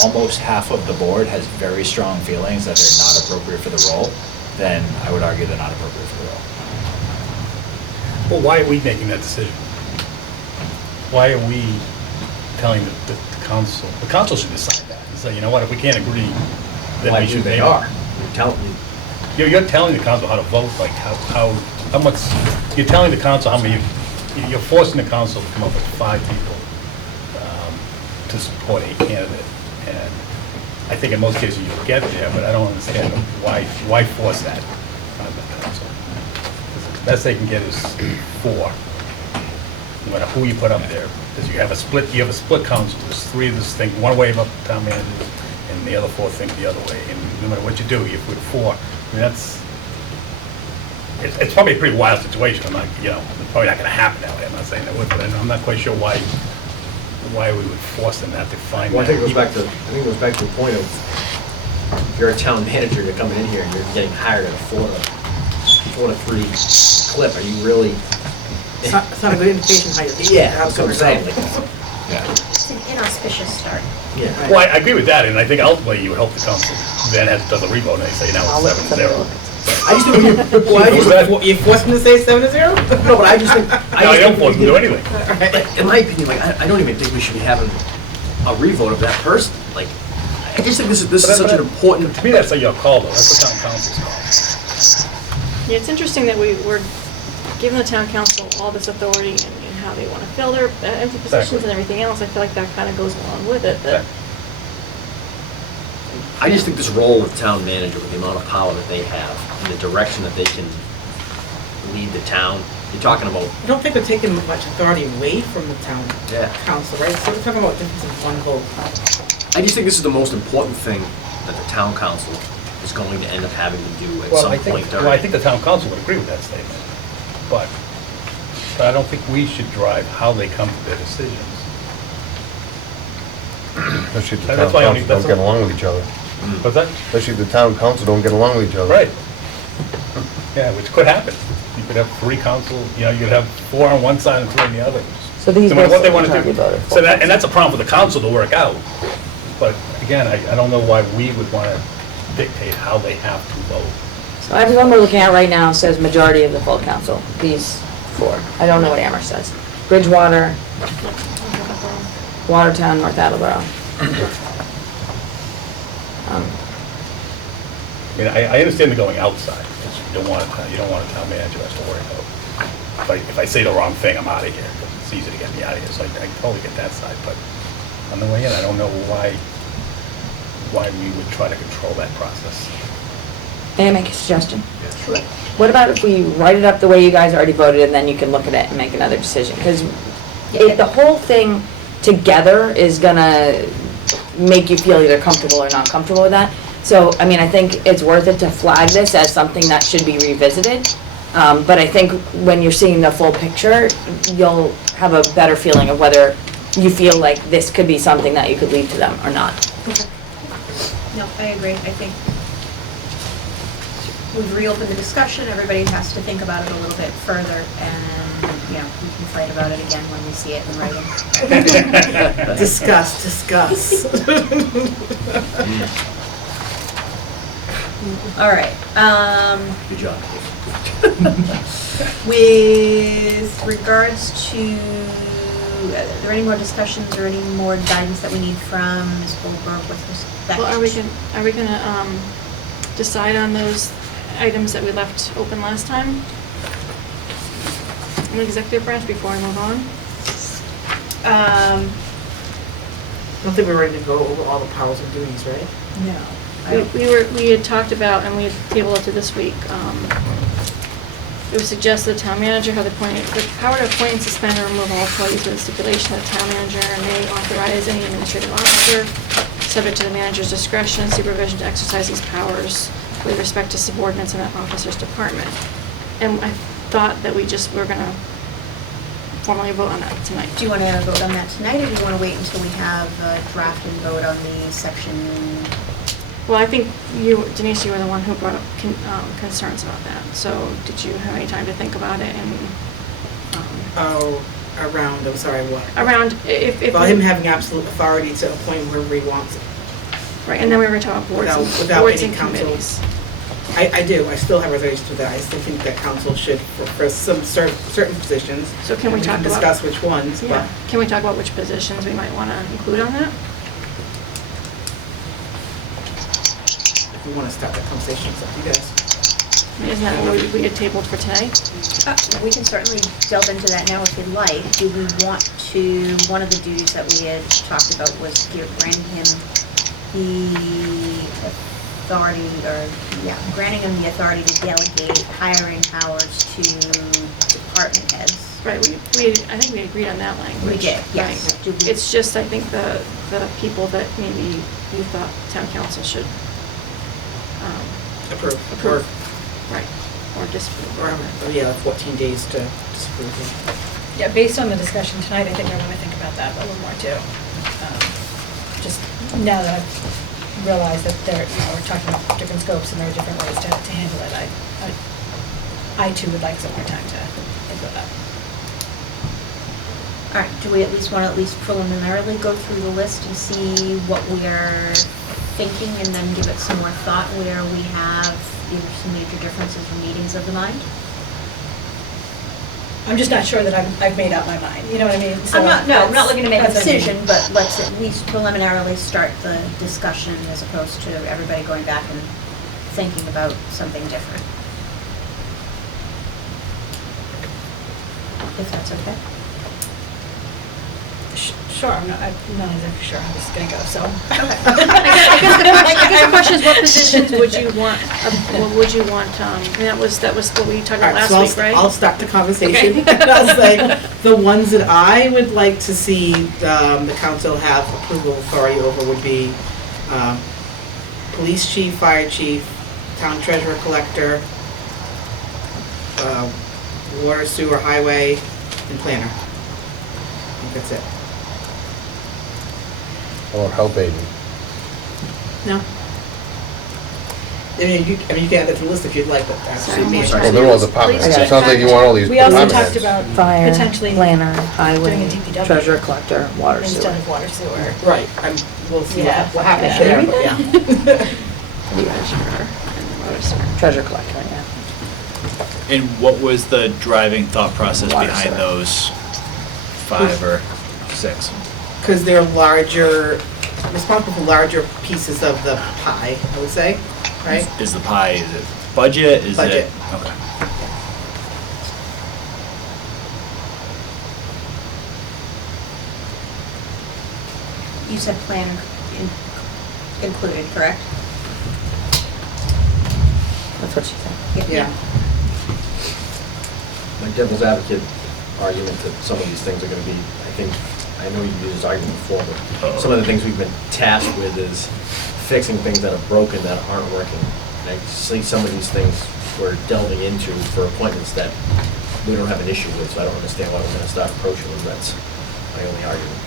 almost half of the board has very strong feelings that they're not appropriate for the role, then I would argue they're not appropriate for the role. Well, why are we making that decision? Why are we telling the the council should decide that. And say, you know what, if we can't agree, then Why we do should. they are? You're telling me. You're telling the council how to vote, like how much, you're telling the council how many, you're forcing the council to come up with 5 people to support a candidate. And I think in most cases you'll get there, but I don't understand why force that on the council. The best they can get is 4, no matter who you put up there. Because you have a split council, there's 3 of us think one way about town managers, and the other 4 think the other way. And no matter what you do, you put 4. I mean, it's probably a pretty wild situation. I'm not, it's probably not gonna happen that way. I'm not saying it would, but I'm not quite sure why we would force them not to find Well, I that. think it goes back to the point of, if you're a town manager, you're coming in here and you're getting hired at a 4 to 3 clip, are you really? It's not a good indication how you're. Yeah, that's what I'm saying. It's an inauspicious start. Yeah. Well, I agree with that, and I think ultimately you would hope the council then does a revote and they say now it's 7-0. I just think, well, I just, You forced them to say 7-0? no, but I just think. No, I don't force them to do anything. Like, in my opinion, like, I don't even think we should be having a revote of that person. Like, I just think this is such an important. To me, that's your call, though. That's the town council's call. Yeah, it's interesting that we're giving the town council all this authority and how they want to fill their empty positions Exactly. and everything else. I feel like that kind of goes along with it. That I just think this role of town manager, with the amount of power that they have, and the direction that they can lead the town, you're talking about. I don't think we're taking much authority away from the town Yeah. council, right? So we're talking about difference of 1 vote. I just think this is the most important thing that the town council is going to end up having to do at Well, some I point think, during. well, I think the town council would agree with that statement, but I don't think we should drive how they come to their decisions. Especially if the That's town why council don't get along with each other. What's that? Especially if the town council don't get along with each other. Right. Yeah, which could happen. You could have 3 council, you could have 4 on one side and 3 on the other. So these No matter both what they want to majority do. voted So that, and that's a problem for the council to work out. But again, I don't know why we would want to dictate how they have to vote. So everyone we're looking at right now says majority of the full council, these 4. I don't know what Amherst says. Bridgewater, Watertown, North Attleboro. I mean, I understand the going outside, because you don't want a town manager who has to worry about, if I say the wrong thing, I'm out of here, because it's easy to get me out of here, so I totally get that side, but on the way in, I don't know why we would try to control that process. May I make a suggestion? What about if we write it up the way you guys already voted, and then you can look at it and make another decision? Because if the whole thing together is gonna make you feel either comfortable or not comfortable with that. So, I mean, I think it's worth it to flag this as something that should be revisited. But I think when you're seeing the full picture, you'll have a better feeling of whether you feel like this could be something that you could leave to them or not. No, I agree. I think we've reopened the discussion. Everybody has to think about it a little bit further, and, we can fight about it again when we see it in writing. Discuss. All right. Good job. With regards to, are there any more discussions or any more guidance that we need from Ms. Goldberg with respect? well, are we gonna decide on those items that we left open last time in the executive branch before I move on? I don't think we're ready to go over all the powers and duties, right? No. We had talked about, and we had tabled up to this week, it was suggested the town manager have the power to appoint and suspend or remove all employees with the stipulation that the town manager may authorize any administrative officer, subject to the manager's discretion and supervision, to exercise these powers with respect to subordinates in that officer's department. And I thought that we're gonna formally vote on that tonight. Do you want to vote on that tonight, or do you want to wait until we have a draft and vote on the section? Well, I think Denise, you were the one who brought up concerns about that. So did you have any time to think about it and? I'm sorry, what? Around, if. About him having absolute authority to appoint wherever he wants it. Right, and then we were talking boards Without boards any and council. committees. I do, I still have reservations with that. I still think that council should, for some certain positions. So can we talk about? Discuss which ones, Yeah, but. can we talk about which positions we might want to include on that? If we want to start that conversation, it's up to you guys. I mean, isn't that what we had tabled for today? We can certainly delve into that now if you'd like. Do we want to, one of the duties that we had talked about was granting him the authority, granting him the authority to delegate hiring powers to department heads. Right, I think we agreed on that language. We did, yes. Right. Did we- It's just, I think the people that maybe you thought town council should, Approve. Approve. right, or disapprove. Or, 14 days to disapprove it. Yeah, based on the discussion tonight, I think I want to think about that a little more too. Just now that I've realized that we're talking about different scopes and there are different ways to handle it, I too would like some more time to think about that. All right, do we at least want to preliminarily go through the list and see what we are thinking and then give it some more thought where we have either some major differences or meetings of the mind? I'm just not sure that I've made up my mind, you know what I mean? So I'm not looking to make a that's what I mean. decision, but let's at least preliminarily start the discussion as opposed to everybody going back and thinking about something different. If that's okay. Sure, I'm not exactly sure how this is gonna go, so. I guess the question is, what positions would you want, what would you want, I mean, that was what we talked about Alright, last so week, right? I'll start the conversation. Okay. I'll say, the ones that I would like to see the council have approval authority over would be police chief, fire chief, town treasurer collector, water, sewer, highway, and planner. I think that's it. I want help aid. No. I mean, you can add that to the list if you'd like, but that's. Sorry, me. sorry. Well, they're all departments. Police It sounds like you want all these We also department talked heads. about Fire, potentially planner, doing highway, a DPW treasurer collector, water instead sewer. of water sewer. Right, we'll see Yeah. what happens Yeah. there, but yeah. Treasurer and water sewer. Treasurer collector, yeah. And what was the driving thought process Water behind sewer. those 5 or 6? Because they're responsible for larger pieces of the pie, I would say, right? Is the pie, is it budget, is Budget. it? Okay. You said planner included, correct? That's what she said. Yeah. My devil's advocate argument that some of these things are gonna be, I know you used this argument before, but some of the things we've been tasked with is fixing things that are broken that aren't working. And I see some of these things we're delving into for appointments that we don't have an issue with, so I don't understand why we're gonna start approaching them. That's my only argument.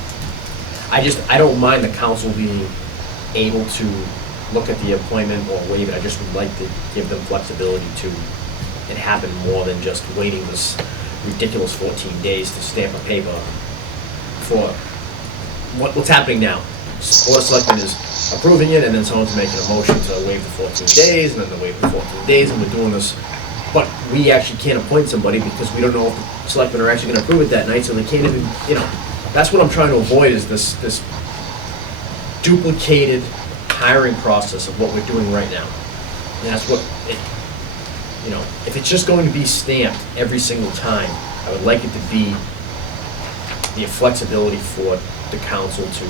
I don't mind the council being able to look at the appointment or waive it. I just would like to give them flexibility to it happen more than just waiting this ridiculous 14 days to stamp a paper for what's happening now. Board of Selectmen is approving it, and then someone's making a motion to waive the 14 days, and then they waive the 14 days, and we're doing this. But we actually can't appoint somebody because we don't know if the selectmen are actually gonna approve it that night, so they can't even, that's what I'm trying to avoid, is this duplicated hiring process of what we're doing right now. And that's what, if it's just going to be stamped every single time, I would like it to be the flexibility for the council to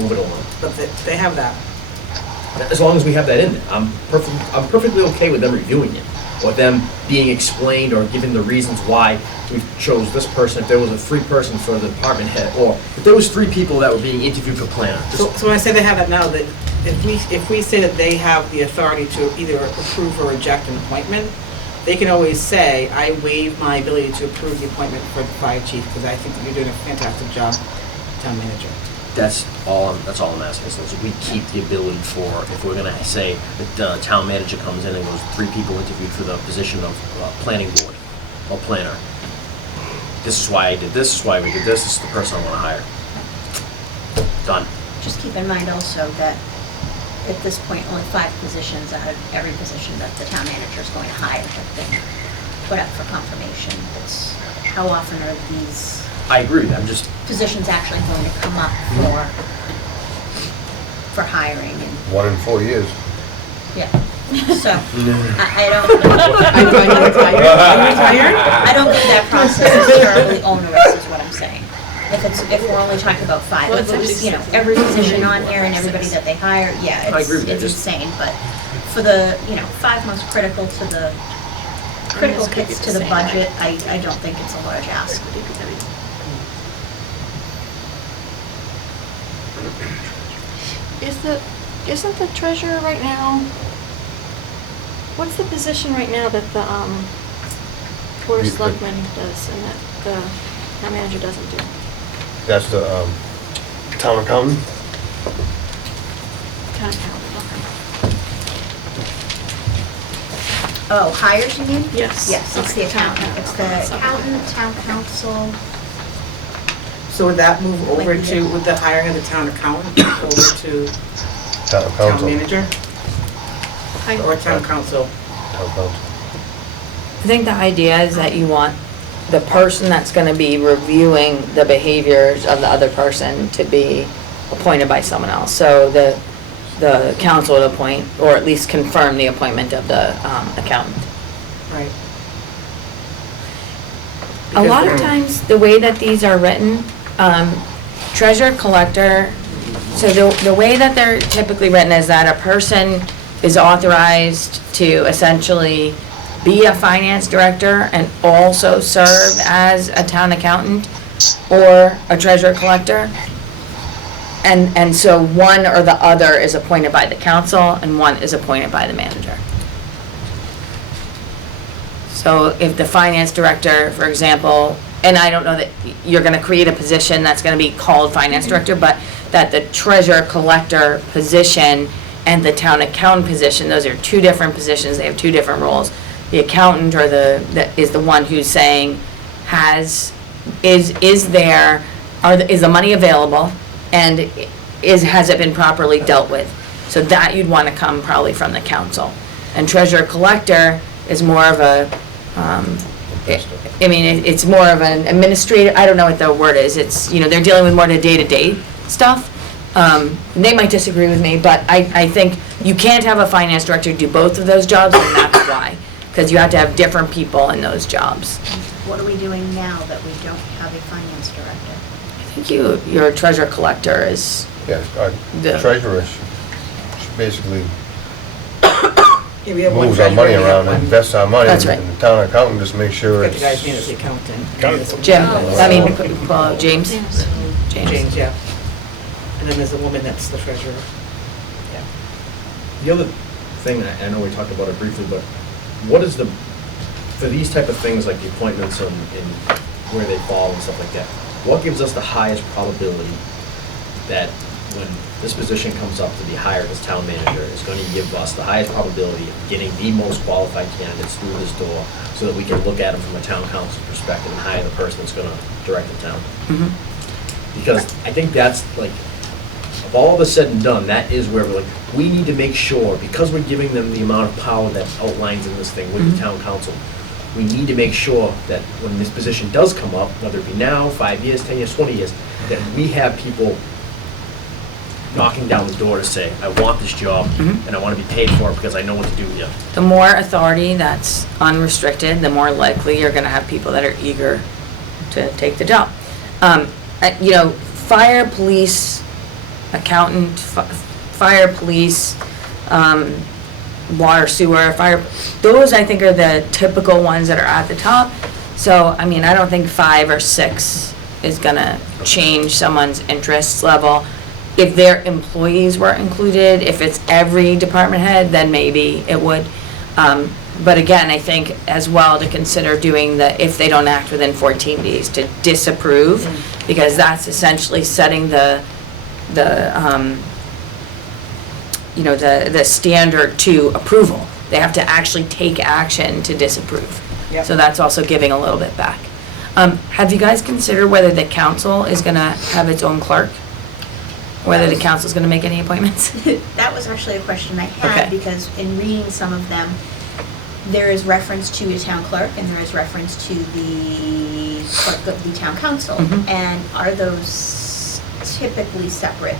move it along. But they have that. As long as we have that in there, I'm perfectly okay with them reviewing it, or them being explained or given the reasons why we chose this person. If there was a free person for the department head, or if there was 3 people that were being interviewed for planner. So when I say they have that now, that if we say that they have the authority to either approve or reject an appointment, they can always say, I waive my ability to approve the appointment for the fire chief, because I think that you're doing a fantastic job, town manager. That's all I'm asking, so we keep the ability for, if we're gonna say that the town manager comes in and goes, 3 people interviewed for the position of planning board or planner. This is why I did this is why we did this is the person I wanna hire. Done. Just keep in mind also that at this point, only 5 positions out of every position that the town manager is going to hire have been put up for confirmation. It's, how often are these I agree with that, I'm just, positions actually going to come up for hiring and, 1 in 4 years. yeah. So, I don't, Are you retired? Are you retired? I don't think that process is terribly onerous, is what I'm saying. If we're only talking about 5, Well, if it was, it's you know, every position on here and everybody that they hire, yeah, I agree with that, it's just- insane, but for the, 5 most critical to the, critical this could be hits the to the same, budget, right? I don't think it's a large ask. Isn't the treasurer right now, what's the position right now that the, Board of The- Selectmen does and that the town manager doesn't do? That's the, town accountant. Town accountant, okay. Oh, hires, you mean? Yes. Yes, it's the Okay, town accountant, it's accountant. the accountant, town council, So would that move over to, would the hiring of the town accountant over to Town town council. manager I- or town council? Town council. I think the idea is that you want the person that's gonna be reviewing the behaviors of the other person to be appointed by someone else. So the council would appoint, or at least confirm the appointment of the accountant. Right. A lot of Because- times, the way that these are written, treasurer collector, so the way that they're typically written is that a person is authorized to essentially be a finance director and also serve as a town accountant or a treasurer collector. And so one or the other is appointed by the council and one is appointed by the manager. So if the finance director, for example, and I don't know that you're gonna create a position that's gonna be called finance director, but that the treasurer collector position and the town accountant position, those are 2 different positions, they have 2 different roles. The accountant or is the one who's saying has, is the money available and has it been properly dealt with? So that you'd wanna come probably from the council. And treasurer collector is more of a, it's more of an administrative, I don't know what the word is, it's, they're dealing with more of the day-to-day stuff. They might disagree with me, but I think you can't have a finance director do both of those jobs, and that's why. Because you have to have different people in those jobs. what are we doing now that we don't have a finance director? I think your treasurer collector is, Yes, our The- treasurer she basically Yeah, we have one moves our treasurer, money we have around one- and invests our money. That's right. And the town accountant just makes sure Got it's. the guy's name as the accountant. Jim, Oh. James? Yes. James, yeah. And then there's a woman that's the treasurer. Yeah. the other thing, I know we talked about it briefly, but what is for these type of things like the appointments and where they fall and stuff like that, what gives us the highest probability that when this position comes up to be hired as town manager, is going to give us the highest probability of getting the most qualified candidates through this door so that we can look at them from a town council perspective and hire the person that's going to direct the town? Mhm. Because I think that's like, of all this said and done, that is where we're like, we need to make sure, because we're giving them the amount of power that outlines in this thing with the town council, we need to make sure that when this position does come up, whether it be now, 5 years, 10 years, 20 years, that we have people knocking down the door to say, I want this job, and I want to be paid for it because I know what to do here. The more authority that's unrestricted, the more likely you're gonna have people that are eager to take the job. Fire, police, accountant, fire, police, water, sewer, fire, those I think are the typical ones that are at the top. So, I don't think 5 or 6 is gonna change someone's interest level. If their employees were included, if it's every department head, then maybe it would. But again, I think as well to consider doing if they don't act within 14 days, to disapprove, because that's essentially setting the standard to approval. They have to actually take action to disapprove. Yep. So that's also giving a little bit back. Have you guys considered whether the council is gonna have its own clerk? whether the council's gonna make any appointments? That was actually a question I Okay. had, because in reading some of them, there is reference to a town clerk, and there is reference to the clerk of the town council. Mhm. And are those typically separate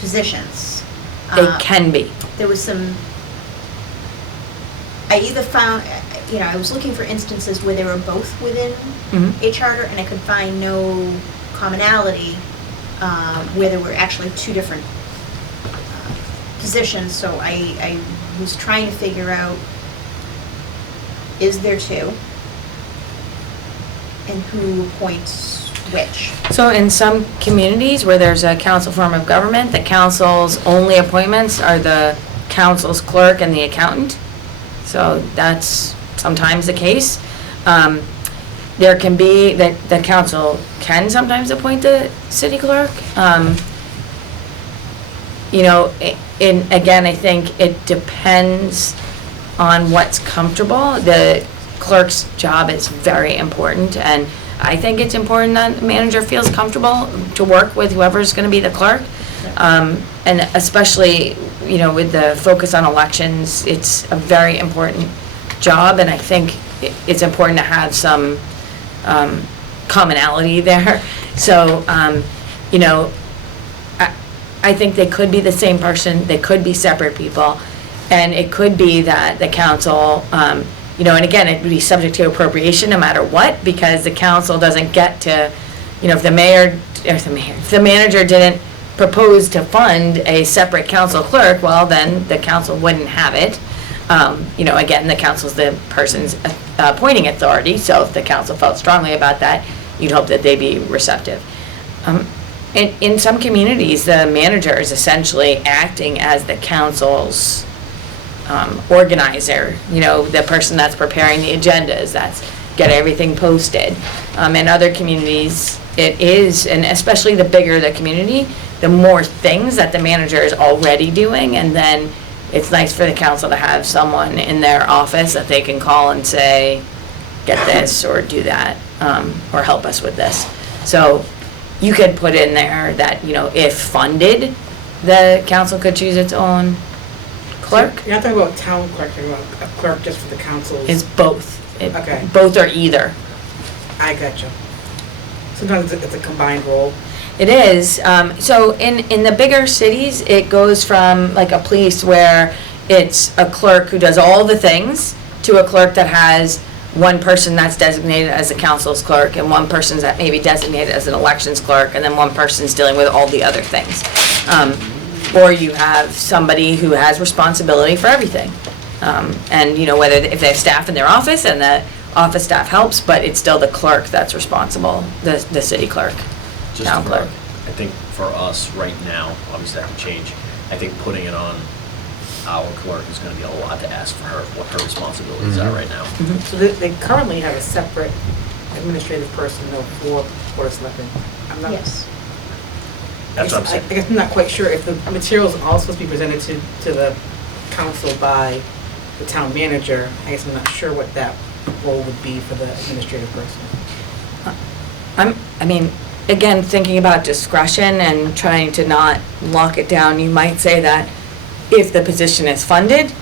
positions? They can be. There was some, I either found, I was looking for instances where they were both within Mhm. a charter, and I could find no commonality, where there were actually two different positions, so I was trying to figure out, is there two? And who appoints which? So in some communities where there's a council form of government, the council's only appointments are the council's clerk and the accountant. So that's sometimes the case. There can be, that the council can sometimes appoint the city clerk. Again, I think it depends on what's comfortable. The clerk's job is very important, and I think it's important that the manager feels comfortable to work with whoever's gonna be the clerk. And especially, with the focus on elections, it's a very important job, and I think it's important to have some commonality there. So, I think they could be the same person, they could be separate people, and it could be that the council, and again, it would be subject to appropriation no matter what, because the council doesn't get to, if the manager didn't propose to fund a separate council clerk, well, then the council wouldn't have it. Again, the council's the person's appointing authority, so if the council felt strongly about that, you'd hope that they'd be receptive. In some communities, the manager is essentially acting as the council's organizer, the person that's preparing the agendas, that's get everything posted. In other communities, it is, and especially the bigger the community, the more things that the manager is already doing, and then it's nice for the council to have someone in their office that they can call and say, get this, or do that, or help us with this. So you could put in there that, if funded, the council could choose its own clerk. You're not talking about town clerk, you're talking about a clerk just for the council's. It's both. Okay. Both or either. I gotcha. Sometimes it's a combined role. It is. So in the bigger cities, it goes from like a police where it's a clerk who does all the things to a clerk that has one person that's designated as a council's clerk and one person's that may be designated as an elections clerk, and then one person's dealing with all the other things. Or you have somebody who has responsibility for everything. And whether if they have staff in their office and the office staff helps, but it's still the clerk that's responsible, the city clerk. Just Town for, clerk. I think for us right now, obviously that can change. I think putting it on our clerk is gonna be a lot to ask for her, what her responsibilities are right now. So they currently have a separate administrative person though for Board of Selectmen. I'm not. Yes. That's what I'm I saying. guess I'm not quite sure if the materials are all supposed to be presented to the council by the town manager. I guess I'm not sure what that role would be for the administrative person. Again, thinking about discretion and trying to not lock it down, you might say that if the position is funded,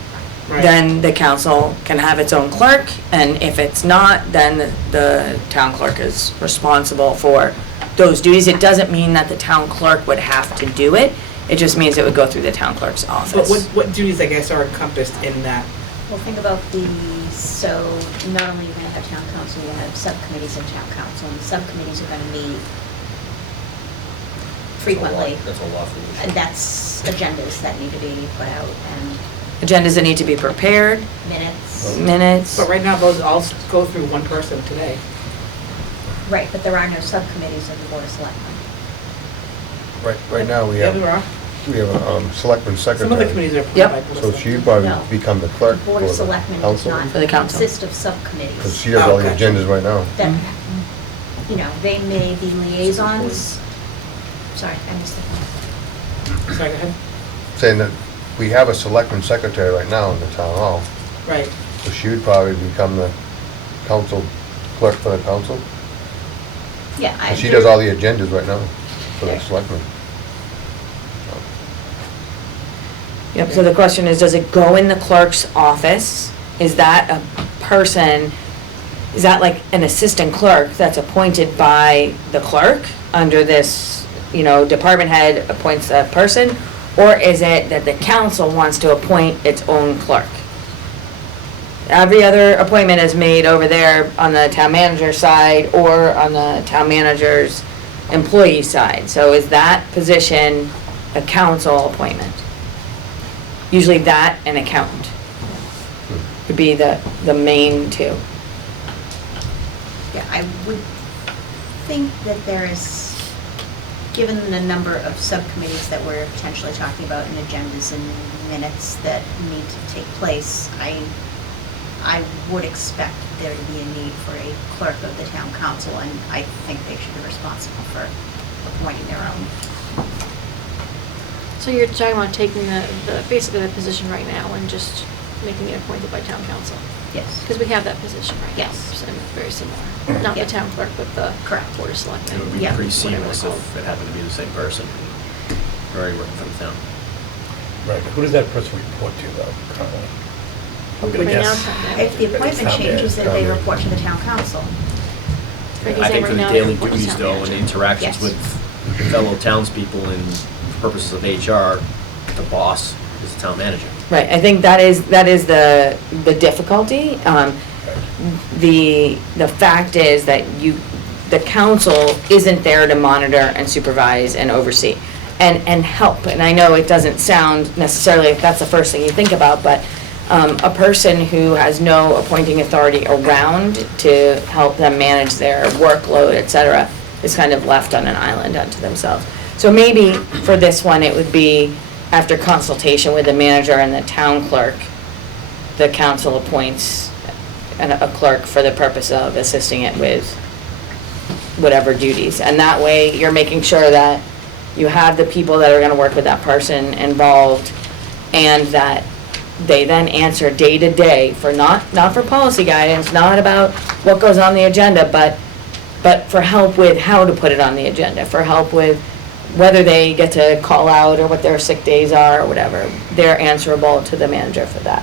Right. then the council can have its own clerk, and if it's not, then the town clerk is responsible for those duties. It doesn't mean that the town clerk would have to do it, it just means it would go through the town clerk's But office. what duties, I guess, are encompassed in that? Well, think about so not only are you gonna have town council, you're gonna have subcommittees of town council, and the subcommittees are gonna meet frequently. That's a lot for And that's agendas that need to be put out, and Agendas that need to be prepared, minutes. But right now, those all go through one person today. right, but there are no subcommittees of the Board of Selectmen. Right now, we Yeah, have, there are. selectman Some of the secretary. committees are Yep. appointed by Board of So Selectmen. she'd probably No. become the clerk The for Board of the Selectmen does council. not For the council. consist of Because subcommittees. she does all the Oh, gotcha. agendas right now. That, they may be liaisons. Sorry, I missed the point. Sorry, go ahead. Saying that we have a selectman secretary right now in the town hall. Right. So she would probably become the council clerk for the council. Yeah, And she does all the agendas right now for the Yeah. selectmen. Yep, so the question is, does it go in the clerk's office? Is that a person, is that like an assistant clerk that's appointed by the clerk under this, department head appoints a person? Or is it that the council wants to appoint its own clerk? Every other appointment is made over there on the town manager side or on the town manager's employee side. So is that position a council appointment? Usually that and accountant would be the main two. Yeah, I would think that there is, given the number of subcommittees that we're potentially talking about in agendas and minutes that need to take place, I would expect there to be a need for a clerk of the town council, and I think they should be responsible for appointing their own. So you're talking about taking basically the position right now and just making it appointed by town council? Yes. Because we have that position right now. Yes. And very similar. Not the Yeah. town clerk, but the Correct. board of selectmen. It would be Yeah. pretty Whatever seamless it's if it happened to be the same person, already working for the town. Right, but who does that person report to though, currently? I'm gonna Right now, guess. town If manager. the appointment Town changes, then they manager. report to the town council. Right, he's I saying think for right the now daily report to duties town though, and manager. the interactions Yes. with fellow townspeople and for purposes of HR, the boss is the town manager. Right, I think that is the difficulty. The fact is that the council isn't there to monitor and supervise and oversee and help. And I know it doesn't sound necessarily if that's the first thing you think about, but a person who has no appointing authority around to help them manage their workload, et cetera, is kind of left on an island unto themselves. So maybe for this one, it would be after consultation with the manager and the town clerk, the council appoints a clerk for the purpose of assisting it with whatever duties. And that way, you're making sure that you have the people that are gonna work with that person involved, and that they then answer day to day for not for policy guidance, not about what goes on the agenda, but for help with how to put it on the agenda, for help with whether they get to call out or what their sick days are or whatever. They're answerable to the manager for that.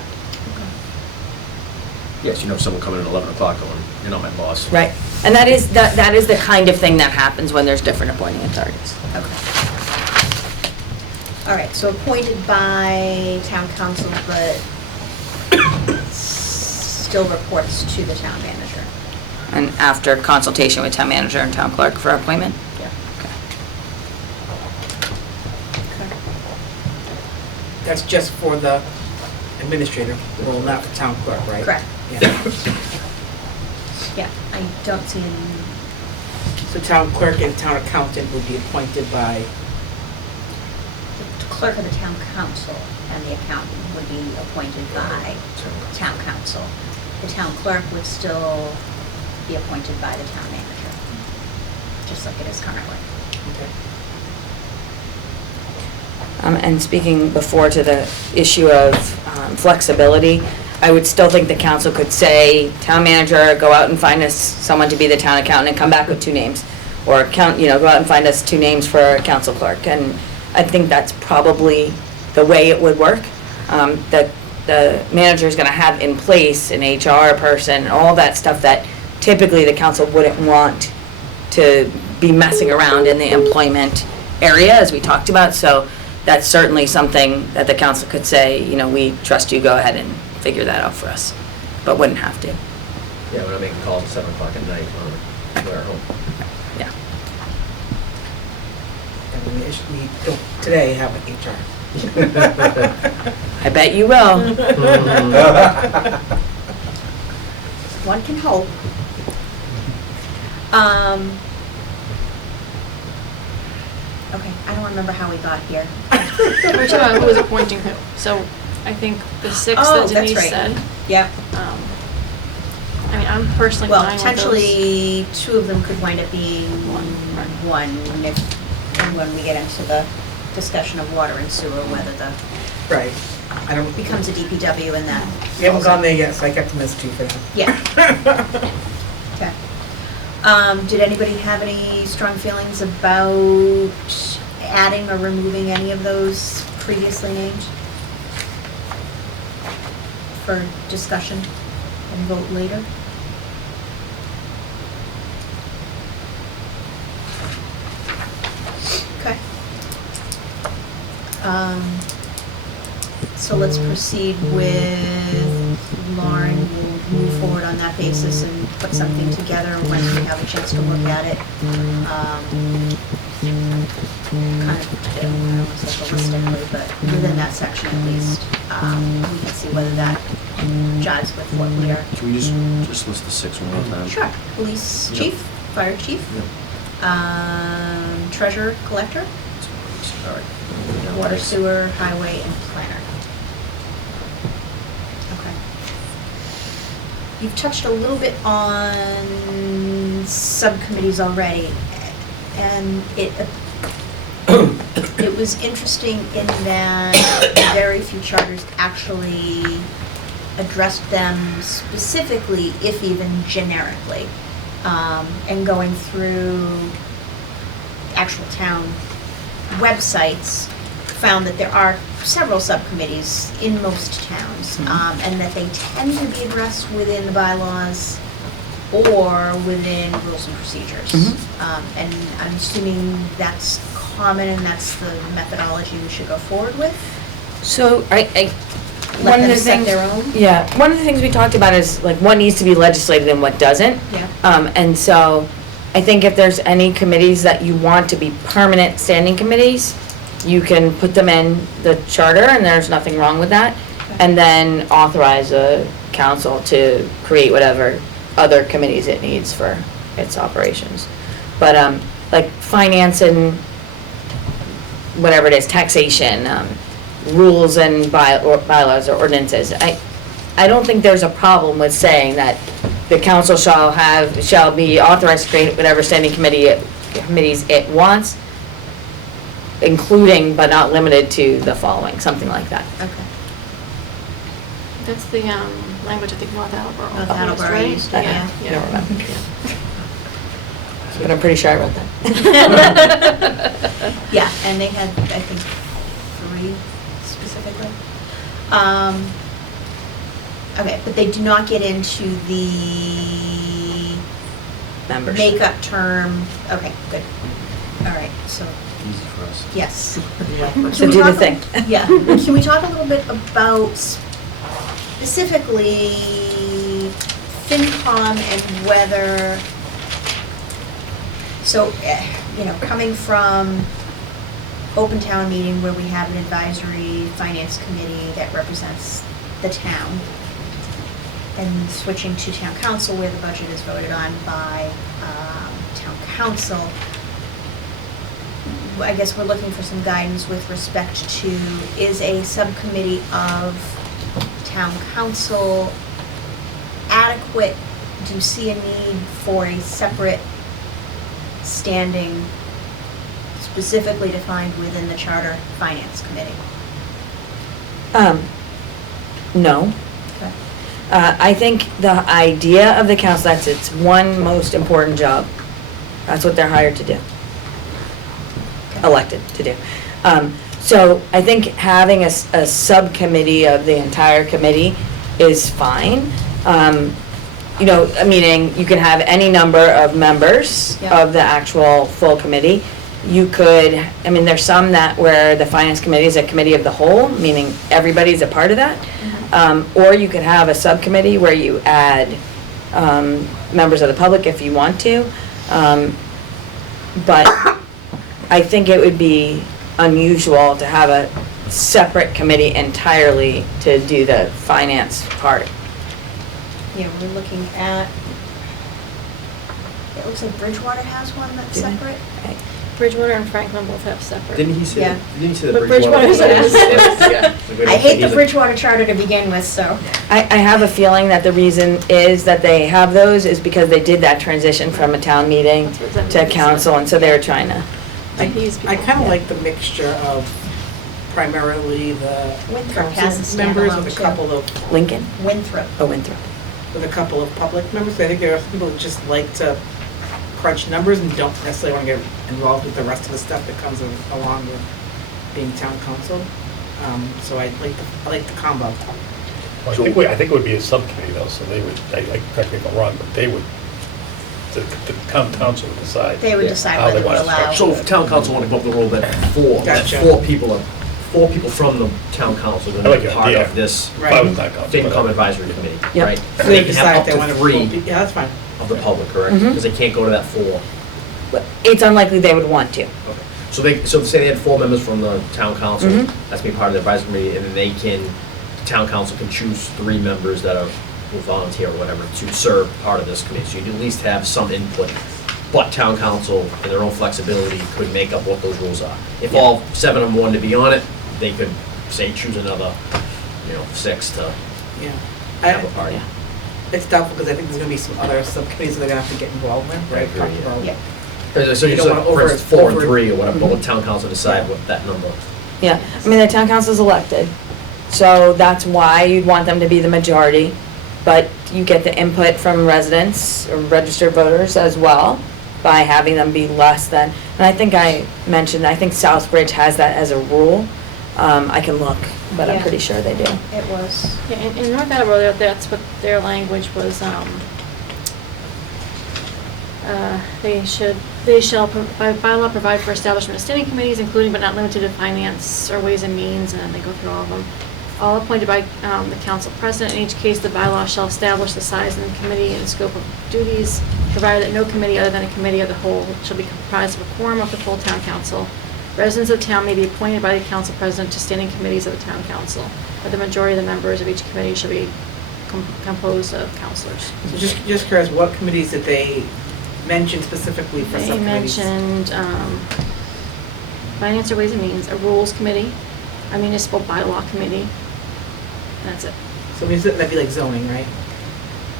Yes, someone coming in at 11 o'clock going, you're not my boss. Right. And that is the kind of thing that happens when there's different appointing authorities. Okay. All right, so appointed by town council, but still reports to the town manager. And after consultation with town manager and town clerk for appointment? Yeah. Okay. That's just for the administrator, well, not the town clerk, right? Correct. Yeah. Yeah, I don't see any, So town clerk and town accountant would be appointed by, the clerk of the town council and the accountant would be appointed by town council. The town clerk would still be appointed by the town manager, just like it is currently. okay. And speaking before to the issue of flexibility, I would still think the council could say, town manager, go out and find us someone to be the town accountant and come back with 2 names. Or go out and find us 2 names for a council clerk. And I think that's probably the way it would work. That the manager's gonna have in place an HR person and all that stuff that typically the council wouldn't want to be messing around in the employment area, as we talked about. So that's certainly something that the council could say, we trust you, go ahead and figure that out for us, but wouldn't have to. Yeah, we're not making calls at 7 o'clock at night when we're at home. Yeah. And we don't today have an HR. I bet you will. One can hope. Okay, I don't remember how we got here. We're talking about who was appointing who. So I think the 6 Oh, that that's Denise right. said, Yep. I mean, I'm personally Well, fine with those. potentially, 2 of them could wind up being one and when we get into the discussion of water and sewer, whether the, Right. I don't, becomes a DPW and that. we haven't gone there yet, so I kept them as 2 for now. Yeah. Okay. Did anybody have any strong feelings about adding or removing any of those previously named? for discussion and vote later? Okay. So let's proceed with Lauren. We'll move forward on that basis and put something together once we have a chance to look at it. Kind of, I don't want to say holistically, but within that section at least, we can see whether that jives with what we are. Can we just list the 6 one more time? Sure. Police Yep. chief, fire chief, Yep. treasurer, collector, All right. Yeah, water, thanks. sewer, highway, and planner. Okay. You've touched a little bit on subcommittees already, and it was interesting in that very few charters actually addressed them specifically, if even generically, and going through actual town websites, found that there are several subcommittees in most towns, and that they tend to be addressed within the bylaws or within rules and procedures. And I'm assuming that's common and that's the methodology we should go forward with? So Let one of them the set things, their own? yeah, one of the things we talked about is like what needs to be legislated and what doesn't. Yeah. And so I think if there's any committees that you want to be permanent standing committees, you can put them in the charter and there's nothing wrong with that. And then authorize a council to create whatever other committees it needs for its operations. But, like finance and whatever it is, taxation, rules and bylaws or ordinances, I don't think there's a problem with saying that the council shall be authorized to create whatever standing committees it wants, including but not limited to the following, something like that. Okay. That's the language I think North Attleboro. North used, Attleboro right? used it, yeah. I don't remember. But I'm pretty sure I wrote that. Yeah, and they had, I think, 3 specifically. Okay, but they do not get into the Members. makeup term. Okay, good. All right, so, Easy for us. yes. So do the thing. Yeah, can we talk a little bit about specifically FinCom and whether, so, coming from open town meeting where we have an advisory finance committee that represents the town, and switching to town council where the budget is voted on by town council, I guess we're looking for some guidance with respect to, is a subcommittee of town council adequate? Do you see a need for a separate standing specifically defined within the charter finance committee? No. Okay. I think the idea of the council, that's its one most important job. That's what they're hired to do. Elected to do. So I think having a subcommittee of the entire committee is fine. Meaning you can have any number of members Yeah. of the actual full committee. You could, there's some that where the finance committee is a committee of the whole, meaning everybody's a part of that. Or you could have a subcommittee where you add members of the public if you want to. But I think it would be unusual to have a separate committee entirely to do the finance part. Yeah, we're looking at, it looks like Bridgewater has one that's Do they? separate. Bridgewater and Franklin both have separate. Didn't he say Yeah. that? Didn't he say that But Bridgewater? Bridgewater is- I hate the Bridgewater charter to begin with, so. I have a feeling that the reason is that they have those is because they did that transition from a town meeting That's what that to means. council, and so they were trying to, I These people. kind of like the mixture of primarily the Winthrop has a council members standalone with a too. couple of, Lincoln, Winthrop. Winthrop. with a couple of public members. I think there are some people that just like to crunch numbers and don't necessarily want to get involved with the rest of the stuff that comes along with being town council. So I like the combo. I think it would be a subcommittee though, so they would, correct me if I'm wrong, but they would, the town council would decide. They would Yeah. decide How they whether to want to allow. structure So if town council want to go up the rule that Gotcha. four people from the town council I are like be the part idea. of this If I was town council. FinCom advisory committee, Yep. right? So They they can decide have if up they to want to. 3 Yeah, that's fine. of the public, correct? Mhm. Because they can't go to that 4. But it's unlikely they would want to. Okay. So say they had 4 members from the town council, Mhm. that's being part of the advisory committee, and then the town council can choose 3 members that will volunteer or whatever to serve part of this committee. So you'd at least have some input, but town council, in their own flexibility, could make up what those rules are. If all 7 of them wanted to be on it, they could, say, choose another, 6 to Yeah. have a party. It's doubtful because I think there's going to be some other subcommittees that are going to have to get involved in, right? agree, Talk yeah. about- Yeah. So You you don't said, wanna for over- instance, 4 and over- 3 or whatever, but let town council decide what that number. Yeah, I mean, the town council's elected, so that's why you'd want them to be the majority. But you get the input from residents or registered voters as well by having them be less than, and I think I mentioned, I think Southbridge has that as a rule. I can look, but I'm Yeah. pretty sure they do. It was. Yeah, in North Attleboro, that's what their language was, they shall, by bylaw, provide for establishment of standing committees, including but not limited to finance or ways and means, and then they go through all of them. All appointed by the council president. In each case, the bylaw shall establish the size of the committee and scope of duties, provided that no committee other than a committee of the whole shall be comprised of a quorum of the full town council. Residents of town may be appointed by the council president to standing committees of the town council, but the majority of the members of each committee shall be composed of councilors. So just curious, what committees did they mention specifically for They subcommittees? mentioned finance or ways and means, a rules committee, a municipal bylaw committee, and that's it. So that'd be like zoning, right?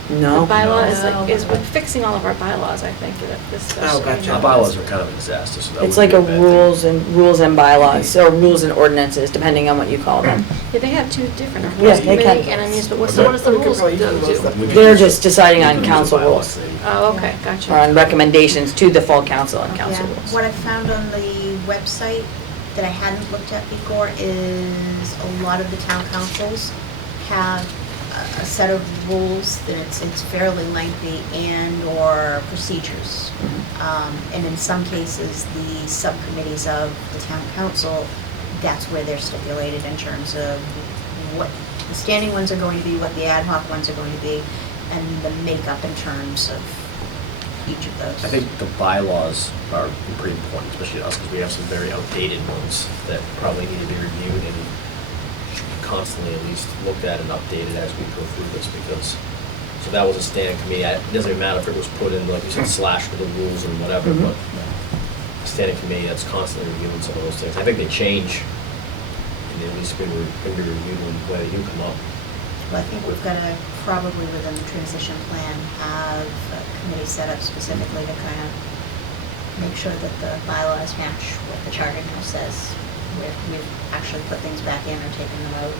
No. The bylaw No. is we're fixing all of our bylaws, I think, that this. Oh, gotcha. Our bylaws are kind of a disaster, so that It's would like be a bad thing. rules and bylaws, or rules and ordinances, depending on what you call them. Yeah, they have 2 different, a Yeah, rules they can. committee and a municipal, so what does the We could rules probably go use those to? subcommittees. They're just deciding on Use the council bylaw rules, committee. Oh, okay, or gotcha. on recommendations to the full council and council Yeah. rules. What I found on the website that I hadn't looked at before is a lot of the town councils have a set of rules that it's fairly lengthy and/or procedures. And in some cases, the subcommittees of the town council, that's where they're stipulated in terms of what the standing ones are going to be, what the ad hoc ones are going to be, and the makeup in terms of each of those. I think the bylaws are pretty important, especially to us, because we have some very outdated ones that probably need to be reviewed and constantly at least looked at and updated as we go through this, because, so that was a standing committee. It doesn't even matter if it was put in, like you said, slash for the rules and whatever, Mhm. but a standing committee that's constantly reviewing some of those things. I think they change, and at least when we review them, when they do come up. Well, I think we've got to probably within the transition plan have a committee set up specifically to kind of make sure that the bylaws match what the charter now says. We've actually put things back in or taken them out.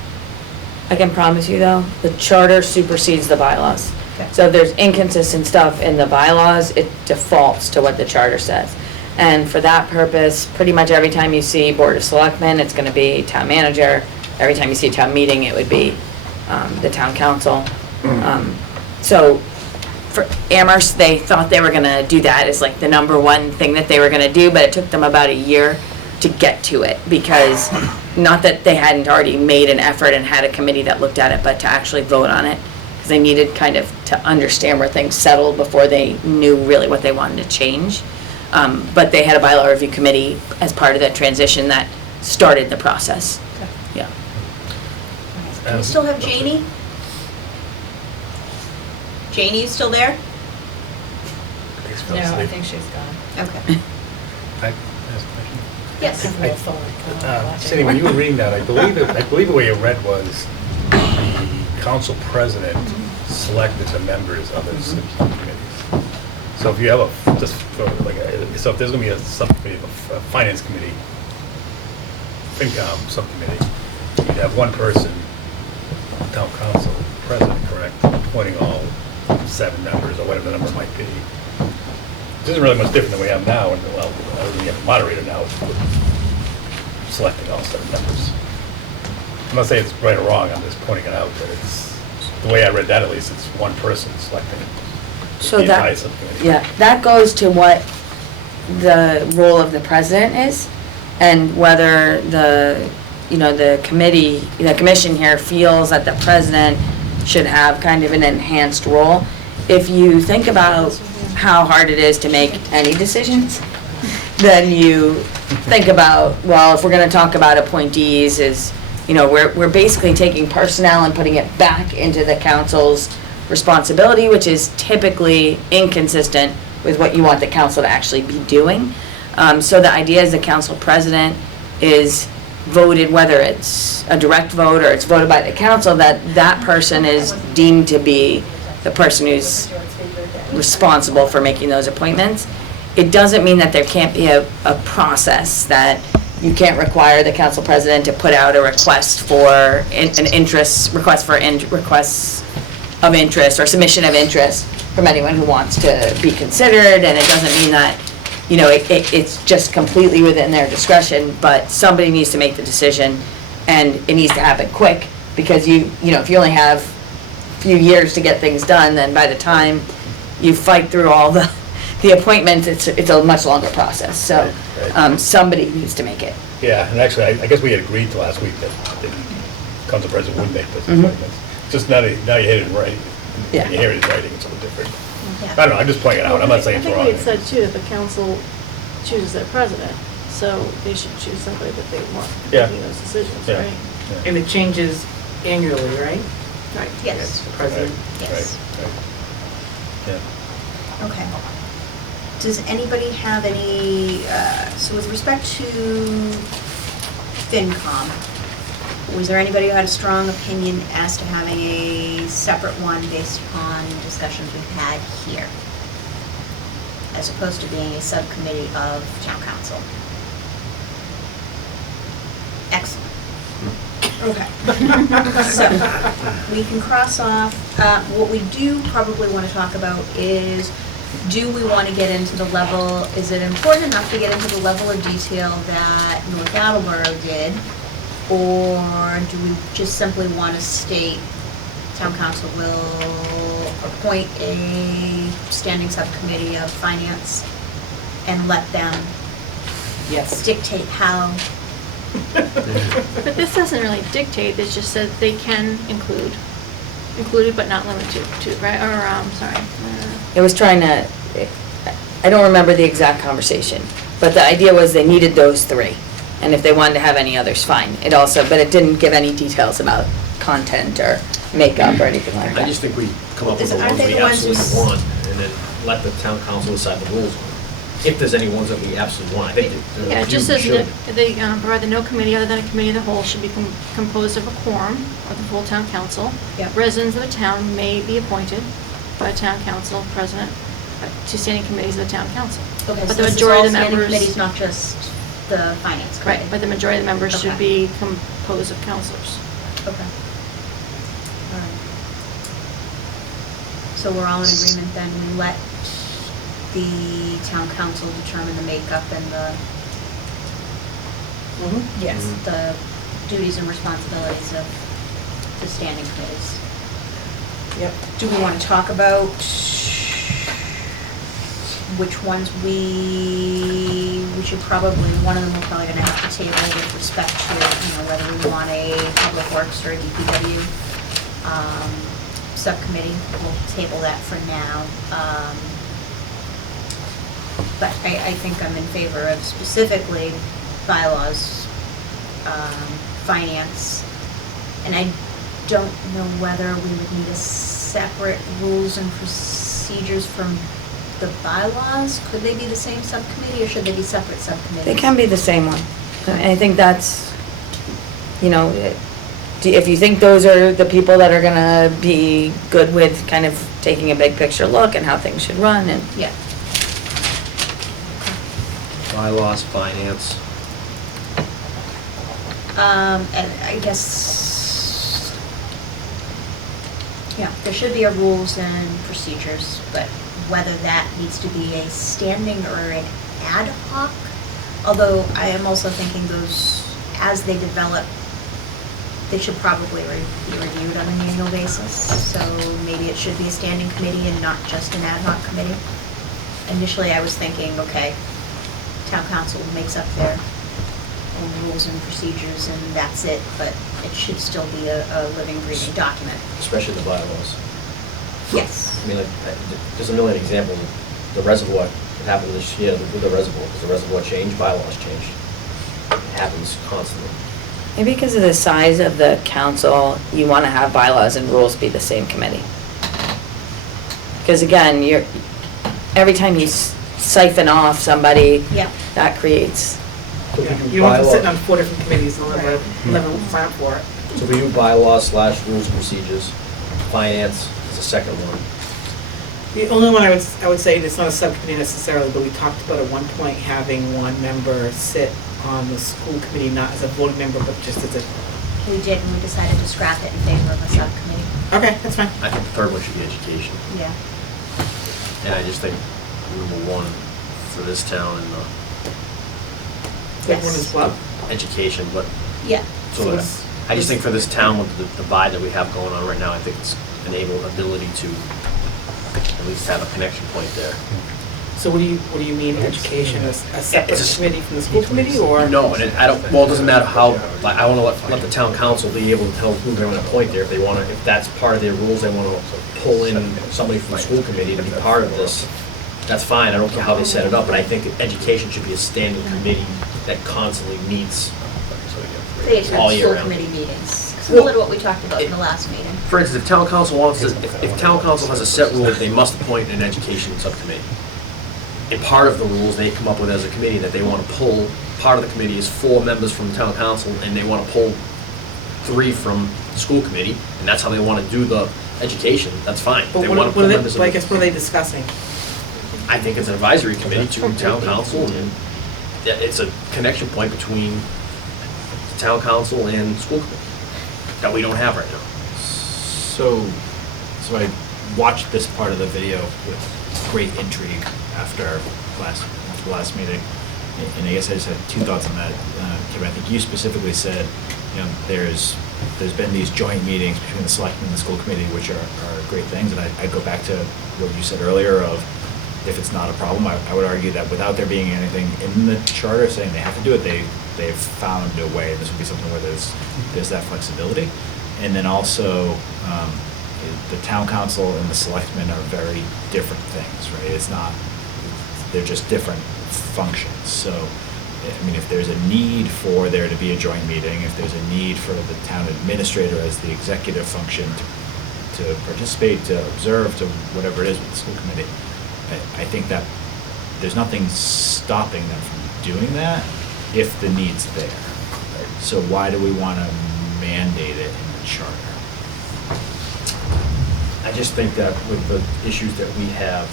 I can promise you though, the charter supersedes the bylaws. Okay. So if there's inconsistent stuff in the bylaws, it defaults to what the charter says. And for that purpose, pretty much every time you see Board of Selectmen, it's gonna be town manager. Every time you see town meeting, it would be, the town council. So for Amherst, they thought they were gonna do that as like the number one thing that they were gonna do, but it took them about a year to get to it, because not that they hadn't already made an effort and had a committee that looked at it, but to actually vote on it, because they needed kind of to understand where things settled before they knew really what they wanted to change. But they had a bylaw review committee as part of that transition that started the process. Yeah. Do we still have Janie? Janie, you still there? No, I think she's gone. Okay. I ask a question? Yes. Cindy, when you were reading that, I believe the way it read was the council president selected the members of the subcommittees. So if you have so if there's gonna be a subcommittee, a finance committee, FinCom subcommittee, you'd have one person, town council president, correct, appointing all 7 members or whatever the number might be. It isn't really much different than we have now, and well, we have a moderator now selecting all 7 members. I'm not saying it's right or wrong, I'm just pointing it out that it's, the way I read that at least, it's one person selecting So the entire that, subcommittee. yeah, that goes to what the role of the president is, and whether the, you know, the committee, the commission here feels that the president should have kind of an enhanced role. If you think about how hard it is to make any decisions, then you think about, well, if we're gonna talk about appointees, is, you know, we're basically taking personnel and putting it back into the council's responsibility, which is typically inconsistent with what you want the council to actually be doing. So the idea is the council president is voted, whether it's a direct vote or it's voted by the council, that person is deemed to be the person who's responsible for making those appointments. It doesn't mean that there can't be a process, that you can't require the council president to put out a request for requests of interest or submission of interest from anyone who wants to be considered, and it doesn't mean that, you know, it's just completely within their discretion, but somebody needs to make the decision, and it needs to happen quick, because you know, if you only have a few years to get things done, then by the time you fight through all the appointments, it's a much longer process, so, Right. somebody needs to make it. Yeah, and actually, I guess we had agreed to last week that the council president would make those appointments. Just now you hit it in writing. Yeah. You hear it in writing, it's a little different. Yeah. I don't know, I'm just pointing it out, I'm not saying it's wrong. I think we had said too, that the council chooses their president, so they should choose somebody that they want Yeah. making those decisions, Yeah. right? And it changes annually, right? Right. Yes, The president. yes. Right, right. Yeah. Okay. Does anybody have any, so with respect to FinCom, was there anybody who had a strong opinion as to having a separate one based upon discussions we've had here? As opposed to being a subcommittee of town council? Excellent. Okay. So, we can cross off, what we do probably want to talk about is, do we want to get into the level, is it important enough to get into the level of detail that North Attleboro did? Or do we just simply want to state, town council will appoint a standing subcommittee of finance and let them Yes. dictate how? But this doesn't really dictate, it just said they can included but not limited to, right, or, sorry. It was trying to, I don't remember the exact conversation, but the idea was they needed those three. And if they wanted to have any others, fine. It also, but it didn't give any details about content or makeup or anything like I that. just think we come up with the Aren't ones they we the ones who absolutely want, and then let the town council decide the rules on it. If there's any ones that we absolutely want, I think that Yeah, it just you says should. that they provide that no committee other than a committee of the whole should be composed of a quorum of the full town council. Yep. Residents of the town may be appointed by town council president to standing committees of the town council. Okay, But so the this is majority all of the standing members. committees, not just the finance Right, committee? but the majority of the members should Okay. be composed of councilors. Okay. All right. So we're all in agreement then, we let the town council determine the makeup and the, Yes. the duties and responsibilities of the standing committees. Yep. Do we want to talk about which ones we should probably, one of them we're probably gonna have to table with respect to, you know, whether we want a public works or a DPW, subcommittee. We'll table that for now. But I think I'm in favor of specifically bylaws, finance, and I don't know whether we would need a separate rules and procedures from the bylaws. Could they be the same subcommittee, or should they be separate subcommittees? They can be the same one. And I think that's, you know, if you think those are the people that are gonna be good with kind of taking a big picture look and how things should run, and Yeah. Bylaws, finance. And I guess, yeah, there should be a rules and procedures, but whether that needs to be a standing or an ad hoc, although I am also thinking those, as they develop they should probably be reviewed on an annual basis. So maybe it should be a standing committee and not just an ad hoc committee. Initially, I was thinking, okay, town council makes up their own rules and procedures and that's it, but it should still be a living, breathing document. Especially the bylaws. Yes. I mean, like, there's a million examples. The reservoir, it happened this year with the reservoir, because the reservoir changed, bylaws changed. It happens constantly. Maybe because of the size of the council, you want to have bylaws and rules be the same committee. Because again, every time you siphon off somebody, Yeah. that creates, So if we do You don't have to sit bylaw- on 4 different committees and never sign up for it. So we do bylaws / rules and procedures. Finance is the second one. The only one I would say, and it's not a subcommittee necessarily, but we talked about at one point having one member sit on the school committee, not as a voting member, but just as a, We did, and we decided to scrap it in favor of a subcommittee. okay, that's fine. I think the third one should be education. Yeah. And I just think number one for this town and That one is what? education, but Yeah. so So that- it's- I just think for this town with the divide that we have going on right now, I think it's ability to at least have a connection point there. So what do you mean, education, a separate It's a- committee from the school committee, or? No, and I don't, well, it doesn't matter how, like, I wanna let the town council be able to tell who they're gonna appoint there. If they wanna, if that's part of their rules, they wanna pull in somebody from the school committee to be part of this, that's fine, I don't care how they set it up, but I think that education should be a standing committee that constantly meets. They attend All year school round. committee meetings, similar to what we talked about in the last meeting. For instance, if town council wants to, if town council has a set rule, they must appoint an education subcommittee. And part of the rules they come up with as a committee that they want to pull, part of the committee is 4 members from town council, and they want to pull 3 from the school committee, and that's how they want to do the education, that's fine. But They what want to are pull members they, of I the- guess, what are they discussing? I think it's an advisory committee to town council, and it's a connection point between the town council and school committee that we don't have right now. So I watched this part of the video with great intrigue after the last meeting. And I guess I just had 2 thoughts on that. Kim, I think you specifically said, there's been these joint meetings between the selectmen and the school committee, which are great things. And I go back to what you said earlier of, if it's not a problem, I would argue that without there being anything in the charter saying they have to do it, they've found a way. This would be something where there's that flexibility. And then also, the town council and the selectmen are very different things, right? They're just different functions. So, I mean, if there's a need for there to be a joint meeting, if there's a need for the town administrator as the executive function to participate, to observe, to whatever it is with the school committee, I think that there's nothing stopping them from doing that if the need's there. So why do we want to mandate it in the charter? I just think that with the issues that we have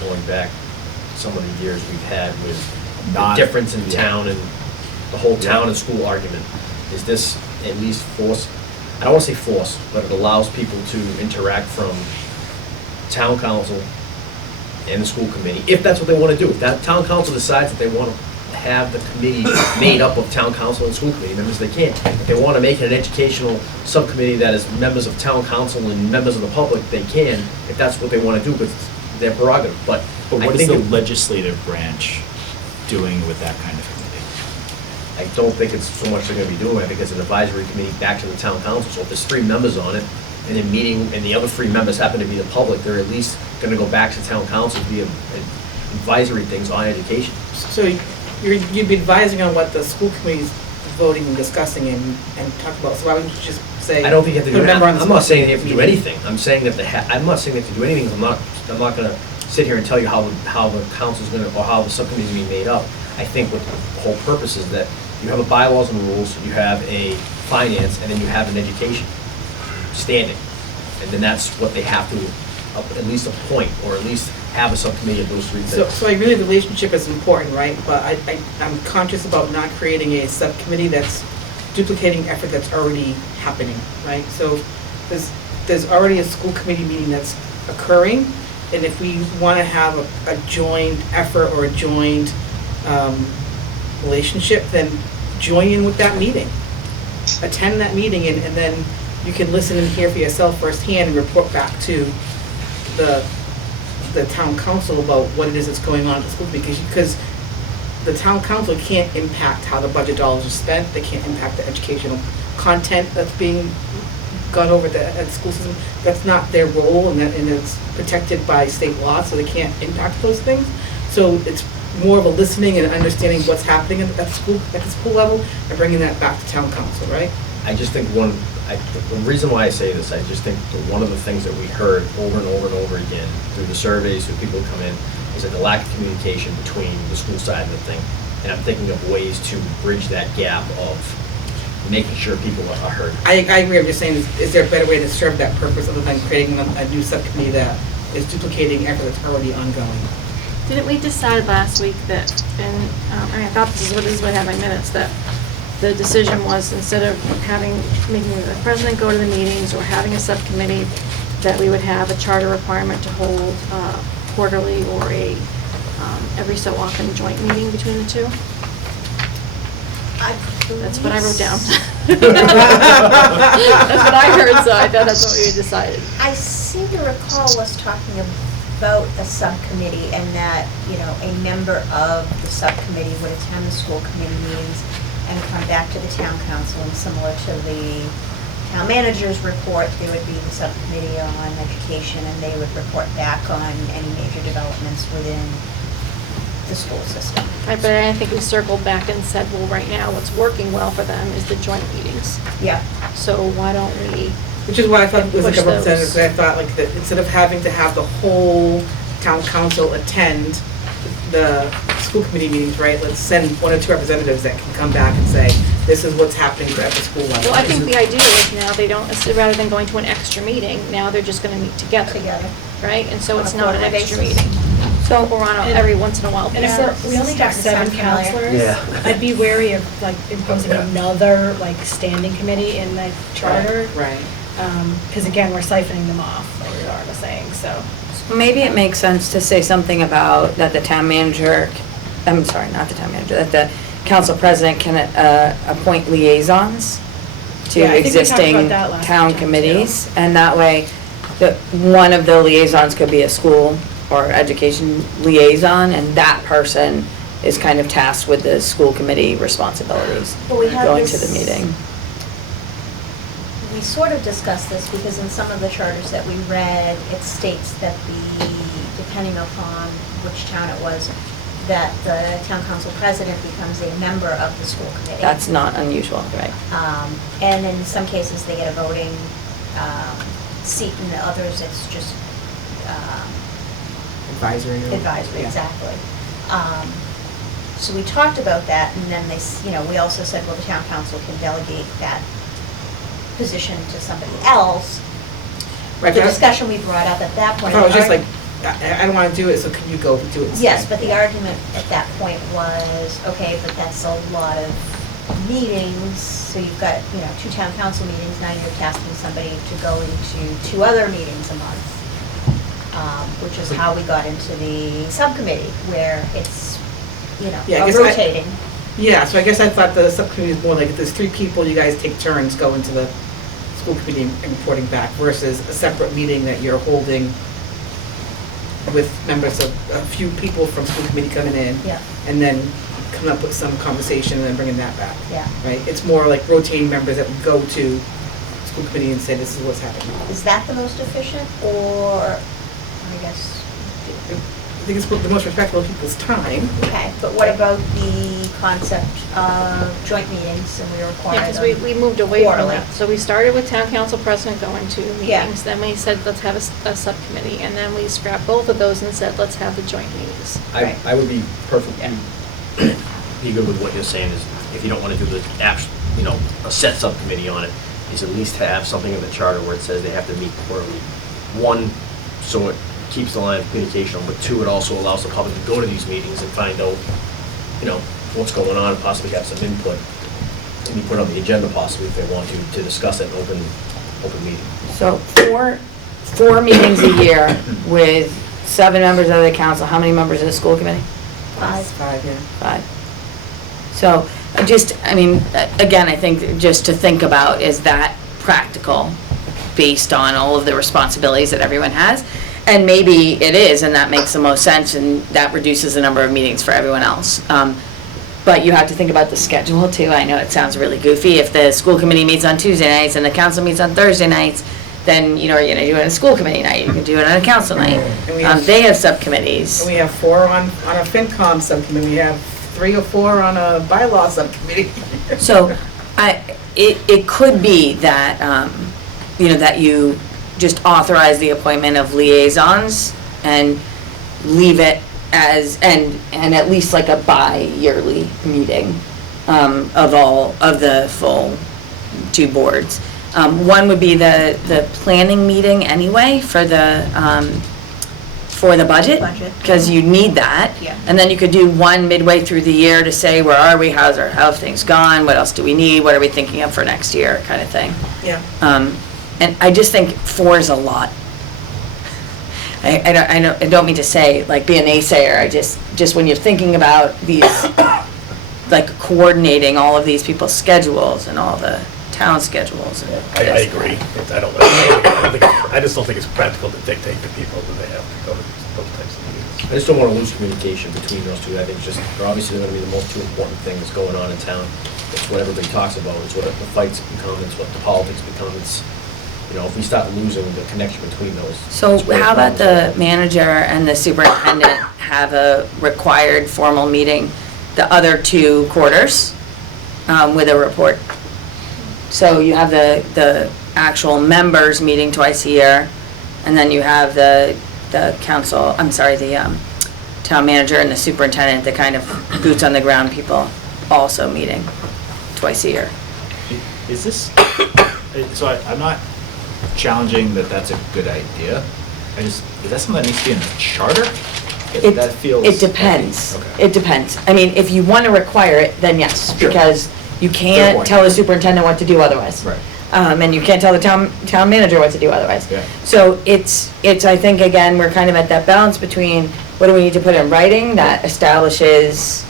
going back some of the years we've had with the difference in town and the whole town and school argument, is this at least force, I don't want to say force, but it allows people to interact from town council and the school committee, if that's what they want to do. If that town council decides that they want to have the committee made up of town council and school committee members, they can. If they want to make it an educational subcommittee that is members of town council and members of the public, they can, if that's what they want to do, but it's their prerogative. But But I what is think the legislative branch doing with that kind of committee? I don't think it's so much they're gonna be doing. I think it's an advisory committee back to the town council. So if there's 3 members on it, and then meeting, and the other 3 members happen to be the public, they're at least gonna go back to town council to be advisory things on education. So you'd be advising on what the school committee's voting and discussing and talk about, so why wouldn't you just say? I don't think you have to put do a member on anything. the I'm not saying school they have to do committee? anything. I'm saying that I'm not saying they have to do anything. I'm not gonna sit here and tell you how the council's gonna, or how the subcommittee's gonna be made up. I think what the whole purpose is that you have a bylaws and rules, you have a finance, and then you have an education standing. And then that's what they have to at least appoint, or at least have a subcommittee of those 3 things. So I agree the relationship is important, right? But I'm conscious about not creating a subcommittee that's duplicating effort that's already happening, right? So there's already a school committee meeting that's occurring, and if we want to have a joined effort or a joined relationship, then join in with that meeting. attend that meeting and then you can listen and hear for yourself firsthand and report back to the town council about what it is that's going on at the school, because the town council can't impact how the budget dollars are spent, they can't impact the educational content that's being gone over at the school system. That's not their role, and it's protected by state law, so they can't impact those things. So it's more of a listening and understanding what's happening at the school level, and bringing that back to town council, right? I just think the reason why I say this, I just think that one of the things that we heard over and over and over again through the surveys, through people who come in, is that the lack of communication between the school side of the thing. And I'm thinking of ways to bridge that gap of making sure people are heard. I agree, I'm just saying, is there a better way to serve that purpose other than creating a new subcommittee that is duplicating effort that's already ongoing? Didn't we decide last week that, and I thought this is what I had in my minutes, that the decision was instead of making the president go to the meetings or having a subcommittee, that we would have a charter requirement to hold quarterly or a every so often joint meeting between the two? That's what I wrote down. That's what I heard, so I thought that's what we had decided. I seem to recall us talking about a subcommittee and that, a member of the subcommittee would attend the school committee meetings and come back to the town council, and similar to the town manager's report, there would be the subcommittee on education, and they would report back on any major developments within the school system. Right, but I think we circled back and said, well, right now, what's working well for them is the joint meetings. Yeah. So why don't we? Which is why I thought it was like a Push those. representative, because I thought like that instead of having to have the whole town council attend the school committee meetings, right, let's send 1 or 2 representatives that can come back and say, this is what's happening at the school level. Well, I think the idea is now they don't, rather than going to an extra meeting, now they're just gonna meet together, right? And so On a it's not an quarterly extra basis. meeting. So we're on every once in a while. And if we only have Starting 7 to sound familiar. counselors, Yeah. I'd be wary of like imposing another like standing committee in the charter. Right. Because again, we're siphoning them off, like Laura was saying, so. Maybe it makes sense to say something about that the town manager, I'm sorry, not the town manager, that the council president can appoint liaisons to Yeah, I think we talked existing about that last town time, committees. And that way, one of the liaisons could be a school or education liaison, and that person is kind of tasked with the school committee responsibilities Well, we have going to this- the meeting. We sort of discussed this because in some of the charters that we read, it states that depending upon which town it was, that the town council president becomes a member of the school committee. That's not unusual, right? And in some cases, they get a voting seat, and in others, it's just Advisory. advisory, Yeah. exactly. So we talked about that, and then we also said, well, the town council can delegate that position to somebody else. Right, The but I- discussion we brought up at that I point. thought it was the just like, arg- I don't want to do it, so can you go do it instead? Yes, but the argument at that point was, okay, but that's a lot of meetings, so you've got, 2 town council meetings, now you're tasking somebody to go into 2 other meetings a month, which is how we got into the subcommittee, where it's, Yeah, I guess I- rotating. Yeah, so I guess I thought the subcommittee is more like if there's 3 people, you guys take turns going to the school committee and reporting back versus a separate meeting that you're holding with members of, a few people from school committee coming in. Yeah. And then coming up with some conversation and then bringing that back. Yeah. Right? It's more like rotating members that would go to school committee and say, this is what's happening. Is that the most efficient, or, I guess, I think it's the most respectful of people's time. okay, but what about the concept of joint meetings, and we require Yeah, because them? we moved away from quarterly? that. So we started with town council president going to Yeah. meetings, then we said, let's have a subcommittee, and then we scrapped both of those and said, let's have the joint meetings. Right. I would be perfectly, be good with what you're saying is, if you don't want to do the a set subcommittee on it, is at least have something in the charter where it says they have to meet quarterly. 1, so it keeps the line of communication, but 2, it also allows the public to go to these meetings and find out, what's going on, and possibly have some input, and be put on the agenda possibly if they want to discuss it in open meeting. So 4 meetings a year with 7 members of the council. How many members of the school committee? 5. 5, yeah. 5. So I mean, again, I think just to think about, is that practical based on all of the responsibilities that everyone has? And maybe it is, and that makes the most sense, and that reduces the number of meetings for everyone else. But you have to think about the schedule too. I know it sounds really goofy. If the school committee meets on Tuesday nights and the council meets on Thursday nights, then, you know, you're gonna do it on a school committee night, you can do it on a council night. And we have- They have subcommittees. And we have 4 on a FinCom subcommittee, we have 3 or 4 on a bylaw subcommittee. So, it could be that, you know, that you just authorize the appointment of liaisons and leave it as, and at least like a bi-yearly meeting, of all, of the full 2 boards. One would be the planning meeting anyway for the budget. Budget. Because you need that. Yeah. And then you could do one midway through the year to say, where are we, how have things gone, what else do we need, what are we thinking of for next year, kind of thing. Yeah. And I just think 4 is a lot. I don't mean to say, like, be a naysayer, I just when you're thinking about these, like, coordinating all of these people's schedules and all the town schedules. And I agree. I just don't think it's practical to dictate to people that they have to go to those types of meetings. I just don't want to lose communication between those two. I think just, they're obviously going to be the most 2 important things going on in town. It's what everybody talks about, it's what the fights become, it's what the politics become, it's, you know, if we start losing the connection between those. So it's where how about problems the manager and the superintendent have a required formal meeting the other 2 quarters, with a report? So you have the actual members meeting twice a year, and then you have the council, the town manager and the superintendent, the kind of boots on the ground people, also meeting twice a year. Is this, so I'm not challenging that that's a good idea. Is that something that needs to be in the charter? That feels. It depends. Okay. It depends. I mean, if you want to require it, then yes, Sure. because you Fair can't point. tell the superintendent what to do otherwise. Right. And you can't tell the town manager what to do otherwise. Yeah. So it's, I think, again, we're kind of at that balance between what do we need to put in writing that establishes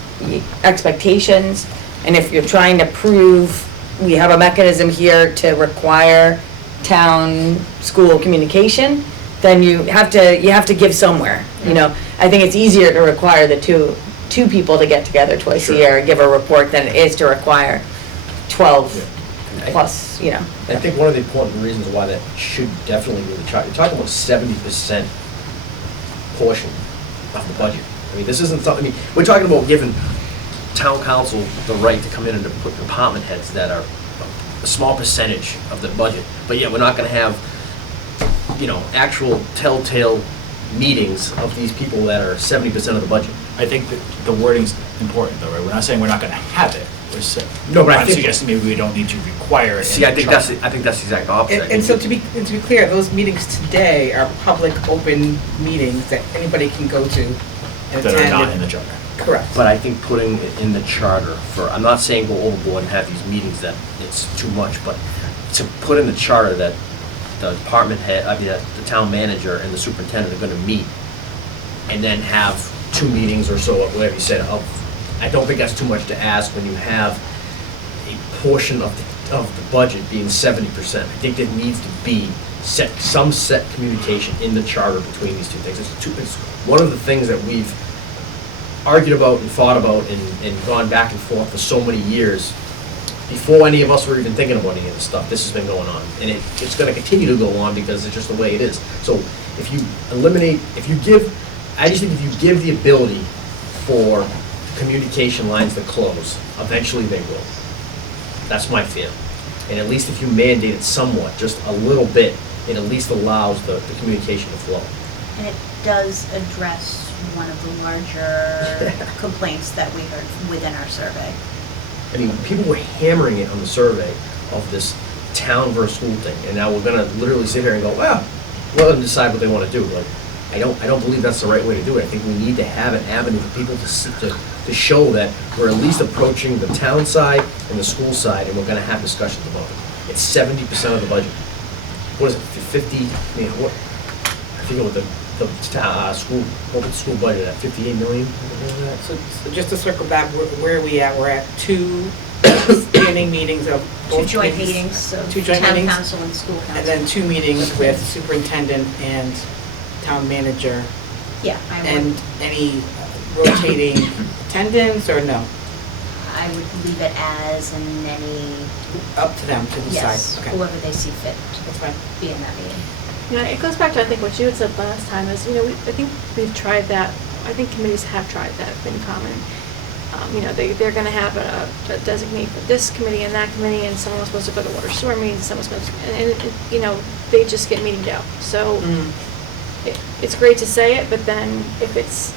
expectations, and if you're trying to prove, we have a mechanism here to require town school communication, then you have to give somewhere, you know. I think it's easier to require the two people to get together twice a Sure. year and give a report than it is to require 12 Yeah. plus, you know. I think one of the important reasons why that should definitely be the chart, you're talking about 70% portion of the budget. I mean, this isn't something, I mean, we're talking about giving town council the right to come in and to put department heads that are a small percentage of the budget, but yet we're not gonna have, you know, actual telltale meetings of these people that are 70% of the budget. I think that the wording's important though, right? We're not saying we're not gonna have it. We're saying, No, but I I'm think- suggesting maybe we don't need to require it in See, I the think charter. that's the exact opposite. I And so think to be clear, those meetings today are public, open meetings that anybody can go to and attend. That are not in the charter. Correct. But I think putting it in the charter for, I'm not saying go overboard and have these meetings that it's too much, but to put in the charter that the department head, the town manager and the superintendent are gonna meet and then have 2 meetings or so, whatever you said, I don't think that's too much to ask when you have a portion of the budget being 70%. I think there needs to be some set communication in the charter between these 2 things. It's one of the things that we've argued about and fought about and gone back and forth for so many years. Before any of us were even thinking about any of this stuff, this has been going on. And it's gonna continue to go on because it's just the way it is. So if you I just think if you give the ability for communication lines to close, eventually they will. That's my feeling. And at least if you mandate it somewhat, just a little bit, it at least allows the communication to flow. And it does address one of the larger complaints that we heard within our survey. I mean, people were hammering it on the survey of this town versus school thing, and now we're gonna literally sit here and go, well, let them decide what they wanna do. Like, I don't believe that's the right way to do it. I think we need to have an avenue for people to show that we're at least approaching the town side and the school side, and we're gonna have discussions about it. It's 70% of the budget. What is it, 50, I mean, what, I forget what the school, what was the school budget at, 58 million? So just to circle back, where are we at? We're at 2 standing meetings of Two both joint committees. meetings, so 2 joint town meetings? council and school council. And then 2 meetings with superintendent and town manager. Yeah, I And would, any rotating attendance or no? I would leave it as and any, Up to them to decide. yes, Okay, whoever they see fit that's fine. to be in that meeting. You know, it goes back to, I think, what you had said last time is, you know, I think we've tried that, I think committees have tried that, FinCom. You know, they're gonna have a designate for this committee and that committee, and someone was supposed to go to water sewer meetings, someone's supposed to, and, you know, they just get meetinged out. So, it's great to say it, but then if it's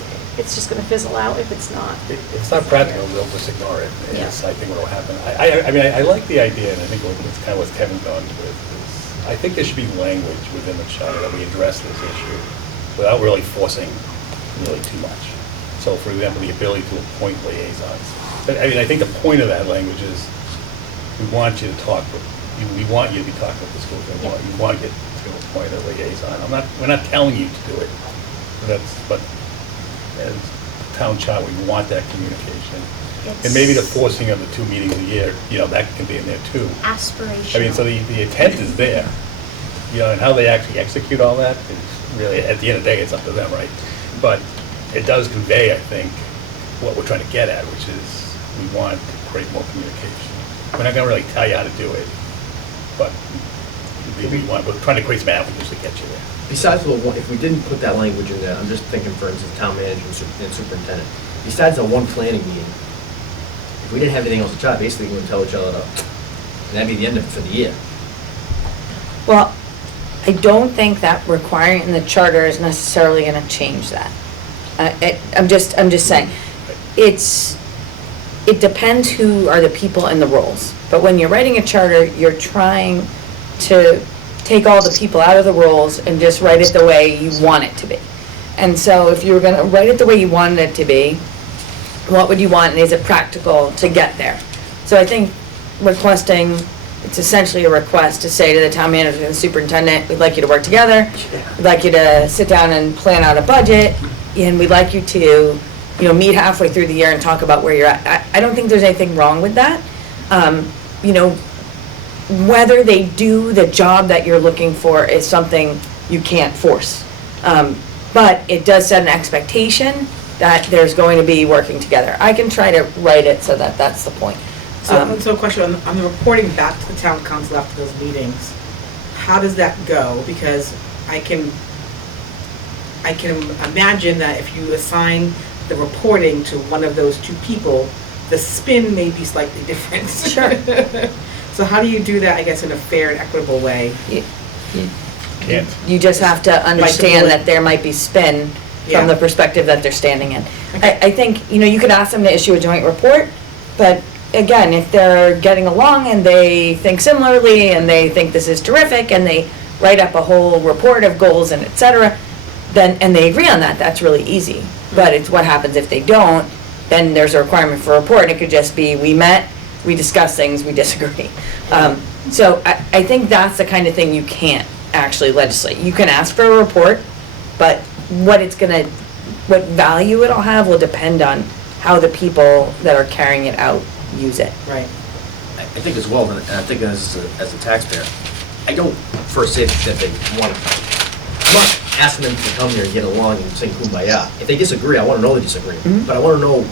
just gonna fizzle out if it's not. It's not practical, they'll just ignore it. Yeah. It's, I think, what'll happen. I mean, I like the idea, and I think it's kind of what Kevin's going with, is I think there should be language within the charter that we address this issue without really forcing really too much. So, for example, the ability to appoint liaisons. But, I mean, I think the point of that language is, we want you to talk, we want you to be talking with the schools, we want you to appoint a liaison. We're not telling you to do it, but as town charter, we want that communication. And maybe the forcing of the 2 meetings a year, you know, that can be in there too. Aspirational. I mean, so the intent is there, you know, and how they actually execute all that is really, at the end of the day, it's up to them, right? But it does convey, I think, what we're trying to get at, which is we want to create more communication. We're not gonna really tell you how to do it, but we're trying to create some avenues to get you there. Besides, if we didn't put that language in there, I'm just thinking, for instance, town manager and superintendent, besides the one planning meeting, if we didn't have anything else to try, basically we would tell each other, and that'd be the end of it for the year. Well, I don't think that requiring in the charter is necessarily gonna change that. I'm just saying, it depends who are the people in the roles. But when you're writing a charter, you're trying to take all the people out of the roles and just write it the way you want it to be. And so if you were gonna write it the way you wanted it to be, what would you want, and is it practical to get there? So I think requesting, it's essentially a request to say to the town manager and the superintendent, we'd like you to work together, we'd like you to sit down and plan out a budget, and we'd like you to, you know, meet halfway through the year and talk about where you're at. I don't think there's anything wrong with that. You know, whether they do the job that you're looking for is something you can't force. But it does set an expectation that there's going to be working together. I can try to write it so that that's the point. So a question on the reporting back to the town council after those meetings, how does that go? Because I can imagine that if you assign the reporting to one of those 2 people, the spin may be slightly different. Sure. So how do you do that, I guess, in a fair and equitable way? Can't. You just have to understand bullet. that there might be spin Yeah. from the perspective that they're standing in. I think, you know, you could ask them to issue a joint report, but again, if they're getting along and they think similarly and they think this is terrific and they write up a whole report of goals and et cetera, then, and they agree on that, that's really easy. But it's what happens if they don't, then there's a requirement for a report, and it could just be, we met, we discussed things, we disagree. So I think that's the kind of thing you can't actually legislate. You can ask for a report, but what value it'll have will depend on how the people that are carrying it out use it. Right. I think as well, and I think as a taxpayer, I don't first say that they want to come. I'm not asking them to come here and get along and sing kumbaya. If they disagree, I want to know they disagree. But I want to know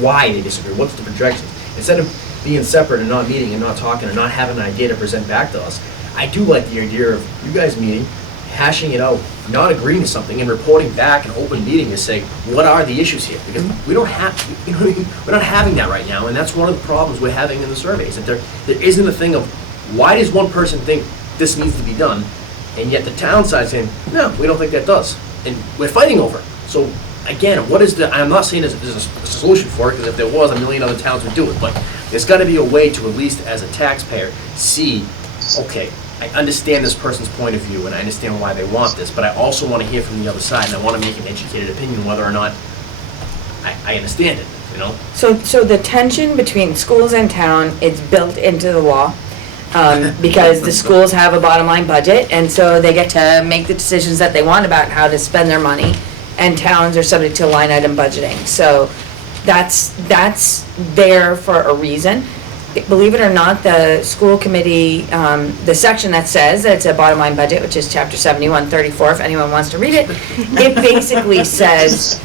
why they disagree, what's the projections. Instead of being separate and not meeting and not talking and not having an idea to present back to us, I do like the idea of you guys meeting, hashing it out, not agreeing to something, and reporting back an open meeting to say, what are the issues here? Because we don't have, you know what I mean? We're not having that right now, and that's one of the problems we're having in the surveys, that there isn't a thing of, why does one person think this needs to be done, and yet the town side saying, no, we don't think that does, and we're fighting over it. So, again, what is I'm not saying there's a solution for it, because if there was, a million other towns would do it, but there's gotta be a way to, at least as a taxpayer, see, okay, I understand this person's point of view, and I understand why they want this, but I also want to hear from the other side, and I want to make an educated opinion whether or not I understand it, you know? So the tension between schools and town is built into the law. Because the schools have a bottom line budget, and so they get to make the decisions that they want about how to spend their money, and towns are subject to line item budgeting. So that's there for a reason. Believe it or not, the school committee, the section that says that it's a bottom line budget, which is chapter 7134, if anyone wants to read it, it basically says,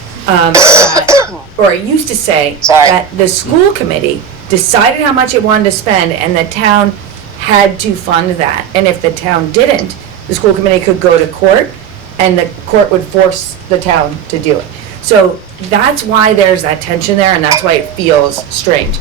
or it used to say that the school committee decided how much it wanted to spend, and the town had to fund that. And if the town didn't, the school committee could go to court, and the court would force the town to do it. So that's why there's that tension there, and that's why it feels strange.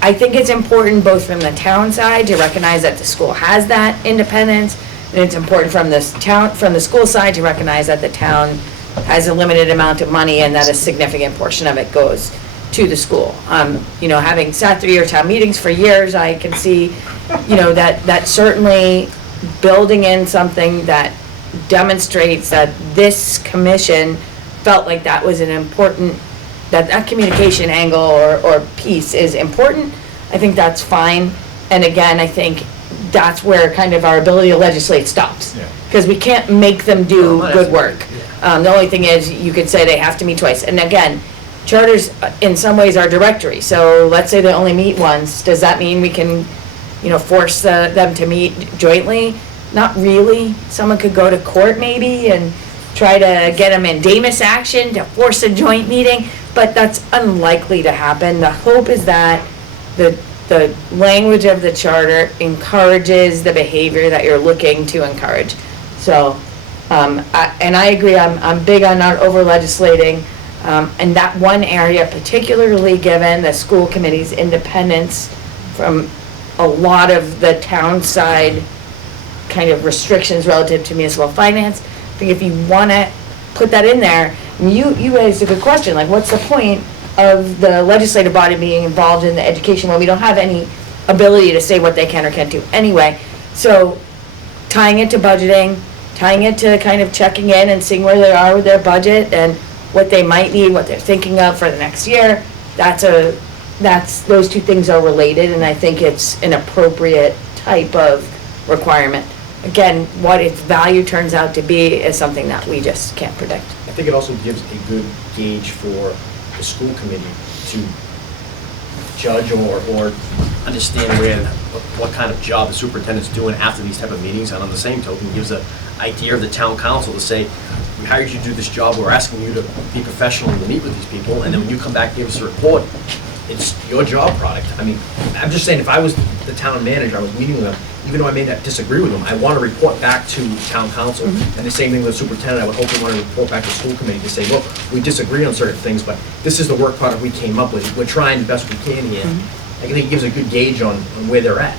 I think it's important both from the town side to recognize that the school has that independence, and it's important from the school side to recognize that the town has a limited amount of money and that a significant portion of it goes to the school. Having sat through your town meetings for years, I can see, that certainly building in something that demonstrates that this commission felt like that was an important, that communication angle or piece is important. I think that's fine. And again, I think that's where kind of our ability to legislate stops. Yeah. Because we can't make them do No, that's- good work. The only thing is, you could say they have to meet twice. And again, charters in some ways are directory. So let's say they only meet once. Does that mean we can, force them to meet jointly? Not really. Someone could go to court maybe and try to get a mandamus action to force a joint meeting, but that's unlikely to happen. The hope is that the language of the charter encourages the behavior that you're looking to encourage. So, I agree, I'm big on not over legislating, and that one area, particularly given the school committee's independence from a lot of the town side kind of restrictions relative to municipal finance. I think if you want to put that in there, you raised a good question, like what's the point of the legislative body being involved in the education when we don't have any ability to say what they can or can't do anyway? So tying it to budgeting, tying it to kind of checking in and seeing where they are with their budget and what they might need, what they're thinking of for the next year, those two things are related, and I think it's an appropriate type of requirement. Again, what its value turns out to be is something that we just can't predict. I think it also gives a good gauge for the school committee to judge or understand what kind of job the superintendent's doing after these type of meetings, and on the same token, gives an idea of the town council to say, we hired you to do this job, we're asking you to be professional and to meet with these people, and then when you come back and give us a report, it's your job product. I mean, I'm just saying, if I was the town manager, I was meeting with them, even though I may not disagree with them, I want to report back to town council. And the same thing with the superintendent, I would hope they want to report back to the school committee to say, look, we disagree on certain things, but this is the work product we came up with. We're trying the best we can here. I think it gives a good gauge on where they're at.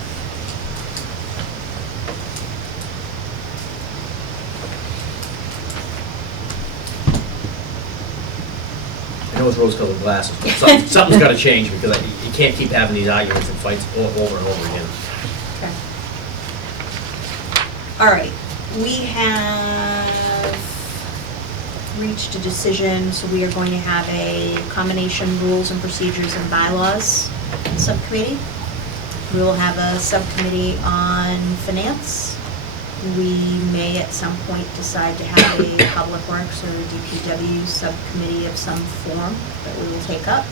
I know it's rose-colored glasses, but something's got to change, because you can't keep having these arguments and fights over and over again. Okay. All right, we have reached a decision, so we are going to have a combination rules and procedures and bylaws subcommittee. We will have a subcommittee on finance. We may at some point decide to have a public works or a DPW subcommittee of some form that we will take up.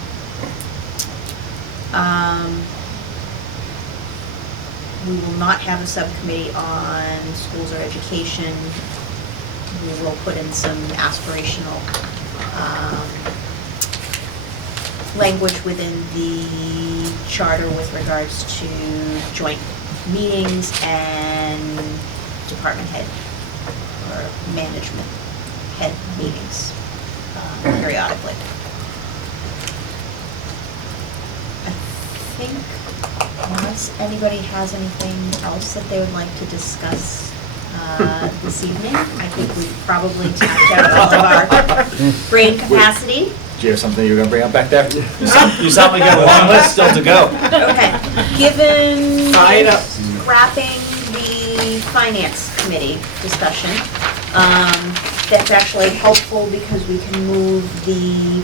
We will not have a subcommittee on schools or education. We will put in some aspirational language within the charter with regards to joint meetings and department head or management head meetings periodically. I think unless anybody has anything else that they would like to discuss this evening, I think we've probably tapped out all of our brain capacity. Do you have something you're gonna bring up back there? You sound like you have a long list still to go. Okay, given Tie it up. wrapping the finance committee discussion, that's actually helpful because we can move the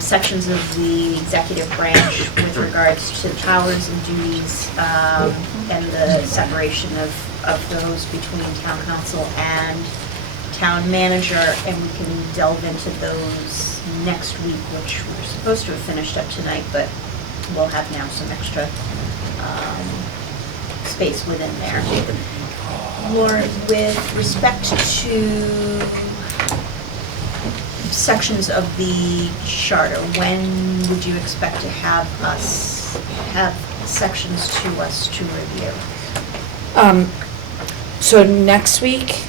sections of the executive branch with regards to powers and duties, and the separation of those between town council and town manager, and we can delve into those next week, which we're supposed to have finished up tonight, but we'll have now some extra space within there. Lauren, with respect to sections of the charter, when would you expect to have sections to us to review? So next week,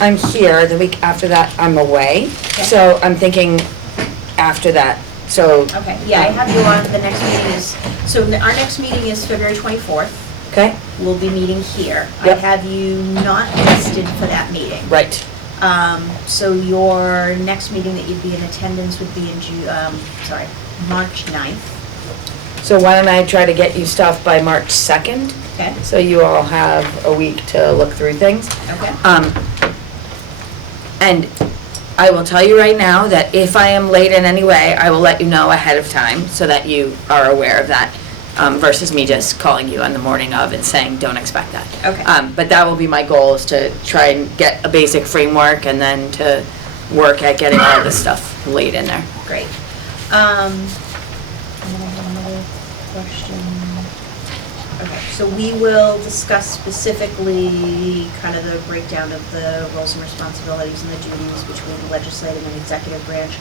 I'm here. The week after that, I'm away. Okay. So I'm thinking after that, so. Okay, yeah, I have you on, the next meeting is, so our next meeting is February 24th. Okay, We'll be meeting here. I Yep. have you not listed for that meeting. right. So your next meeting that you'd be in attendance would be in March 9th. So why don't I try to get you stuff by March 2nd? Okay, So you all have a week to look through things. okay. And I will tell you right now that if I am late in any way, I will let you know ahead of time so that you are aware of that, versus me just calling you on the morning of and saying, don't expect that. Okay. But that will be my goal, is to try and get a basic framework and then to work at getting all this stuff laid in there. Great. And then I have another question. Okay, so we will discuss specifically kind of the breakdown of the roles and responsibilities and the duties between the legislative and executive branch.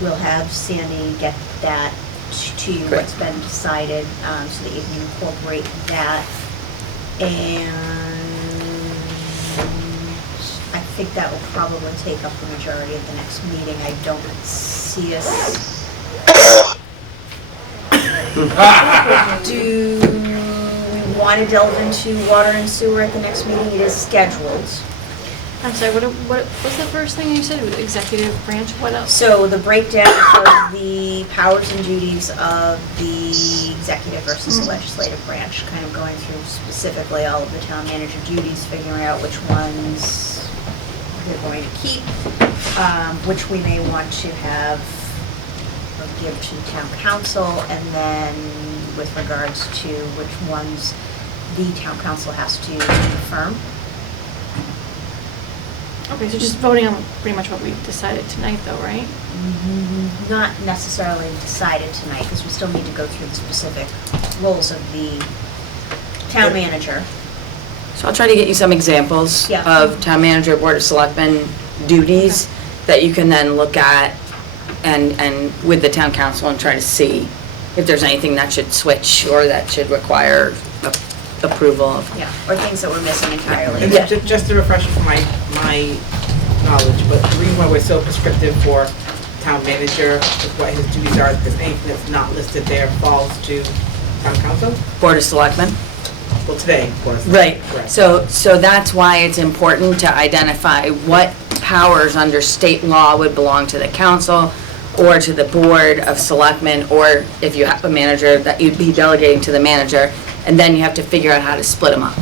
We'll have Sandy get that to you, Great. what's been decided, so that you can incorporate that. And I think that will probably take up the majority of the next meeting. I don't see us. Do we want to delve into water and sewer at the next meeting? It is scheduled. I'm sorry, what was the first thing you said? Executive branch, what else? So the breakdown of the powers and duties of the executive versus the legislative branch, kind of going through specifically all of the town manager duties, figuring out which ones they're going to keep, which we may want to have or give to town council, and then with regards to which ones the town council has to confirm. Okay, so just voting on pretty much what we decided tonight though, right? Not necessarily decided tonight, because we still need to go through the specific roles of the town manager. So I'll try to get you some examples Yeah. of town manager, board of selectmen duties that you can then look at and with the town council and try to see if there's anything that should switch or that should require approval of. Yeah, or things that we're missing entirely. Yeah. Just a refresher for my knowledge, but the reason why we're so prescriptive for town manager, with what his duties are, because anything that's not listed there falls to town council? Board of selectmen. Well, today was. Right, Correct. so that's why it's important to identify what powers under state law would belong to the council or to the board of selectmen, or if you have a manager, that you'd be delegating to the manager, and then you have to figure out how to split them up.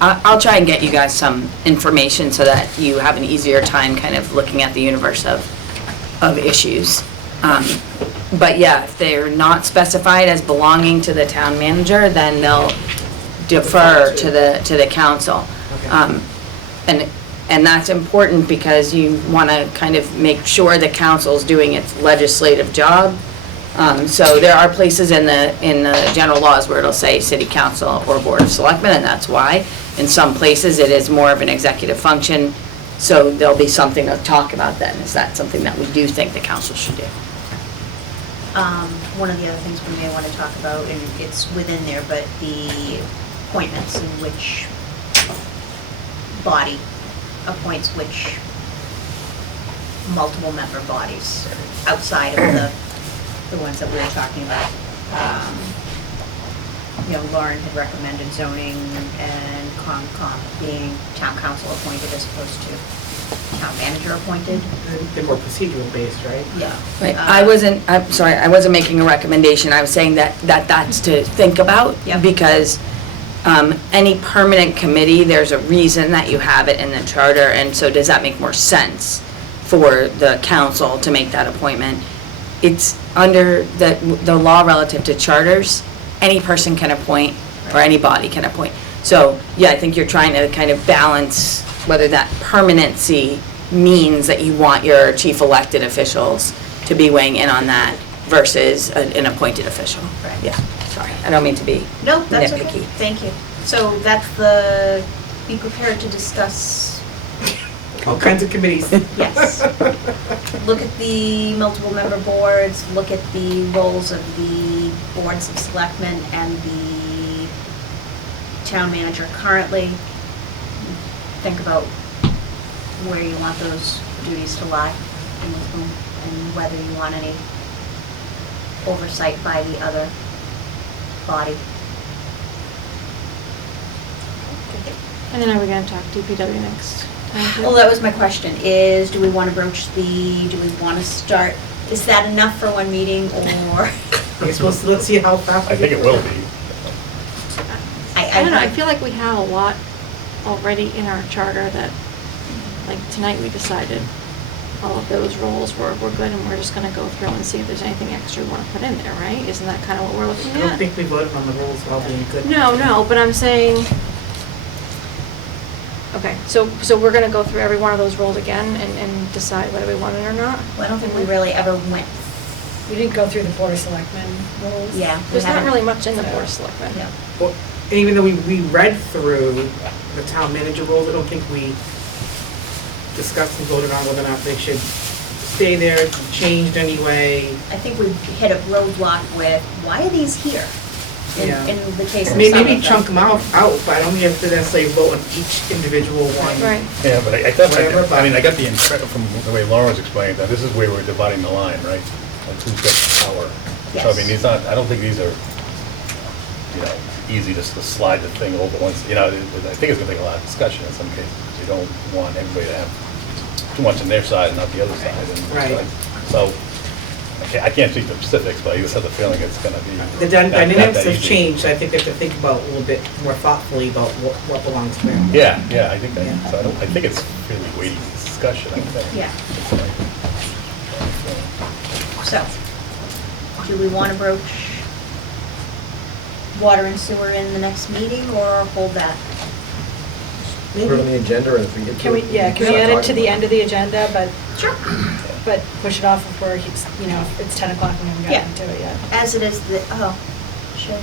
I'll try and get you guys some information so that you have an easier time kind of looking at the universe of issues. But yeah, if they're not specified as belonging to the town manager, then they'll defer to the council. And that's important because you want to kind of make sure the council's doing its legislative job. So there are places in the general laws where it'll say city council or board of selectmen, and that's why. In some places, it is more of an executive function, so there'll be something to talk about then. Is that something that we do think the council should do? One of the other things we may want to talk about, and it's within there, but the appointments in which body appoints which multiple member bodies outside of the ones that we were talking about. Lauren had recommended zoning and Concom being town council appointed as opposed to town manager appointed. They're more procedural based, right? Yeah. Right, I wasn't making a recommendation, I was saying that's to think about. Yep. Because any permanent committee, there's a reason that you have it in the charter, and so does that make more sense for the council to make that appointment. It's under the law relative to charters, any person can appoint, or any body can appoint. So, yeah, I think you're trying to kind of balance whether that permanency means that you want your chief elected officials to be weighing in on that versus an appointed official. Right. Yeah, sorry, I don't mean to be No, that's okay. nitpicky. Thank you. So that's be prepared to discuss, All kinds of committees. yes. Look at the multiple member boards, look at the roles of the boards of selectmen and the town manager currently. Think about where you want those duties to lie and with whom, and whether you want any oversight by the other body. And then are we gonna talk DPW next time too? Well, that was my question, is do we want to broach do we want to start, is that enough for one meeting, or? We're supposed to, let's see how fast. I think it will be. I don't know, I feel like we have a lot already in our charter that, like, tonight we decided all of those roles were good, and we're just gonna go through and see if there's anything extra we wanna put in there, right? Isn't that kinda what we're looking I don't at? think we voted on the rules all being good. No, but I'm saying, okay, so we're gonna go through every one of those roles again and decide whether we want it or not? Well, I don't think we really ever went, We didn't go through the Board of Selectmen roles. yeah. we There's not haven't- really much in the Board of Selectmen. No. Well, and even though we read through the town manager roles, I don't think we discussed and voted on whether or not they should stay there, changed anyway. I think we hit a roadblock with, why are these here? Yeah. In the case of some Maybe of them. chunk them out, but I don't think you have to necessarily vote on each individual one. Right. Yeah, but I thought, Whatever, but- I mean, I got the impression from the way Lauren was explaining that this is where we're dividing the line, right? Like who's got the power. So I mean, Yes. I don't think these are, easy just to slide the thing over once, I think it's gonna take a lot of discussion in some cases. You don't want everybody to have too much on their side and not the other side. And Right. So, I can't speak to specifics, but I just have the feeling it's gonna be. The not dynamics that have easy. changed, I think we have to think about a little bit more thoughtfully about what belongs where. Yeah, I think that, Yeah. so I think it's really weighty discussion, I think. Yeah. So, do we want to broach water and sewer in the next meeting, or hold that? Put it on the agenda, and if we get to Can we, it, yeah, can we start add it talking to the about end of the agenda, Sure. but push it off if if it's 10 o'clock and we haven't Yeah. gotten to it yet? As it is should.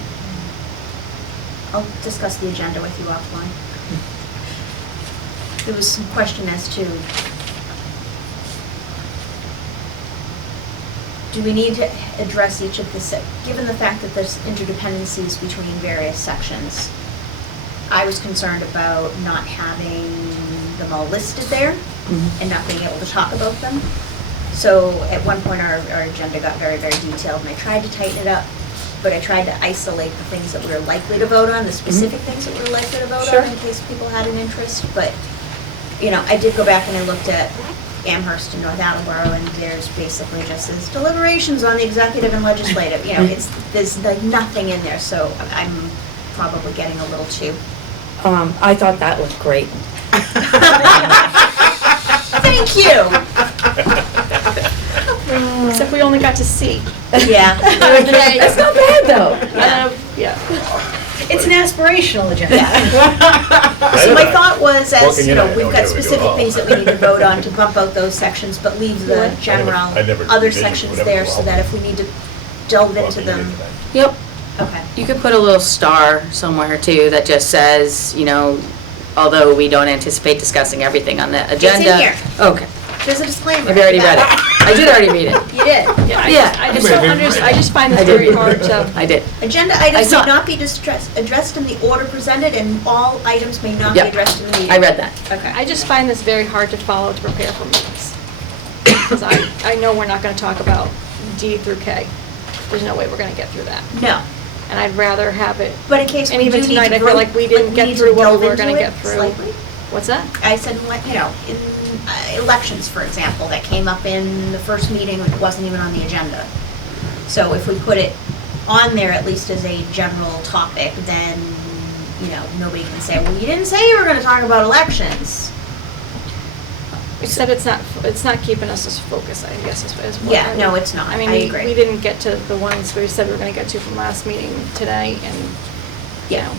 I'll discuss the agenda with you offline. There was some question as to, do we need to address each of the, given the fact that there's interdependencies between various sections, I was concerned about not having them all listed there and not being able to talk about them. So at one point, our agenda got very, very detailed, and I tried to tighten it up, but I tried to isolate the things that we were likely to vote on, the specific things that we were likely to vote Sure. on, in case people had an interest. But, I did go back and I looked at Amherst and North Attleboro, and there's basically just this deliberations on the executive and legislative, there's like nothing in there, so I'm probably getting a little too. I thought that looked great. Thank you. Except we only got to see. Yeah. That's not bad, though. Yeah. It's an aspirational agenda. So my thought was, as, Walking in, I we've know got you would do specific all. things that we need to vote on to bump out those sections, but leave the general I never other envisioned sections whatever there, we're so all- that if we need to delve into Walking in them. tonight. Yep. Okay. You could put a little star somewhere too that just says, although we don't anticipate discussing everything on the agenda. here. Okay, There's a disclaimer. I've already for read that. it. I did already read it. You did. Yeah. I just don't I just find this I did. very hard to. I did. Agenda I items saw- may not be addressed in the order presented, and all items may not be Yep. addressed in the meeting. I read that. Okay. I just find this very hard to follow to prepare for meetings. Because I know we're not gonna talk about D through K. There's no way we're gonna get through that. No, And I'd rather have it, but in case and we do even need to tonight, I feel like we didn't get need to through what delve we were into gonna it get through. slightly. What's that? I said, in elections, for example, that came up in the first meeting when it wasn't even on the agenda. So if we put it on there at least as a general topic, then, nobody can say, well, you didn't say you were gonna talk about elections. Except it's not keeping us as focused, I guess, is what. Yeah, no, it's not. I mean, I agree. we didn't get to the ones we said we were gonna get to from last meeting today, and, you know,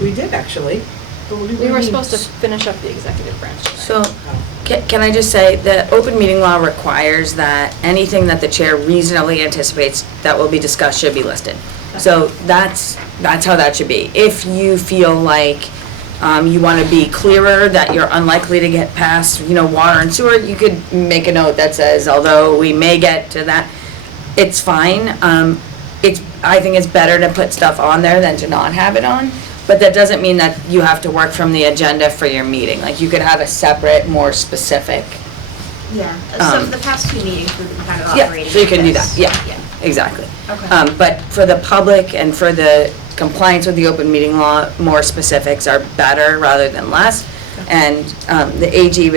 We did actually. But what do we were mean? supposed to finish up the executive branch today. So, can I just say, the open meeting law requires that anything that the chair reasonably anticipates that will be discussed should be listed. So that's how that should be. If you feel like you want to be clearer, that you're unlikely to get past, water and sewer, you could make a note that says, although we may get to that, it's fine. I think it's better to put stuff on there than to not have it on. But that doesn't mean that you have to work from the agenda for your meeting. Like, you could have a separate, more specific. Yeah, so for the past two meetings, we've been kind of Yeah, operating. so you can do this. that, yeah, exactly. Okay. But for the public and for the compliance with the open meeting law, more specifics are better rather than less. And the AG,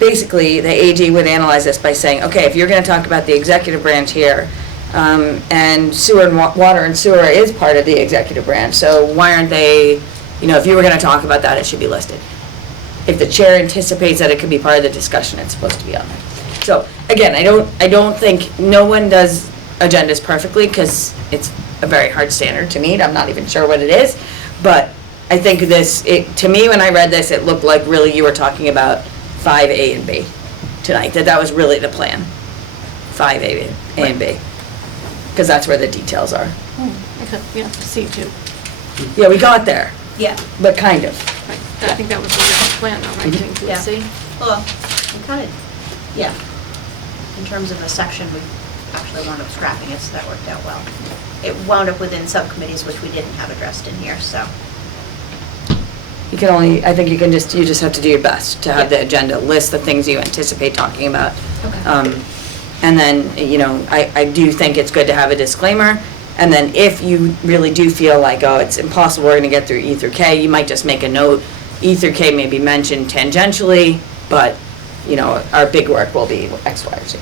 basically, the AG would analyze this by saying, okay, if you're gonna talk about the executive branch here, and sewer and water and sewer is part of the executive branch, so why aren't they, if you were gonna talk about that, it should be listed. If the chair anticipates that it could be part of the discussion, it's supposed to be on there. So, again, I don't think, no one does agendas perfectly, because it's a very hard standard to meet, I'm not even sure what it is, but I think to me, when I read this, it looked like really you were talking about 5A and B tonight, that was really the plan. 5A and B, because that's where the details are. Okay, yeah, C2. Yeah, we got there, Yeah, but kind of. Right. I think that was the original plan, though, right, to include Yeah. C? well, we kind of, yeah. In terms of the section, we actually wound up scrapping it, so that worked out well. It wound up within subcommittees, which we didn't have addressed in here, so. You can I think you just have to do your best to have the agenda, list the things you anticipate talking about. Okay. And then, I do think it's good to have a disclaimer. And then if you really do feel like, oh, it's impossible, we're gonna get through E through K, you might just make a note. E through K may be mentioned tangentially, but, our big work will be X, Y, or Z.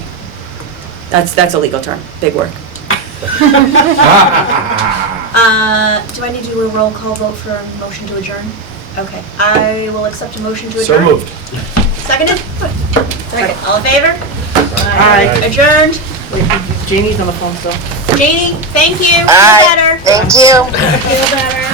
That's a legal term, big work. Do I need to do a roll call vote for a motion to adjourn? Okay, I will accept a motion to So adjourn. moved. Seconded? Second. All in favor? Aye. Adjourned. Wait, Janie's on the phone still. Janie, thank you. Feel Aye, better. thank you. Feel better.